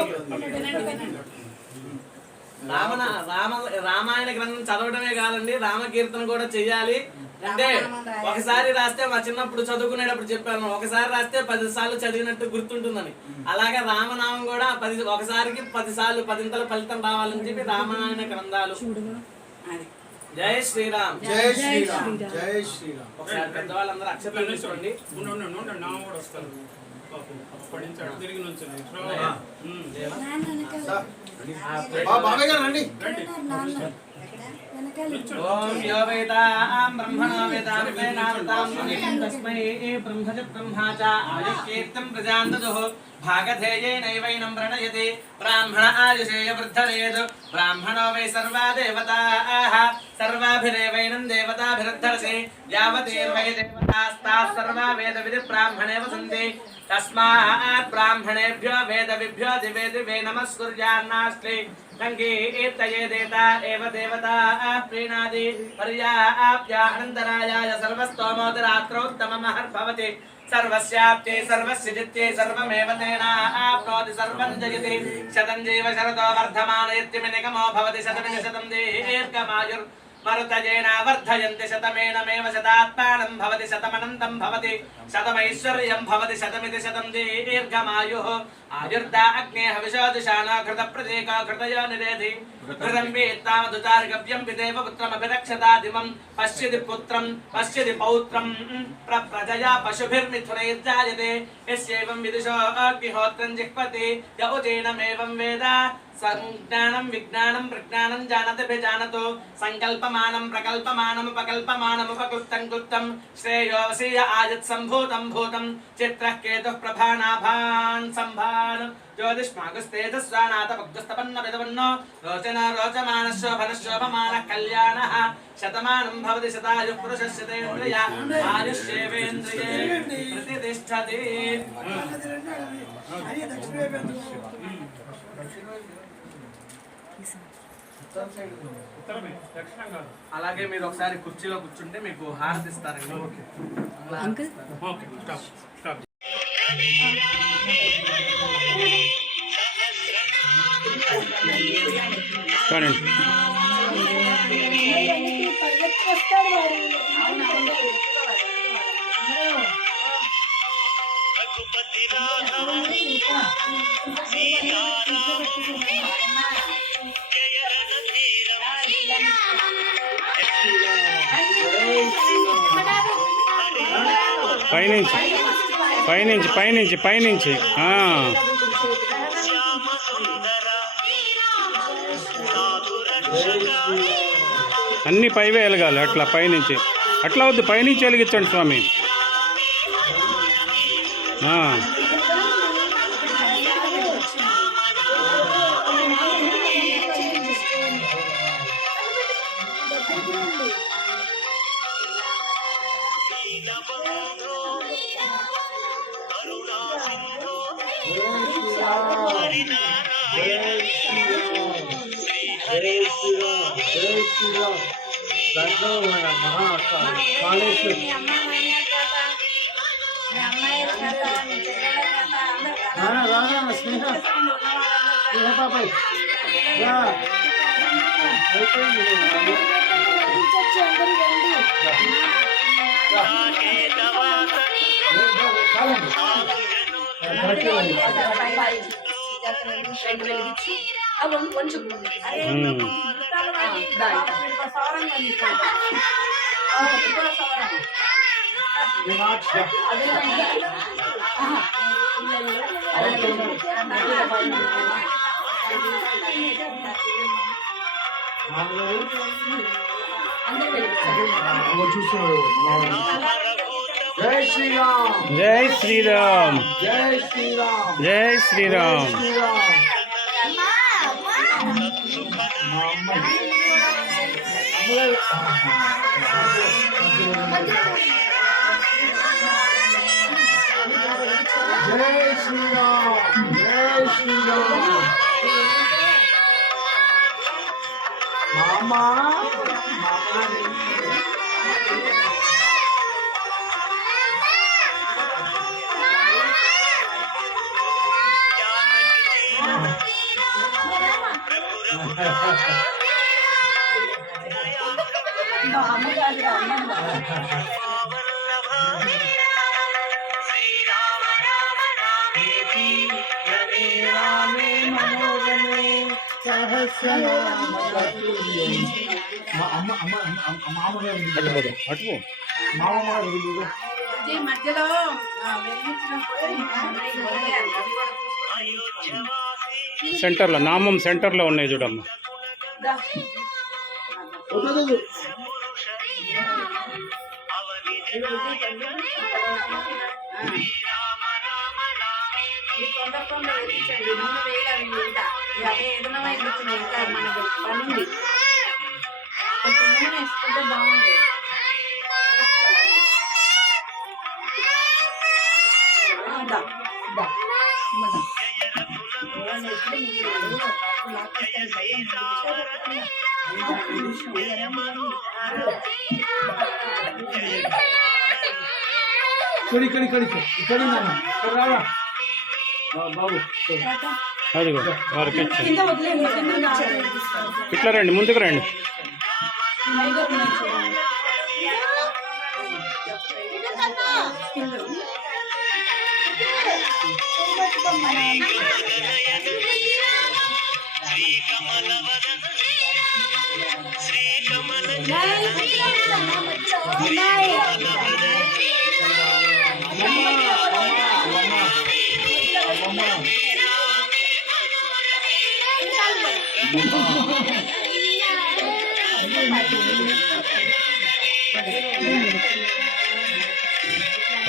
రామాయణ గ్రంథం చదవడమే కాదండి, రామకీర్తన కూడా చెయ్యాలి. అంటే ఒకసారి రాస్తే మా చిన్నప్పుడు చదువుకునేటప్పుడు చెప్పాను, ఒకసారి రాస్తే 10 సార్లు చదివినట్టు గుర్తుంటుందని. అలాగే రామనామం కూడా ఒకసారికి 10 సార్లు 10 ఫలితం రావాలని చెప్పి రామాయణ గ్రంథాలు. జై శ్రీరామ్, జై శ్రీరామ్, జై శ్రీరామ్. ఒకసారి పెద్దవాళ్ళందరూ అక్షతలు తీసుకోండి. బాబాయ్ గారు రండి. ఓం యో వేదాం బ్రహ్మణో వేదాం తస్మై బ్రహ్మజ బ్రహ్మాచ ఆయుకీర్తం ప్రజాంతదుః భాగధేయేనైవైనం ప్రణయతి బ్రాహ్మణ ఆయుషేయ వృద్ధరేత్ బ్రాహ్మణో వై సర్వా దేవతాః సర్వాభిరేవైనం దేవతాభిరుద్ధరసి యావతీర్వై దేవతాస్తాః సర్వా వేదవిధి బ్రాహ్మణే వసంతి తస్మాత్ బ్రాహ్మణేభ్యో వేదవిభ్యో దివే దివే నమస్కుర్యాన్నాస్తి సంకీర్తయే దేవతా ఏవ దేవతా ప్రీణాది పర్యాప్య అనంతరాయాయ సర్వస్తోమోదరాత్రోత్తమమహర్భవతి సర్వస్యాప్తే సర్వస్య జిత్తే సర్వమేవ తేనాప్నోతి సర్వం జయతి శతం జీవ శరదో వర్ధమానయత్తిమి నిగమో భవతి శతమితి శతం దీర్ఘమాయుర్ మరుతజేన వర్ధయంతి శతమేనమేవ శతాత్మానం భవతి శతమనంతం భవతి శతమైశ్వర్యం భవతి శతమితి శతం దీర్ఘమాయుః ఆయుర్దా అగ్నే హవిషోదిశాన కృత ప్రతీక కృతయో నిరేధి కృతం వేత్తామధుతార్గవ్యం విదేవ పుత్రమభిరక్షతాదిమం పశ్యతి పుత్రం పశ్యతి పౌత్రం ప్రజయా పశుభిర్మిథునైర్జాయతే యస్యైవం విదుషో అగ్నిహోత్రం జిహ్వతి యౌజేనమేవం వేద సంజ్ఞానం విజ్ఞానం ప్రజ్ఞానం జానతే విజానతో సంకల్పమానం ప్రకల్పమానం ఉపకల్పమానం ఉపకృప్తం కృప్తం శ్రేయోవసీయ ఆయత్ సంభూతం భూతం చిత్రః కేతుః ప్రభానాభాన్ సంభాన్ జ్యోతిష్మాగుస్తేజస్వానాథ భగ్గుస్తపన్న విదవన్నో రోచన రోచమాన శోభన శోభమాన కళ్యాణః శతమానం భవతి శతాయుః పురుషస్యేంద్రియ ఆయుష్యేవేంద్రియే ప్రతిష్టతి. అలాగే మీరు ఒకసారి కుర్చీలో కూర్చుంటే మీకు హారతి ఇస్తారండి. Okay stop stop. కానీ వస్తాడు వాడు పైనుంచి పైనుంచి పైనుంచి పైనుంచి అన్నీ పైవే వెలగాలి అట్లా పైనుంచి. అట్లా వద్దు, పైనుంచి వెలిగించండి స్వామి. కొంచెం జై శ్రీరామ్ జై శ్రీరామ్ జై శ్రీరామ్ జై శ్రీరామ్. జై శ్రీరామ్ జై శ్రీరామ్. మామా అటు మధ్యలో సెంటర్లో, నామం సెంటర్లో ఉన్నాయి చూడమ్మా. సందర్భంలో వెలిగించండి. 3,000 ఏదైనా వెలిగించినాయి. ఇంకా మనకు పని ఉంది. కొంచెం నూనె వేసుకుంటే బాగుంది. బాబు అదిగో వారికి ఇట్లా రండి, ముందుకు రండి. ఐదో ఉన్నాయి చూడండి. ఇది కన్నా.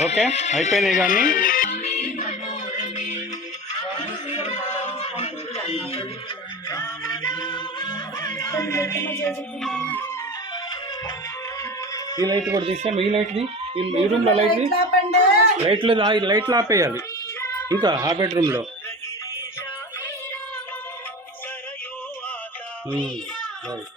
ఓకే అయిపోయినాయి కానీ ఈ లైట్ కూడా తీసాం. ఈ లైట్ది ఈ రూమ్లో లైట్ది లైట్లు ఆపేయాలి. ఇంకా ఆ బెడ్రూమ్లో రైట్.